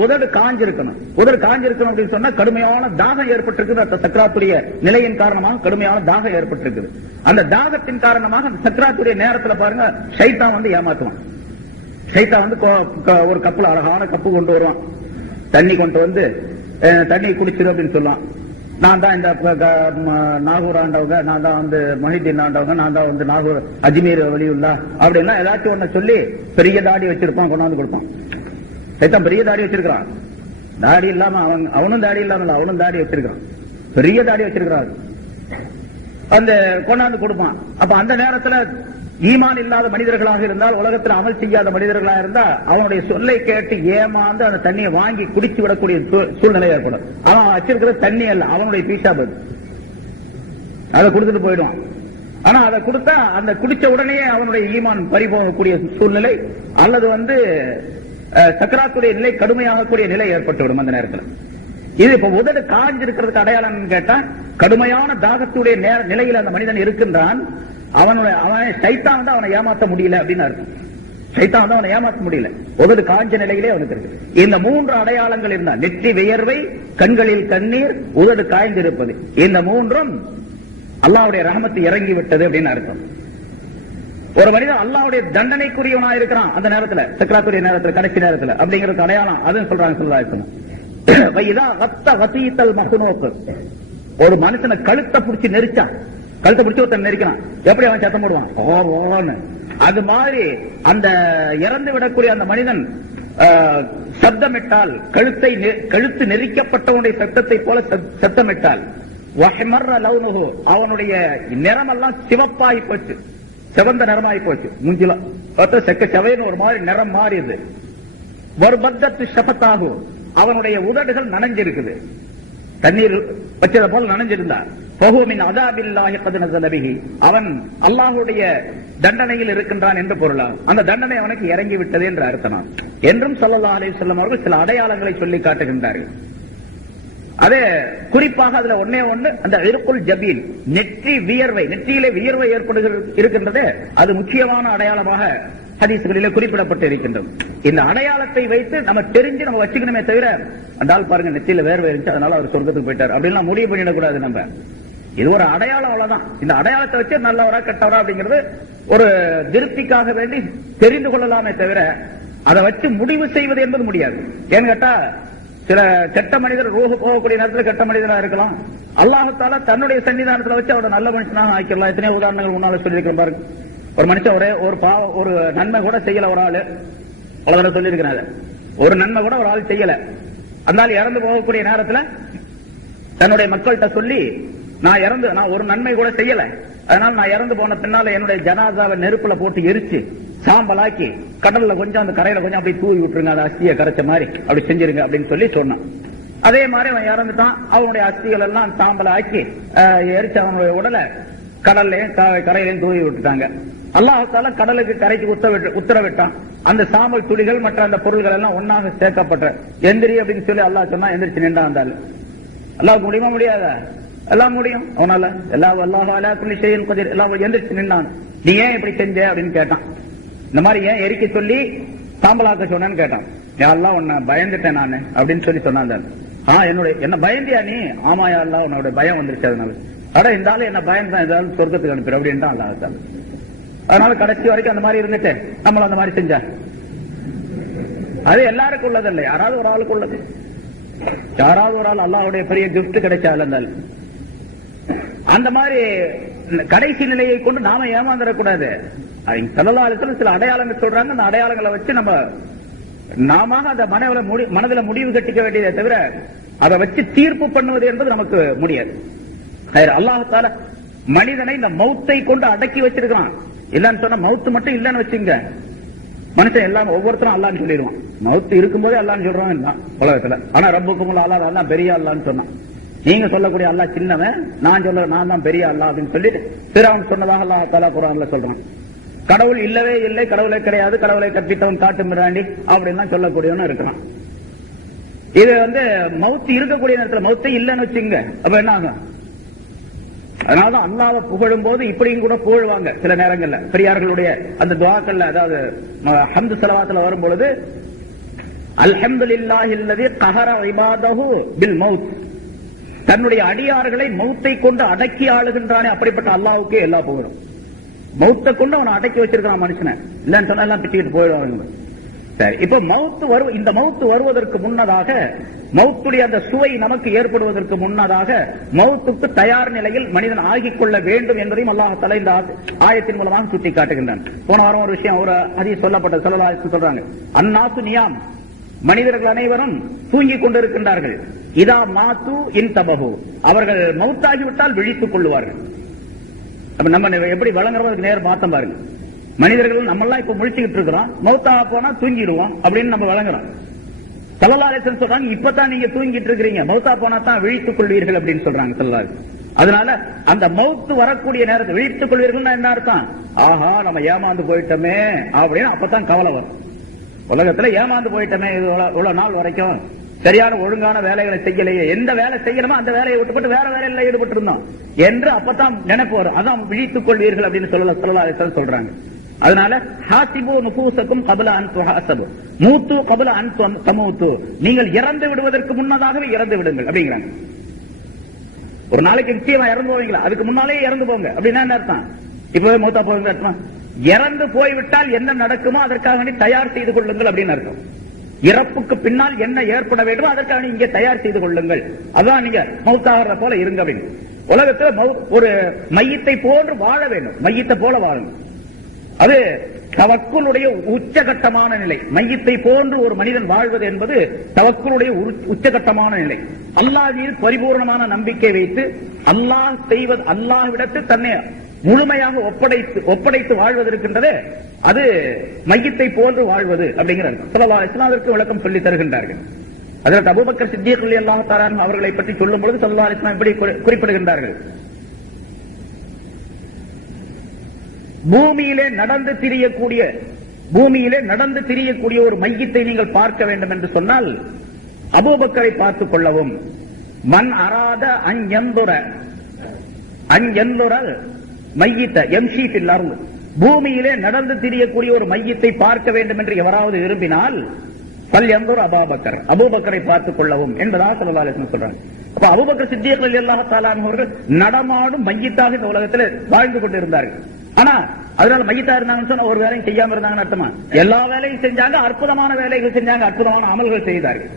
உதடு காஞ்சிருக்கணும். உதடு காஞ்சிருக்கணும் அப்படின்னு சொன்னா கடுமையான தாகம் ஏற்பட்டிருக்குது. அந்த சக்கராத்துடைய நிலையின் காரணமாக கடுமையான தாகம் ஏற்பட்டிருக்குது. அந்த தாகத்தின் காரணமாக அந்த சக்கராத்துடைய நேரத்தில் பாருங்க, ஷைத்தான் வந்து ஏமாத்துவான். ஷைத்தான் வந்து ஒரு கப்புல அழகான கப்பு கொண்டு வருவான், தண்ணி கொண்டு வந்து தண்ணி குடிச்சிரு அப்படின்னு சொல்லுவான். நான் தான் இந்த நாகூர் ஆண்டவங்க, நான் தான் வந்து மொஹிதீன் ஆண்டவங்க, நான் தான் வந்து நாகூர் அஜ்மீர் வலியுல்லா அப்படின்னா ஏதாச்சும் ஒண்ணு சொல்லி பெரிய தாடி வச்சிருப்பான், கொண்டாந்து கொடுப்பான். சைத்தான் பெரிய தாடி வச்சிருக்கான். தாடி இல்லாம அவனும் தாடி இல்லாம அவனும் தாடி வச்சிருக்கான், பெரிய தாடி வச்சிருக்கான். அந்த கொண்டாந்து கொடுப்பான். அப்ப அந்த நேரத்துல ஈமான் இல்லாத மனிதர்களாக இருந்தால், உலகத்தில் அமல் செய்யாத மனிதர்களாக இருந்தா அவனுடைய சொல்லை கேட்டு ஏமாந்து அந்த தண்ணியை வாங்கி குடிச்சு விடக்கூடிய சூழ்நிலை ஏற்படும். அவன் வச்சிருக்கிறது தண்ணி அல்ல, அவனுடைய பீஷாபத். அதை கொடுத்துட்டு போயிடுவான். ஆனா அதை கொடுத்தா அந்த குடிச்ச உடனே அவனுடைய ஈமான் பறிபோகக்கூடிய சூழ்நிலை அல்லது வந்து சக்கராத்துடைய நிலை கடுமையாகக்கூடிய நிலை ஏற்பட்டுவிடும் அந்த நேரத்தில். இது இப்ப உதடு காஞ்சிருக்கிறதுக்கு அடையாளம் கேட்டா, கடுமையான தாகத்துடைய நிலையில் அந்த மனிதன் இருக்கின்றான். அவன் சைத்தான் வந்து அவனை ஏமாற்ற முடியல அப்படின்னு அர்த்தம். சைத்தான் வந்து அவனை ஏமாற்ற முடியல, உதடு காஞ்ச நிலையிலே அவனுக்கு இருக்கு. இந்த மூன்று அடையாளங்கள் இருந்தா, நெற்றி வியர்வை, கண்களில் கண்ணீர், உதடு காய்ந்திருப்பது, இந்த மூன்றும் அல்லாஹ்வுடைய ரஹ்மத் இறங்கி விட்டது அப்படின்னு அர்த்தம். ஒரு மனிதன் அல்லாஹ்வுடைய தண்டனைக்குரியவனா இருக்கிறான் அந்த நேரத்துல, சக்கராத்துடைய நேரத்துல, கடைசி நேரத்துல அப்படிங்கிறது அடையாளம். அதுவும் சொல்றாங்க ஸல்லல்லாஹு அலைஹி வஸல்லம். ஒரு மனுஷனை கழுத்தை பிடிச்சி நெரிச்சான், கழுத்தை பிடிச்சி ஒருத்தன் நெரிக்கிறான், எப்படி அவன் சத்தம் போடுவான்? ஓன்னு. அது மாதிரி அந்த இறந்து விடக்கூடிய அந்த மனிதன் சத்தமிட்டால், கழுத்து நெரிக்கப்பட்டவனுடைய சத்தத்தை போல சத்தமிட்டால், அவனுடைய நிறமெல்லாம் சிவப்பாகி போச்சு, செவந்த நிறமாயி போச்சு. மூஞ்சில செக்க செவைன்னு ஒரு மாதிரி நிறம் மாறியது. ஒரு பத்தத்து ஷபத்தாகும், அவனுடைய உதடுகள் நனைஞ்சிருக்குது, தண்ணீர் வச்சத போல நனைஞ்சிருந்தார். அவன் அல்லாஹுடைய தண்டனையில் இருக்கின்றான் என்று பொருளால் அந்த தண்டனை அவனுக்கு இறங்கி விட்டது என்று அர்த்தம் என்றும் ஸல்லல்லாஹு அலைஹி வஸல்லம் அவர்கள் சில அடையாளங்களை சொல்லி காட்டுகின்றார்கள். அதே குறிப்பாக அதுல ஒன்னே ஒண்ணு, அந்த இர்குல் ஜபீல், நெற்றி வியர்வை, நெற்றியிலே வியர்வை இருக்கின்றது, அது முக்கியமான அடையாளமாக ஹதீஸ்களிலே குறிப்பிடப்பட்டு இருக்கின்றது. இந்த அடையாளத்தை வைத்து நம்ம தெரிஞ்சு நம்ம வச்சுக்கணுமே தவிர, அந்த ஆள் பாருங்க நெற்றியில வேர்வை இருந்துச்சு அதனால அவர் சொர்க்கத்துக்கு போயிட்டார் அப்படின்லாம் முடிவு பண்ணிடக்கூடாது. நம்ம இது ஒரு அடையாளம், அவ்வளவுதான். இந்த அடையாளத்தை வச்சு நல்லவரா கெட்டவரா அப்படிங்கிறது ஒரு திருப்திக்காக வேண்டி தெரிந்து கொள்ளலாமே தவிர அதை வச்சு முடிவு செய்வது என்பது முடியாது. ஏன்னு கேட்டா, சில கெட்ட மனிதர் ரூஹ் போகக்கூடிய நேரத்தில் கெட்ட மனிதனா இருக்கலாம். அல்லாஹ் தஆலா தன்னுடைய சன்னிதானத்தில் வச்சு அவரை நல்ல மனுஷனாக ஆக்கிடலாம். எத்தனையோ உதாரணங்கள் முன்னால சொல்லியிருக்கிறேன் பாருங்க. ஒரு மனுஷன் ஒரு நன்மை கூட செய்யல, ஒரு ஆளு அவ்வளவு சொல்லியிருக்கிறாங்க, ஒரு நன்மை கூட ஒரு ஆள் செய்யல. அதனால இறந்து போகக்கூடிய நேரத்தில் தன்னுடைய மக்கள்கிட்ட சொல்லி, நான் ஒரு நன்மை கூட செய்யல, அதனால நான் இறந்து போன பின்னால என்னுடைய ஜனாசாவை நெருப்புல போட்டு எரிச்சு சாம்பலாக்கி கடல்ல கொஞ்சம் அந்த கரையில கொஞ்சம் அப்படி தூவி விட்டுருங்க, அந்த அஸ்தியை கரைச்ச மாதிரி அப்படி செஞ்சிருங்க அப்படின்னு சொல்லி சொன்னான். அதே மாதிரி அவன் இறந்துட்டான். அவனுடைய அஸ்திகள் எல்லாம் சாம்பல ஆக்கி எரிச்சு அவனுடைய உடலை கடல்லையும் கரையிலையும் தூவி விட்டுட்டாங்க. அல்லாஹ் தஆலா கடலுக்கு கரைக்கு உத்தரவிட்டான். அந்த சாம்பல் துளிகள் மற்ற அந்த பொருள்கள் எல்லாம் ஒன்னாக சேர்க்கப்பட்ட எந்திரி அப்படின்னு சொல்லி அல்லாஹ் சொன்னா எந்திரிச்சு நின்றா இருந்தாலும் அல்லாஹ்வுக்கு முடியுமா? முடியாதா? எல்லாம் முடியும் அவனால. அல்லாஹ் அலா குல்லி ஷைஇன் கதீர். எல்லாம் எந்திரிச்சு நின்றான். நீ ஏன் இப்படி செஞ்ச அப்படின்னு கேட்டான். இந்த மாதிரி ஏன் எரிக்க சொல்லி சாம்பலாக்க சொன்னேன்னு கேட்டான். யா அல்லாஹ் உன்னை பயந்துட்டேன் நானு அப்படின்னு சொல்லி சொன்னான். என்ன பயந்தியா நீ? ஆமா யா அல்லாஹ் உன்னோட பயம் வந்துருச்சு, அதனால அட இந்த ஆளு என்ன பயம் தான், ஏதாவது சொர்க்கத்துக்கு அனுப்பிடு அப்படின்ட்டு அல்லாஹ் தஆலா. அதனால கடைசி வரைக்கும் அந்த மாதிரி இருந்துட்டு நம்மள அந்த மாதிரி செஞ்சா அது எல்லாருக்கும் உள்ளது இல்லை, யாராவது ஒரு ஆளுக்கு உள்ளது. யாராவது ஒரு ஆள் அல்லாஹ்வுடைய பெரிய கிஃப்ட் கிடைச்சாலும் அந்த மாதிரி கடைசி நிலையை கொண்டு நாம ஏமாந்துடக்கூடாது. ஸல்லல்லாஹு அலைஹி வஸல்லம் சில அடையாளங்கள் சொல்றாங்க. அந்த அடையாளங்களை வச்சு நாம அந்த மனதில முடிவு கட்டிக்க வேண்டியதை தவிர அதை வச்சு தீர்ப்பு பண்ணுவது என்பது நமக்கு முடியாது. அல்லாஹ் தஆலா மனிதனை இந்த மௌத்தை கொண்டு அடக்கி வச்சிருக்கான். இல்லன்னு சொன்னா மௌத்து மட்டும் இல்லன்னு வச்சுங்க, மனுஷன் எல்லாம் ஒவ்வொருத்தரும் அல்லான்னு சொல்லிடுவான். மௌத்து இருக்கும்போதே அல்லான்னு சொல்றான் உலகத்துல. ஆனா ரப்புக்கும் அல்லாஹ் அல்லாஹ் பெரிய அல்லான்னு சொன்னான். நீங்க சொல்லக்கூடிய அல்லாஹ் சின்னவன், நான் தான் பெரிய அல்லாஹ் அப்படின்னு சொல்லிட்டு ஃபிரௌன் சொன்னதாக அல்லாஹ் தஆலா குர்ஆன்ல சொல்றான். கடவுள் இல்லவே இல்லை, கடவுளே கிடையாது, கடவுளை கற்பித்தவன் காட்டு மிராண்டி அப்படின்னு சொல்லக்கூடியவனும் இருக்கிறான். இது மௌத்து இருக்கக்கூடிய நேரத்தில் மௌத்தை இல்லன்னு வச்சுங்க, அப்ப என்ன ஆகும்? அதனாலதான் அல்லாஹ்வை புகழும் போது இப்படியும் கூட புகழ்வாங்க சில நேரங்கள்ல. பெரியார்களுடைய அந்த துஆக்கள்ல, அதாவது ஹம்து ஸலவாத்துல வரும் பொழுது அல்ஹம்துலில்லாஹில்லதீ கஹர இபாதஹு பில் மௌத், தன்னுடைய அடியார்களை மௌத்தை கொண்டு அடக்கி ஆளுகின்றானே அப்படிப்பட்ட அல்லாஹ்வுக்கே எல்லா புகழும். மௌத்தை கொண்டு அவனை அடக்கி வச்சிருக்கான் மனுஷனை. இல்லன்னு சொன்னா எல்லாம் பிச்சுக்கிட்டு போயிடுவாங்க. சரி, இப்ப இந்த மௌத்து வருவதற்கு முன்னதாக, மௌத்துடைய அந்த சுவை நமக்கு ஏற்படுவதற்கு முன்னதாக மௌத்துக்கு தயார் நிலையில் மனிதன் ஆகிக் கொள்ள வேண்டும் என்பதையும் அல்லாஹ் தஆலா இந்த ஆயத்தின் மூலமாக சுட்டி காட்டுகின்றான். போன வாரம் ஒரு விஷயம், ஒரு ஹதீஸ் சொல்லப்பட்ட ஸல்லல்லாஹு அலைஹி வஸல்லம் சொல்றாங்க, அன்னாசு நியாம், மனிதர்கள் அனைவரும் தூங்கிக் கொண்டிருக்கின்றார்கள். இதா மாத்து இன்தபஹு, அவர்கள் மௌத்தாகிவிட்டால் விழித்துக் கொள்வார்கள். அப்ப நம்ம எப்படி வழங்குறதுக்கு நேர் மாத்தம் பாருங்க. மனிதர்கள் நம்மெல்லாம் இப்ப முழிச்சுக்கிட்டு இருக்கிறோம், மௌத்தாக போனா தூங்கிடுவோம் அப்படின்னு நம்ம வழங்குறோம். ஸல்லல்லாஹு அலைஹி வஸல்லம் சொல்றாங்க, இப்பதான் நீங்க தூங்கிட்டு இருக்கிறீங்க, மௌத்தா போனா தான் விழித்துக் கொள்வீர்கள் அப்படின்னு சொல்றாங்க ஸல்லல்லாஹு அலைஹி வஸல்லம். அதனால அந்த மௌத்து வரக்கூடிய நேரத்தை விழித்துக் கொள்வீர்கள் என்ன அர்த்தம்? ஆஹா நம்ம ஏமாந்து போயிட்டோமே அப்படின்னு அப்பதான் கவலை வரும். உலகத்துல ஏமாந்து போயிட்டோமே, இது இவ்வளவு நாள் வரைக்கும் சரியான ஒழுங்கான வேலைகளை செய்யலையே, எந்த வேலை செய்யணுமோ அந்த வேலையை விட்டுப்பட்டு வேற வேலையில ஈடுபட்டு இருந்தோம் என்று அப்பதான் நினைப்பு வரும். அதான் விழித்துக் கொள்வீர்கள் அப்படின்னு ஸல்லல்லாஹு அலைஹி வஸல்லம் சொல்றாங்க. அதனால ஹாசிபு நுஃபூசக்கும் கப்ல அன் துஹாசபு மூத்து கப்ல அன் தமூத்து, நீங்கள் இறந்து விடுவதற்கு முன்னதாகவே இறந்து விடுங்கள் அப்படிங்கிறாங்க. ஒரு நாளைக்கு நிச்சயமா இறந்து போவீங்களா, அதுக்கு முன்னாலே இறந்து போங்க அப்படின்னா என்ன அர்த்தம்? இப்பவே மூத்தா போவீங்க அர்த்தம். இறந்து போய்விட்டால் என்ன நடக்குமோ அதற்காக வேண்டி தயார் செய்து கொள்ளுங்கள் அப்படின்னு அர்த்தம். இறப்புக்கு பின்னால் என்ன ஏற்பட வேண்டுமோ அதற்காக இங்கே தயார் செய்து கொள்ளுங்கள். அதான் நீங்க மௌத்தாகிற போல இருங்க அப்படின்னு. உலகத்துல ஒரு மையத்தை போன்று வாழ வேண்டும், மையத்தை போல வாழணும். அது தவக்குலுடைய உச்சகட்டமான நிலை. மையத்தை போன்று ஒரு மனிதன் வாழ்வது என்பது தவக்குலுடைய உச்சகட்டமான நிலை. அல்லாஹ்வில் பரிபூர்ணமான நம்பிக்கை வைத்து அல்லாஹ்விடத்தில் தன்னை முழுமையாக ஒப்படைத்து வாழ்வது இருக்கின்றது, அது மையத்தை போன்று வாழ்வது அப்படிங்கிற ஸல்லல்லாஹு அலைஹி வஸல்லம் அதற்கு விளக்கம் சொல்லி தருகின்றார்கள். அதற்கு அபூபக்கர் சித்திக் ரலியல்லாஹு தஆலா அன்ஹு அவர்களை பற்றி சொல்லும் பொழுது ஸல்லல்லாஹு அலைஹி வஸல்லம் இப்படி குறிப்பிடுகின்றார்கள். பூமியிலே நடந்து திரியக்கூடிய ஒரு மையத்தை நீங்கள் பார்க்க வேண்டும் என்று சொன்னால் அபூபக்கரை பார்த்துக் கொள்ளவும். மன் அராத அன்யந்துர மையித்த எம்ஷி ஃபில் அர்த், பூமியிலே நடந்து திரியக்கூடிய ஒரு மையத்தை பார்க்க வேண்டும் என்று எவராவது விரும்பினால் ஃபல்யந்துர் அபூபக்கர், அபூபக்கரை பார்த்துக் கொள்ளவும் என்பதாக ஸல்லல்லாஹு அலைஹி வஸல்லம் சொல்றாங்க. அப்ப அபூபக்கர் சித்திக் ரலியல்லாஹு தஆலா அன்ஹு அவர்கள் நடமாடும் மையத்தாக இந்த உலகத்தில் வாழ்ந்து கொண்டிருந்தார்கள். ஆனா அதனால மையத்தா இருந்தாங்கன்னு சொன்னா ஒரு வேலையும் செய்யாம இருந்தாங்கன்னு அர்த்தமா? எல்லா வேலையும் செஞ்சாங்க, அற்புதமான வேலைகள் செஞ்சாங்க, அற்புதமான அமல்கள் செய்தார்கள்.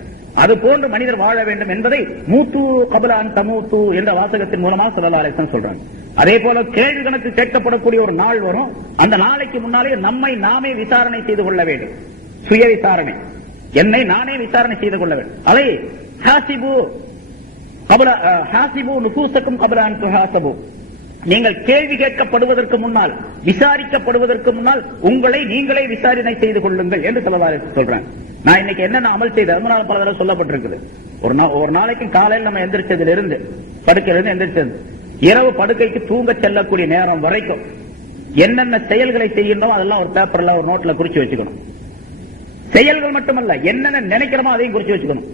அது போன்று மனிதர் வாழ வேண்டும் என்பதை மூத்து கபலான் தமூத்து என்ற வாசகத்தின் மூலமாக ஸல்லல்லாஹு அலைஹி வஸல்லம் சொல்றாங்க. அதே போல கேள்வி கணக்கு கேட்கப்படக்கூடிய ஒரு நாள் வரும். அந்த நாளைக்கு முன்னாலே நம்மை நாமே விசாரணை செய்து கொள்ள வேண்டும். சுய விசாரணை, என்னை நானே விசாரணை செய்து கொள்ள வேண்டும். அதை ஹாசிபு நுஃபூஸக்கும் கப்ல அன் துஹாஸபு, நீங்கள் கேள்வி கேட்கப்படுவதற்கு முன்னால், விசாரிக்கப்படுவதற்கு முன்னால் உங்களை நீங்களே விசாரணை செய்து கொள்ளுங்கள் என்று ஸல்லல்லாஹு அலைஹி வஸல்லம் சொல்றாங்க. நான் இன்னைக்கு என்னென்ன அமல் செய்த அதனால பல தடவை சொல்லப்பட்டிருக்குது. ஒரு நாளைக்கு காலையில் நம்ம எந்திரிச்சதுல இருந்து படுக்கையிலிருந்து எந்திரிச்சது இரவு படுக்கைக்கு தூங்க செல்லக்கூடிய நேரம் வரைக்கும் என்னென்ன செயல்களை செய்யணும் அதெல்லாம் ஒரு பேப்பர்ல ஒரு நோட்ல குறிச்சு வச்சுக்கணும். செயல்கள் மட்டுமல்ல, என்னென்ன நினைக்கிறோமோ அதையும் குறிச்சு வச்சுக்கணும்.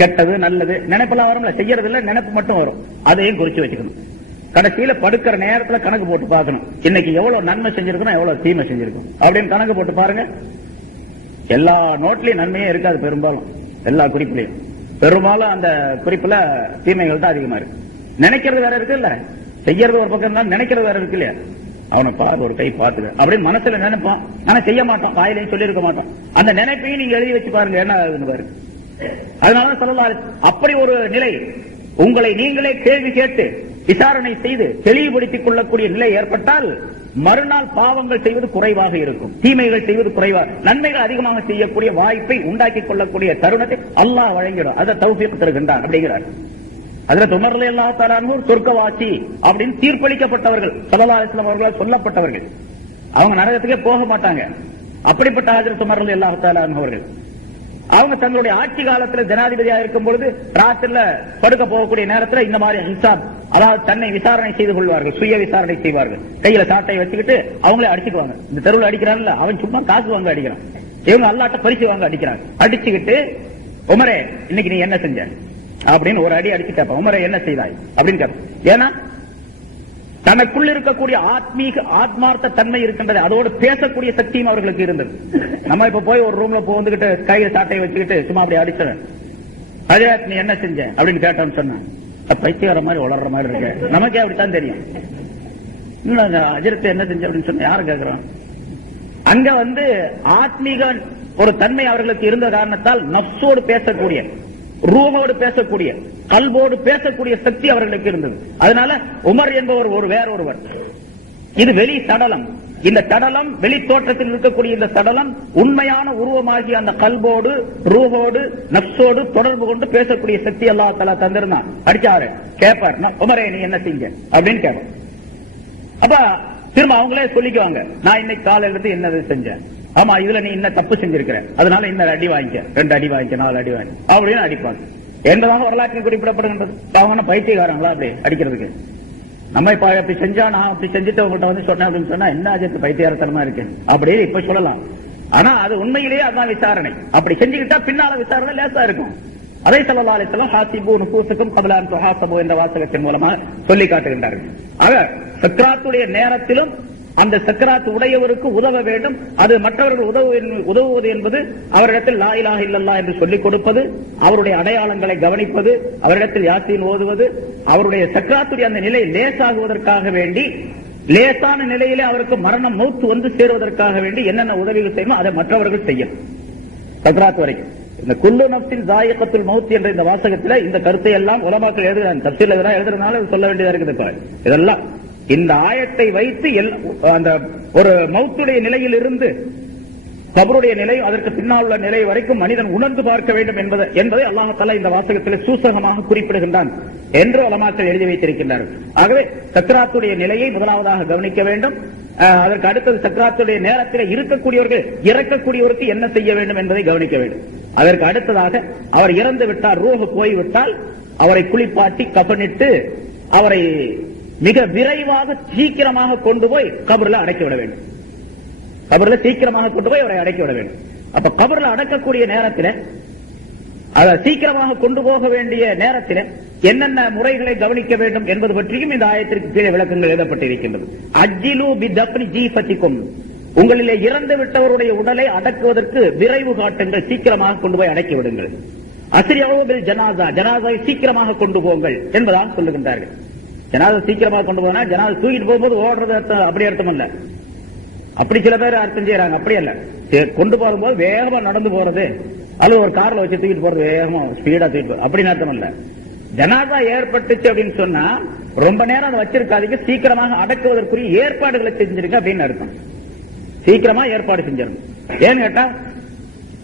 கெட்டது நல்லது நினைப்பெல்லாம் வரும்ல, செய்யறது இல்ல, நினைப்பு மட்டும் வரும், அதையும் குறிச்சு வச்சுக்கணும். கடைசியில படுக்கிற நேரத்துல கணக்கு போட்டு பார்க்கணும், இன்னைக்கு எவ்வளவு நன்மை செஞ்சிருக்கணும் எவ்வளவு தீமை செஞ்சிருக்கும் அப்படின்னு கணக்கு போட்டு பாருங்க. எல்லா நோட்லயும் நன்மையே இருக்காது, பெரும்பாலும் எல்லா குறிப்பிலையும் பெரும்பாலும் அந்த குறிப்புல தீமைகள் தான் அதிகமா இருக்கு. நினைக்கிறது வேற இருக்கு இல்ல, செய்யறது ஒரு பக்கம் தான், நினைக்கிறது வேற இருக்கு இல்லையா? அவனை பாரு, ஒரு கை பார்த்துக்க அப்படின்னு மனசுல நினைப்போம், ஆனா செய்ய மாட்டோம், வாயிலையும் சொல்லியிருக்க மாட்டோம். அந்த நினைப்பையும் நீங்க எழுதி வச்சு பாருங்க என்ன ஆகுதுன்னு பாருங்க. அதனால ஸல்லல்லாஹு அப்படி ஒரு நிலை, உங்களை நீங்களே கேள்வி கேட்டு விசாரணை செய்து தெளிவுபடுத்திக் கொள்ளக்கூடிய நிலை ஏற்பட்டால் மறுநாள் பாவங்கள் செய்வது குறைவாக இருக்கும், தீமைகள் செய்வது குறைவாக, நன்மைகள் அதிகமாக செய்யக்கூடிய வாய்ப்பை உண்டாக்கிக் கொள்ளக்கூடிய தருணத்தை அல்லாஹ் வழங்கிடும். அதை தௌஃபீக் தருகின்றான் அப்படிங்கிறார். ஹஜ்ரத் உமர் ரலியல்லாஹு தஆலா அன்ஹு சொர்க்கவாசி அப்படின்னு தீர்ப்பளிக்கப்பட்டவர்கள், ஸல்லல்லாஹு அலைஹி வஸல்லம் அவர்களால் சொல்லப்பட்டவர்கள். அவங்க நரகத்துக்கே போக மாட்டாங்க. அப்படிப்பட்ட ஹஜ்ரத் உமர் ரலியல்லாஹு தஆலா அன்ஹு அவர்கள் அவங்க தங்களுடைய ஆட்சி காலத்தில் ஜனாதிபதியா இருக்கும் பொழுது ராத்திரில படுக்க போகக்கூடிய நேரத்தில் இந்த மாதிரி ஹிசாப், அதாவது தன்னை விசாரணை செய்து கொள்வார்கள், சுய விசாரணை செய்வார்கள். கையில சாட்டை வச்சுக்கிட்டு அவங்களே அடிச்சுக்குவாங்க. இந்த தெருவில் அடிக்கிறான்ல அவன் சும்மா காசு வாங்க அடிக்கிறான், இவங்க அல்லாட்ட பரிசு வாங்க அடிக்கிறாங்க. அடிச்சுக்கிட்டு உமரே இன்னைக்கு நீ என்ன செஞ்ச அப்படின்னு ஒரு அடி அடிச்சு கேட்பான். உமரே என்ன செய்தாய் அப்படின்னு கேட்பான். ஏன்னா தனக்குள் இருக்கக்கூடிய ஆத்மார்த்த தன்மை இருக்கின்றது, அதோடு பேசக்கூடிய சக்தியும் அவர்களுக்கு இருந்தது. நம்ம இப்ப போய் ஒரு ரூம்ல வந்துகிட்டு கையில சாட்டையை வச்சுக்கிட்டு சும்மா அப்படி அடிச்சவன் ஹஜ்ரத் நீ என்ன செஞ்ச அப்படின்னு கேட்டோம்னு சொன்னா பைத்தியக்கார மாதிரி வளர்ற மாதிரி இருக்கு, நமக்கே அப்படித்தான் தெரியும். ஹஜ்ரத் என்ன செஞ்ச அப்படின்னு சொன்ன யாரும் கேட்கிறான். அங்க ஆத்மீக ஒரு தன்மை அவர்களுக்கு இருந்த காரணத்தால் நப்சோடு பேசக்கூடிய, ரூஹோடு பேசக்கூடிய, கல்போடு பேசக்கூடிய சக்தி அவர்களுக்கு இருந்தது. அதனால உமர் என்பவர் வேறொருவர். இது வெளி தடலம். இந்த தடலம், வெளி தோற்றத்தில் இருக்கக்கூடிய இந்த தடலம் உண்மையான உருவமாகி அந்த கல்போடு, ரூஹோடு, நப்சோடு தொடர்பு கொண்டு பேசக்கூடிய சக்தி அல்லாஹ் தஆலா தந்திருந்தான். அடிச்சாரு கேட்பார், உமரே நீ என்ன செஞ்ச அப்படின்னு கேட்பார். அப்ப திரும்ப அவங்களே சொல்லிக்குவாங்க, நான் இன்னைக்கு காலையில இருந்து என்னது செஞ்சேன், ஆமா இதுல நீ என்ன தப்பு செஞ்சிருக்கிற, அதனால இந்த அடி வாங்கிக்க, 2 அடி வாங்கிக்க, 4 அடி வாங்கி அப்படின்னு அடிப்பாங்க என்பதாக வரலாற்றில் குறிப்பிடப்படுகின்றது. அவங்க பைத்தியக்காரங்களா அப்படி அடிக்கிறதுக்கு? நம்ம இப்ப அப்படி செஞ்சா, நான் அப்படி செஞ்சுட்டு உங்கள்கிட்ட சொன்னேன் அப்படின்னு சொன்னா என்ன ஆச்சு, பைத்தியாரத்தனமா இருக்கு அப்படின்னு இப்ப சொல்லலாம். ஆனா அது உண்மையிலேயே அதுதான் விசாரணை. அப்படி செஞ்சுக்கிட்டா பின்னால விசாரணை லேசா இருக்கும். அதை ஸல்லல்லாஹு அலைஹி வஸல்லம் ஹாசிபு நுஃபூஸக்கும் கப்ல அன் துஹாஸபு என்ற வாசகத்தின் மூலமாக சொல்லி காட்டுகின்றார்கள். ஆக சக்ராத்துடைய நேரத்திலும் அந்த சக்கராத் உடையவருக்கு உதவ வேண்டும். அது மற்றவர்கள் உதவுவது என்பது அவரிடத்தில் லா இலாஹ இல்லல்லாஹ் என்று சொல்லிக் கொடுப்பது, அவருடைய அடையாளங்களை கவனிப்பது, அவரிடத்தில் யாசீன் ஓதுவது, அவருடைய சக்கராத்துடைய அந்த நிலை லேசாகுவதற்காக வேண்டி, லேசான நிலையிலே அவருக்கு மரணம் மௌத்து சேருவதற்காக வேண்டி என்னென்ன உதவிகள் செய்யணும் அதை மற்றவர்கள் செய்யும். சக்கராத் வரைக்கும் இந்த குல்லு நஃப்ஸின் ஸாயிகத்துல் மௌத் என்ற இந்த வாசகத்தில் இந்த கருத்தை எல்லாம் உலமாக்கள் எழுதுறாங்க. தஃசீர்ல இதெல்லாம் எழுதுறதுனால சொல்ல வேண்டியதா இருக்குது. இதெல்லாம் இந்த ஆயத்தை வைத்து அந்த ஒரு மௌத்துடைய நிலையில் இருந்து கபருடைய நிலை, அதற்கு பின்னால் உள்ள நிலை வரைக்கும் மனிதன் உணர்ந்து பார்க்க வேண்டும் என்பதை அல்லாஹ் தஆலா இந்த வாசகத்தில் சூசகமாக குறிப்பிடுகின்றான் என்று உலமாக்கள் எழுதி வைத்திருக்கின்றார்கள். ஆகவே சக்ராத்துடைய நிலையை முதலாவதாக கவனிக்க வேண்டும். அதற்கு அடுத்தது சக்ராத்துடைய நேரத்தில் இருக்கக்கூடியவர்கள் இறக்கக்கூடியவருக்கு என்ன செய்ய வேண்டும் என்பதை கவனிக்க வேண்டும். அதற்கு அடுத்ததாக அவர் இறந்து விட்டால், ரூஹ் போய்விட்டால் அவரை குளிப்பாட்டி கஃனிட்டு அவரை மிக விரைவாக சீக்கிரமாக கொண்டு போய் கபரில் அடக்கிவிட வேண்டும். கபர்ல சீக்கிரமாக கொண்டு போய் அவரை அடக்கி விட வேண்டும். அப்ப கபர்ல அடக்கக்கூடிய நேரத்தில், அதை சீக்கிரமாக கொண்டு போக வேண்டிய நேரத்தில் என்னென்ன முறைகளை கவனிக்க வேண்டும் என்பது பற்றியும் இந்த ஆயத்திற்கு கீழே விளக்கங்கள் எழுதப்பட்டிருக்கின்றது. அஜ்ஜிலு பிதப்னி ஜீஃபத்திக்கும், உங்களிலே இறந்து விட்டவருடைய உடலை அடக்குவதற்கு விரைவு காட்டுங்கள், சீக்கிரமாக கொண்டு போய் அடக்கி விடுங்கள். அஸ்ரியூபில் ஜனாசா, ஜனாசாவை சீக்கிரமாக கொண்டு போங்கள் என்பதாக சொல்லுகின்றார்கள். ஜனாசா சீக்கிரமாக கொண்டு போனா ஜனாசா தூக்கிட்டு போகும்போது ஓடுறது அப்படி அர்த்தம் அல்ல. அப்படி சில பேர் அர்த்தம் செய்யறாங்க. அப்படி அல்ல, கொண்டு போகும்போது வேகமா நடந்து போறது அல்லது ஒரு கார்ல வச்சு தூக்கிட்டு போறது, வேகமா ஸ்பீடா தூக்கிட்டு போறது அப்படின்னு அர்த்தம் இல்ல. ஜனாசா ஏற்பட்டுச்சு அப்படின்னு சொன்னா ரொம்ப நேரம் அதை வச்சிருக்காதீங்க, சீக்கிரமாக அடக்குவதற்குரிய ஏற்பாடுகளை செஞ்சிருக்க அப்படின்னு அர்த்தம். சீக்கிரமா ஏற்பாடு செஞ்சிருங்க. ஏன்னு கேட்டா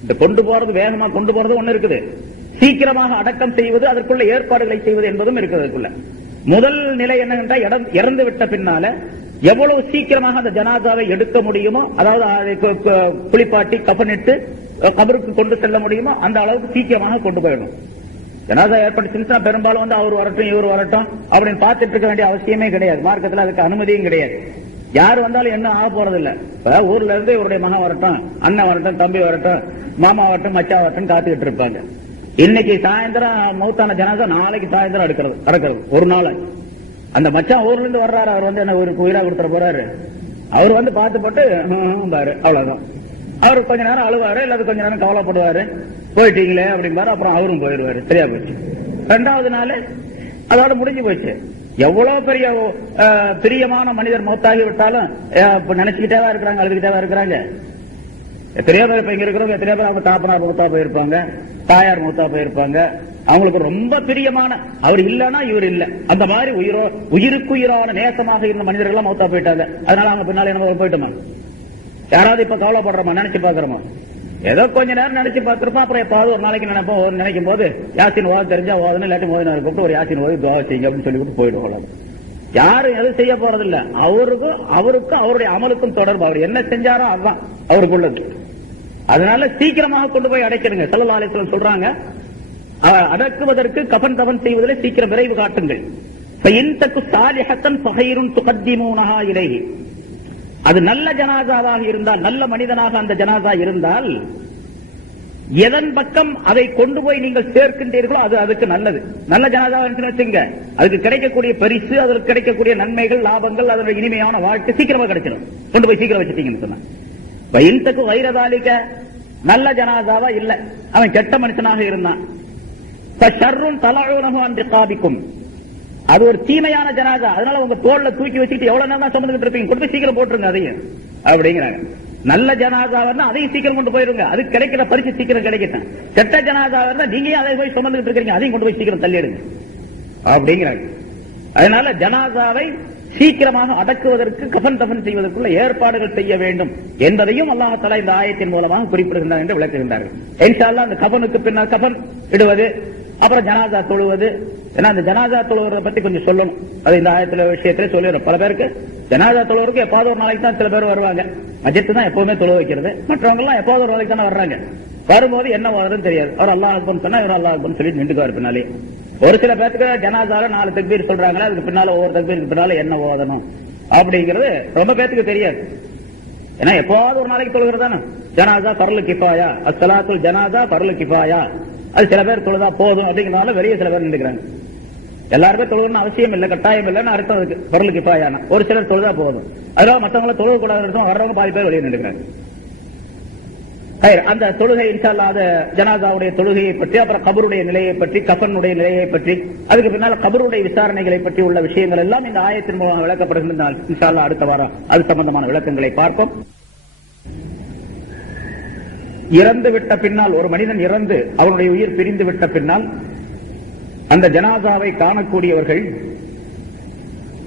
இந்த கொண்டு போறது, வேகமா கொண்டு போறது ஒண்ணு இருக்குது, சீக்கிரமாக அடக்கம் செய்வது, அதற்குள்ள ஏற்பாடுகளை செய்வது என்பதும் இருக்கிறதுக்குள்ள. முதல் நிலை என்னவென்றால், இறந்து விட்ட பின்னால எவ்வளவு சீக்கிரமாக அந்த ஜனாசாவை எடுக்க முடியுமோ, அதாவது குளிப்பாட்டி கஃனிட்டு கபருக்கு கொண்டு செல்ல முடியுமோ அந்த அளவுக்கு சீக்கிரமாக கொண்டு போயிடும். ஜனாசா ஏற்பட்டுச்சுன்னா பெரும்பாலும் அவர் வரட்டும் இவர் வரட்டும் அப்படின்னு பார்த்துட்டு இருக்க வேண்டிய அவசியமே கிடையாது. மார்க்கத்தில் அதுக்கு அனுமதியும் கிடையாது. யாரு வந்தாலும் என்ன ஆக போறது இல்ல. ஊர்ல இருந்து இவருடைய மகன் வரட்டும், அண்ணன் வரட்டும், தம்பி வரட்டும், மாமா வரட்டும், மச்சா வரட்டும் காத்துக்கிட்டு இருப்பாங்க. இன்னைக்கு சாயந்தரம் மௌத்தான ஜனாசா நாளைக்கு சாயந்தரம் அடக்கிறது ஒரு நாள். அந்த மச்சான் ஊர்ல இருந்து வர்றாரு, அவர் வந்து என்ன உயிரா கொடுத்துட போறாரு, அவர் வந்து பார்த்து போட்டு பாரு, அவ்வளவுதான். அவரு கொஞ்ச நேரம் அழுவாரு, இல்லாத கொஞ்ச நேரம் கவலைப்படுவாரு, போயிட்டீங்களே அப்படிங்கிறாரு. அப்புறம் அவரும் போயிடுவாரு. சரியா போச்சு. ரெண்டாவது நாள் அதோட முடிஞ்சு போச்சு. எவ்வளவு பெரிய பிரியமான மனிதர் மௌத்தாகி விட்டாலும் நினைச்சுக்கிட்டேவா இருக்கிறாங்க, அழுதுகிட்டேவா இருக்கிறாங்க. எத்தனையோ பேர் இப்ப இங்க இருக்கிறவங்க, எத்தனையோ பேர் அவங்க தாப்பனார் மூத்தா போயிருப்பாங்க, தாயார் மூத்தா போயிருப்பாங்க. அவங்களுக்கு ரொம்ப பிரியமான, அவர் இல்லன்னா இவர் இல்ல, அந்த மாதிரி உயிருக்குயிரான நேசமாக இருந்த மனிதர்கள் எல்லாம் மௌத்தா போயிட்டாங்க. அதனால அவங்க பின்னால என்ன போயிட்டோமா? யாராவது இப்ப கவலைப்படுறோமா, நினைச்சு பாக்குறோமா? ஏதோ கொஞ்ச நேரம் நினைச்சு பார்த்திருப்போம். அப்புறம் எப்பாவது ஒரு நாளைக்கு நினைக்கும் போது யாசின் ஓத தெரிஞ்சா ஓதணும், இல்லாட்டி ஓதினார் கூப்பிட்டு ஒரு யாசின் ஓதி துவா செய்யுங்க அப்படின்னு சொல்லிவிட்டு போயிடுவோம். யாரும் எதுவும் செய்ய போறதில்ல. அவருக்கும் அவருடைய அமலுக்கும் தொடர்பு, அவர் என்ன செஞ்சாரோ அதுதான் அவருக்கு உள்ளது. அதனால சீக்கிரமாக கொண்டு போய் அடைக்கணுங்க. ஸல்லல்லாஹு அலைஹி வஸல்லம் சொல்றாங்க, அடக்குவதற்கு கஃன் தஃன் செய்வதில் சீக்கிரம் விரைவு காட்டுங்கள். அது நல்ல ஜனாசாவாக இருந்தால், நல்ல மனிதனாக அந்த ஜனாசா இருந்தால், எதன் பக்கம் அதை கொண்டு போய் நீங்கள் சேர்க்கின்றீர்களோ அது அதுக்கு நல்லது. நல்ல ஜனாதா வச்சுங்க, அதுக்கு கிடைக்கக்கூடிய பரிசு, அதற்கு கிடைக்கக்கூடிய நன்மைகள், லாபங்கள், அதோட இனிமையான வாழ்க்கை சீக்கிரமா கிடைச்சிடும். கொண்டு போய் சீக்கிரம் வச்சுட்டீங்கன்னு சொன்னா, வயிற்றுக்கு வைரதாலிக்க நல்ல ஜனாதாவா இல்ல, அவன் கெட்ட மனுஷனாக இருந்தான், அது ஒரு தீமையான ஜனாதா. அதனால உங்க தோல்ல தூக்கி வச்சுட்டு எவ்வளவு நேரம் சுமந்துட்டு இருப்பீங்க, கொண்டு போய் சீக்கிரம் போட்டுருங்க அதையும் அப்படிங்கிறாங்க. நல்ல ஜனாதா இருந்தா அதையும் சீக்கிரம் கொண்டு போயிருங்க, அது கிடைக்கிற பரிசு சீக்கிரம் கிடைக்கட்டும். கெட்ட ஜனாதா இருந்தா நீங்க அதை போய் சுமந்துட்டு இருக்கீங்க, அதையும் கொண்டு போய் சீக்கிரம் தள்ளிடுங்க அப்படிங்கிறாங்க. அதனால ஜனாதாவை சீக்கிரமாக அடக்குவதற்கு கஃன் தஃன் செய்வதற்குள்ள ஏற்பாடுகள் செய்ய வேண்டும் என்பதையும் அல்லாஹ் தஆலா இந்த ஆயத்தின் மூலமாக குறிப்பிடுகின்றார் என்று விளக்குகின்றார்கள். இன்ஷா அல்லாஹ் அந்த கஃனுக்கு பின்னால் கஃன் இடுவது, அப்புறம் ஜனாதா தொழுவது. ஏன்னா அந்த ஜனாதா தொழுவதை பத்தி கொஞ்சம் சொல்லணும், அது இந்த ஆயத்துல விஷயத்திலே சொல்லிடும். பல பேருக்கு ஜனாதா தொழுவருக்கு எப்பாவது ஒரு நாளைக்கு தான் சில பேர் வருவாங்க, மஜ்ஜத்து தான் எப்பவுமே தொழுவ வைக்கிறது. மற்றவங்க எல்லாம் எப்பாவது ஒரு நாளைக்கு தானே வர்றாங்க. வரும்போது என்ன வருதுன்னு தெரியாது. அவர் அல்லாஹ் அக்பர் சொன்னா இவர் அல்லாஹ் அக்பர் சொல்லி நின்றுக்குவார் பின்னாலே. ஒரு சில பேருக்கு ஜனாசால 4 தக்பீர் சொல்றாங்களா, அதுக்கு பின்னால ஒவ்வொரு தக்பீருக்கு பின்னால என்ன ஓதணும் அப்படிங்கிறது ரொம்ப பேருக்கு தெரியாது. ஏன்னா எப்பாவது ஒரு நாளைக்கு தொழுகிறதானே ஜனாசா ஃபர்லு கிஃபாயா, அஸ்ஸலாத்துல் ஜனாசா ஃபர்லு கிஃபாயா, அது சில பேர் தொழுதா போதும் அப்படிங்கிறனால வெளியே சில பேர் நின்றுக்கிறாங்க. எல்லாருமே தொழுகணும்னு அவசியம் இல்லை, கட்டாயம் இல்லைன்னு அர்த்தம் இருக்கு. ஃபர்லு கிஃபாயான ஒரு சிலர் தொழுதா போதும், அதனால மற்றவங்கள தொழுக கூடாது, வர்றவங்க பாதி பேர் வெளியே நின்றுக்கிறாங்க. அந்த தொழுகை இன்ஷா அல்லாஹ், அந்த ஜனாசாவுடைய தொழுகையை பற்றி, அப்புறம் கபருடைய நிலையை பற்றி, கஃனுடைய நிலையை பற்றி, அதுக்கு பின்னால் கபருடைய விசாரணைகளை பற்றி உள்ள விஷயங்கள் எல்லாம் இந்த ஆயத்தின் மூலம் விளக்கப்படுகின்றன. இன்ஷா அல்லாஹ் அடுத்த வாரம் அது சம்பந்தமான விளக்கங்களை பார்ப்போம். இறந்து விட்ட பின்னால், ஒரு மனிதன் இறந்து அவனுடைய உயிர் பிரிந்து விட்ட பின்னால் அந்த ஜனாசாவை காணக்கூடியவர்கள்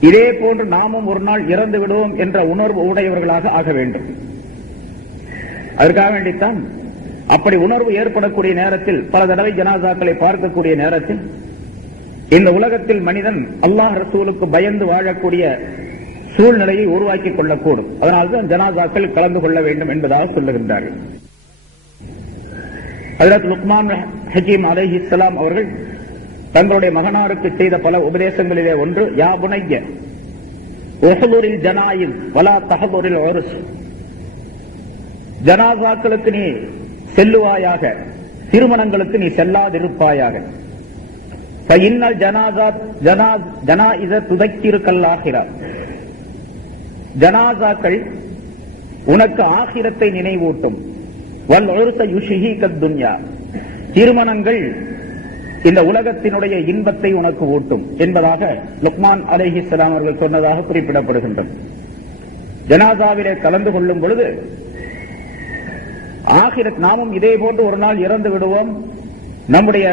இதே போன்று நாமும் ஒரு நாள் இறந்து விடுவோம் என்ற உணர்வு உடையவர்களாக ஆக வேண்டும். அதற்காக வேண்டித்தான் அப்படி உணர்வு ஏற்படக்கூடிய நேரத்தில், பல தடவை ஜனாசாக்களை பார்க்கக்கூடிய நேரத்தில், இந்த உலகத்தில் மனிதன் அல்லாஹ் ரசூலுக்கு பயந்து வாழக்கூடிய சூழ்நிலையை உருவாக்கிக் கொள்ளக்கூடும். அதனால்தான் ஜனாசாக்கள் கலந்து கொள்ள வேண்டும் என்பதாக சொல்லுகின்றார்கள். ஹஜ்ரத் லுக்மான் ஹக்கீம் அலைஹிஸ்ஸலாம் அவர்கள் தங்களுடைய மகனாருக்கு செய்த பல உபதேசங்களிலே ஒன்று, யா புனைய உஹ்துரில் ஜனாயில் வலா தஹதுரில் உருஸ், ஜனாசாக்களுக்கு நீ செல்லுவாயாக, திருமணங்களுக்கு நீ செல்லாதிருப்பாயாக. இன்னல் ஜனாஇஸ துதக்கிருக்கல் ஆகிரா, ஜனாசாக்கள் உனக்கு ஆகிரத்தை நினைவூட்டும். வல் உருஸ யுஷ்ஹீகத் துன்யா, திருமணங்கள் இந்த உலகத்தினுடைய இன்பத்தை உனக்கு ஊட்டும் என்பதாக லுக்மான் அலைஹிஸ்ஸலாம் அவர்கள் சொன்னதாக குறிப்பிடப்படுகின்றது. ஜனாசாவிலே கலந்து கொள்ளும் பொழுது ஆகிரத், நாமும் இதே போன்று ஒரு நாள் இறந்து விடுவோம், நம்முடைய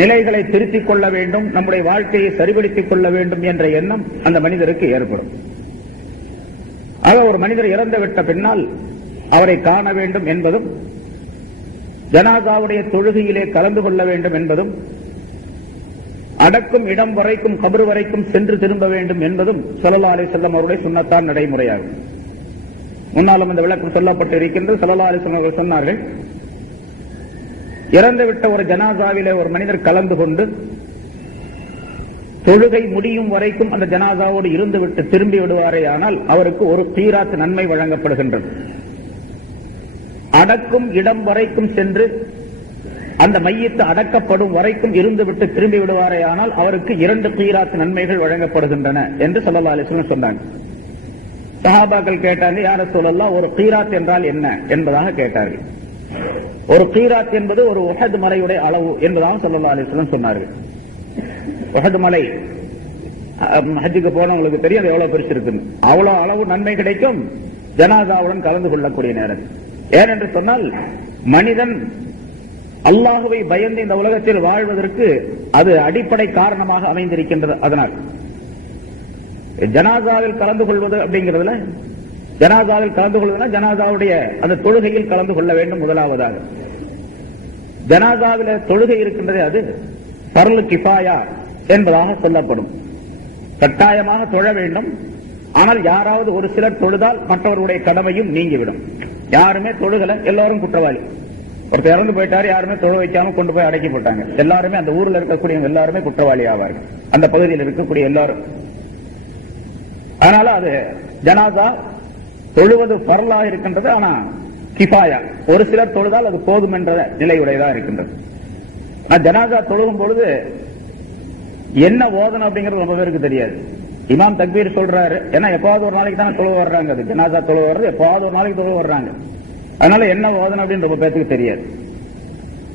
நிலைகளை திருத்திக் கொள்ள வேண்டும், நம்முடைய வாழ்க்கையை சரிபடுத்திக் கொள்ள வேண்டும் என்ற எண்ணம் அந்த மனிதருக்கு ஏற்படும். ஆக ஒரு மனிதர் இறந்துவிட்ட பின்னால் அவரை காண வேண்டும் என்பதும், ஜனாசாவுடைய தொழுகையிலே கலந்து கொள்ள வேண்டும் என்பதும், அடக்கும் இடம் வரைக்கும் கபர் வரைக்கும் சென்று திரும்ப வேண்டும் என்பதும் ஸல்லல்லாஹு அலைஹி வஸல்லம் அவருடைய சுன்னத்தான் நடைமுறையாகும். முன்னாலும் இந்த விளக்கம் சொல்லப்பட்டு இருக்கின்றது. ஸல்லல்லாஹு அலைஹி வஸல்லம் அவர்கள் சொன்னார்கள், இறந்துவிட்ட ஒரு ஜனாசாவிலே ஒரு மனிதர் கலந்து கொண்டு தொழுகை முடியும் வரைக்கும் அந்த ஜனாசாவோடு இருந்துவிட்டு திரும்பி விடுவாரே ஆனால் அவருக்கு ஒரு கீராத் நன்மை வழங்கப்படுகின்றது. அடக்கும் இடம் வரைக்கும் சென்று அந்த மையத்து அடக்கப்படும் வரைக்கும் இருந்துவிட்டு திரும்பி விடுவாரே ஆனால் அவருக்கு 2 கீராத் நன்மைகள் வழங்கப்படுகின்றன என்று ஸல்லல்லாஹு அலைஹி வஸல்லம் சொன்னாங்க. சஹாபாக்கள் கேட்டாங்க, யா ரசூலல்லாஹ், ஒரு கீராத் என்றால் என்ன என்பதாக கேட்டார்கள். ஒரு கீராத் என்பது ஒரு உஹத் மலையுடைய அளவு என்பதாக ஸல்லல்லாஹு அலைஹி வஸல்லம் சொன்னார்கள். உஹத் மலை ஹஜ்ஜுக்கு போனவங்களுக்கு தெரியும் அது எவ்வளவு பெருசு இருக்குன்னு. அவ்வளவு அளவு நன்மை கிடைக்கும் ஜனாசாவுடன் கலந்து கொள்ளக்கூடிய நேரத்தில். ஏனென்று சொன்னால் மனிதன் அல்லாஹுவை பயந்து இந்த உலகத்தில் வாழ்வதற்கு அது அடிப்படை காரணமாக அமைந்திருக்கின்றது. அதனால் ஜனாசாவில் கலந்து கொள்வது அப்படிங்கிறதுல, ஜனாசாவில் கலந்து கொள்வதுனா ஜனாசாவுடைய அந்த தொழுகையில் கலந்து கொள்ள வேண்டும். முதலாவதாக ஜனாசாவில தொழுகை இருக்கின்றது, அது ஃபர்லு கிஃபாயா என்பதாக சொல்லப்படும். கட்டாயமாக தொழ வேண்டும். ஆனால் யாராவது ஒரு சிலர் தொழுதால் மற்றவர்களுடைய கடமையும் நீங்கிவிடும். யாருமே தொழுகல, எல்லாரும் குற்றவாளி. ஒருத்தர் இறந்து போயிட்டாரு, யாருமே தொழ வைக்காம கொண்டு போய் அடக்கி போட்டாங்க, எல்லாருமே அந்த ஊர்ல இருக்கக்கூடிய எல்லாருமே குற்றவாளி ஆவார்கள், அந்த பகுதியில் இருக்கக்கூடிய எல்லாரும். அதனால அது ஜனாசா தொழுவது ஃபர்லா இருக்கின்றது. ஆனா கிஃபாயா, ஒரு சிலர் தொழுதால் அது போதும் என்ற நிலையுடையதா இருக்கின்றது. ஜனாசா தொழுகும் பொழுது என்ன ஓதணும் அப்படிங்கிறது ரொம்ப பேருக்கு தெரியாது. இமாம் தக்பீர் சொல்றாரு, ஏன்னா எப்பாவது ஒரு நாளைக்கு தானே தொழுவ வர்றாங்க, அது ஜனாசா தொழுவ வர்றது எப்பாவது ஒரு நாளைக்கு தொழுவ வர்றாங்க. அதனால என்ன ஓதணும் அப்படின்னு ரொம்ப பேருக்கு தெரியாது.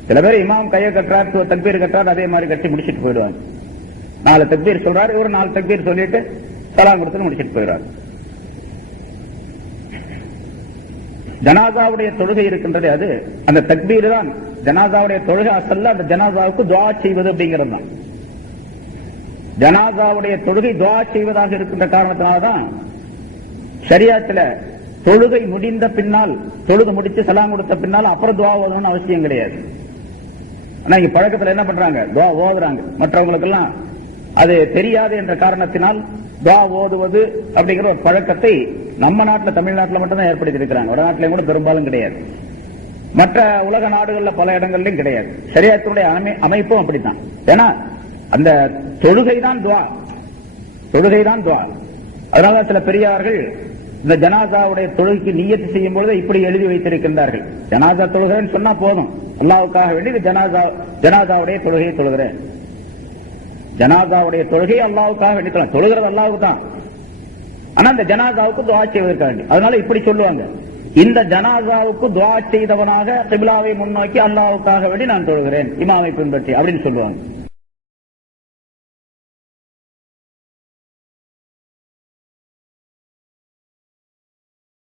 சில பேர் இமாம் கையை கட்டுறாரு, தக்பீர் கட்டுறாரு, அதே மாதிரி கட்டி முடிச்சுட்டு போயிடுவாங்க. 4 தக்பீர் சொல்றாரு, ஒரு 4 தக்பீர் சொல்லிட்டு சலாம் கொடுத்து முடிச்சுட்டு போயிடுறாரு. ஜனாசாவுடைய தொழுகை இருக்கின்றது, அது அந்த தக்பீர் தான் ஜனாசாவுடைய தொழுகை. அசல்ல அந்த ஜனாசாவுக்கு துஆ செய்வது அப்படிங்கிறது தான். ஜனாசாவுடைய தொழுகை துஆ செய்வதாக இருக்கின்ற காரணத்தினால்தான் ஷரியத்துல தொழுகை முடிந்த பின்னால், தொழுது முடிச்சு சலாம் கொடுத்த பின்னால் அப்புறம் துஆ ஓதணும்னு அவசியம் கிடையாது. ஆனா இங்க பழக்கத்துல என்ன பண்றாங்க, துஆ ஓதுறாங்க. மற்றவங்களுக்கு எல்லாம் அது தெரியாது என்ற காரணத்தினால் துஆ ஓதுவது அப்படிங்கிற ஒரு பழக்கத்தை நம்ம நாட்டில், தமிழ்நாட்டில் மட்டும்தான் ஏற்படுத்தி இருக்கிறாங்க. வடநாட்டிலையும் கூட பெரும்பாலும் கிடையாது. மற்ற உலக நாடுகள்ல பல இடங்கள்லயும் கிடையாது. ஷரியத்துடைய அமைப்பும் அப்படித்தான். ஏன்னா அந்த தொழுகைதான் துஆ, தொழுகைதான் துஆ. அதனால சில பெரியார்கள் இந்த ஜனாசாவுடைய தொழுகைக்கு நியத்து செய்யும் பொழுது இப்படி எழுதி வைத்திருக்கின்றார்கள். ஜனாசா தொழுகிறேன்னு சொன்னா போதும், அல்லாஹ்வுக்காக வேண்டி இந்த ஜனாசாவுடைய தொழுகையை தொழுகிறேன். ஜனாசாவுடைய தொழுகை அல்லாஹ்வுக்காக வேண்டி தொழுகிறது அல்லாஹ்வுக்கு தான். ஆனா இந்த ஜனாசாவுக்கு துஆ செய்வதற்காக, அதனால இப்படி சொல்லுவாங்க, இந்த ஜனாசாவுக்கு துஆ செய்தவனாக கிப்லாவை முன்னோக்கி அல்லாஹ்வுக்காக வேண்டி நான் தொழுகிறேன், இமாமை பின்பற்றி அப்படின்னு சொல்லுவாங்க.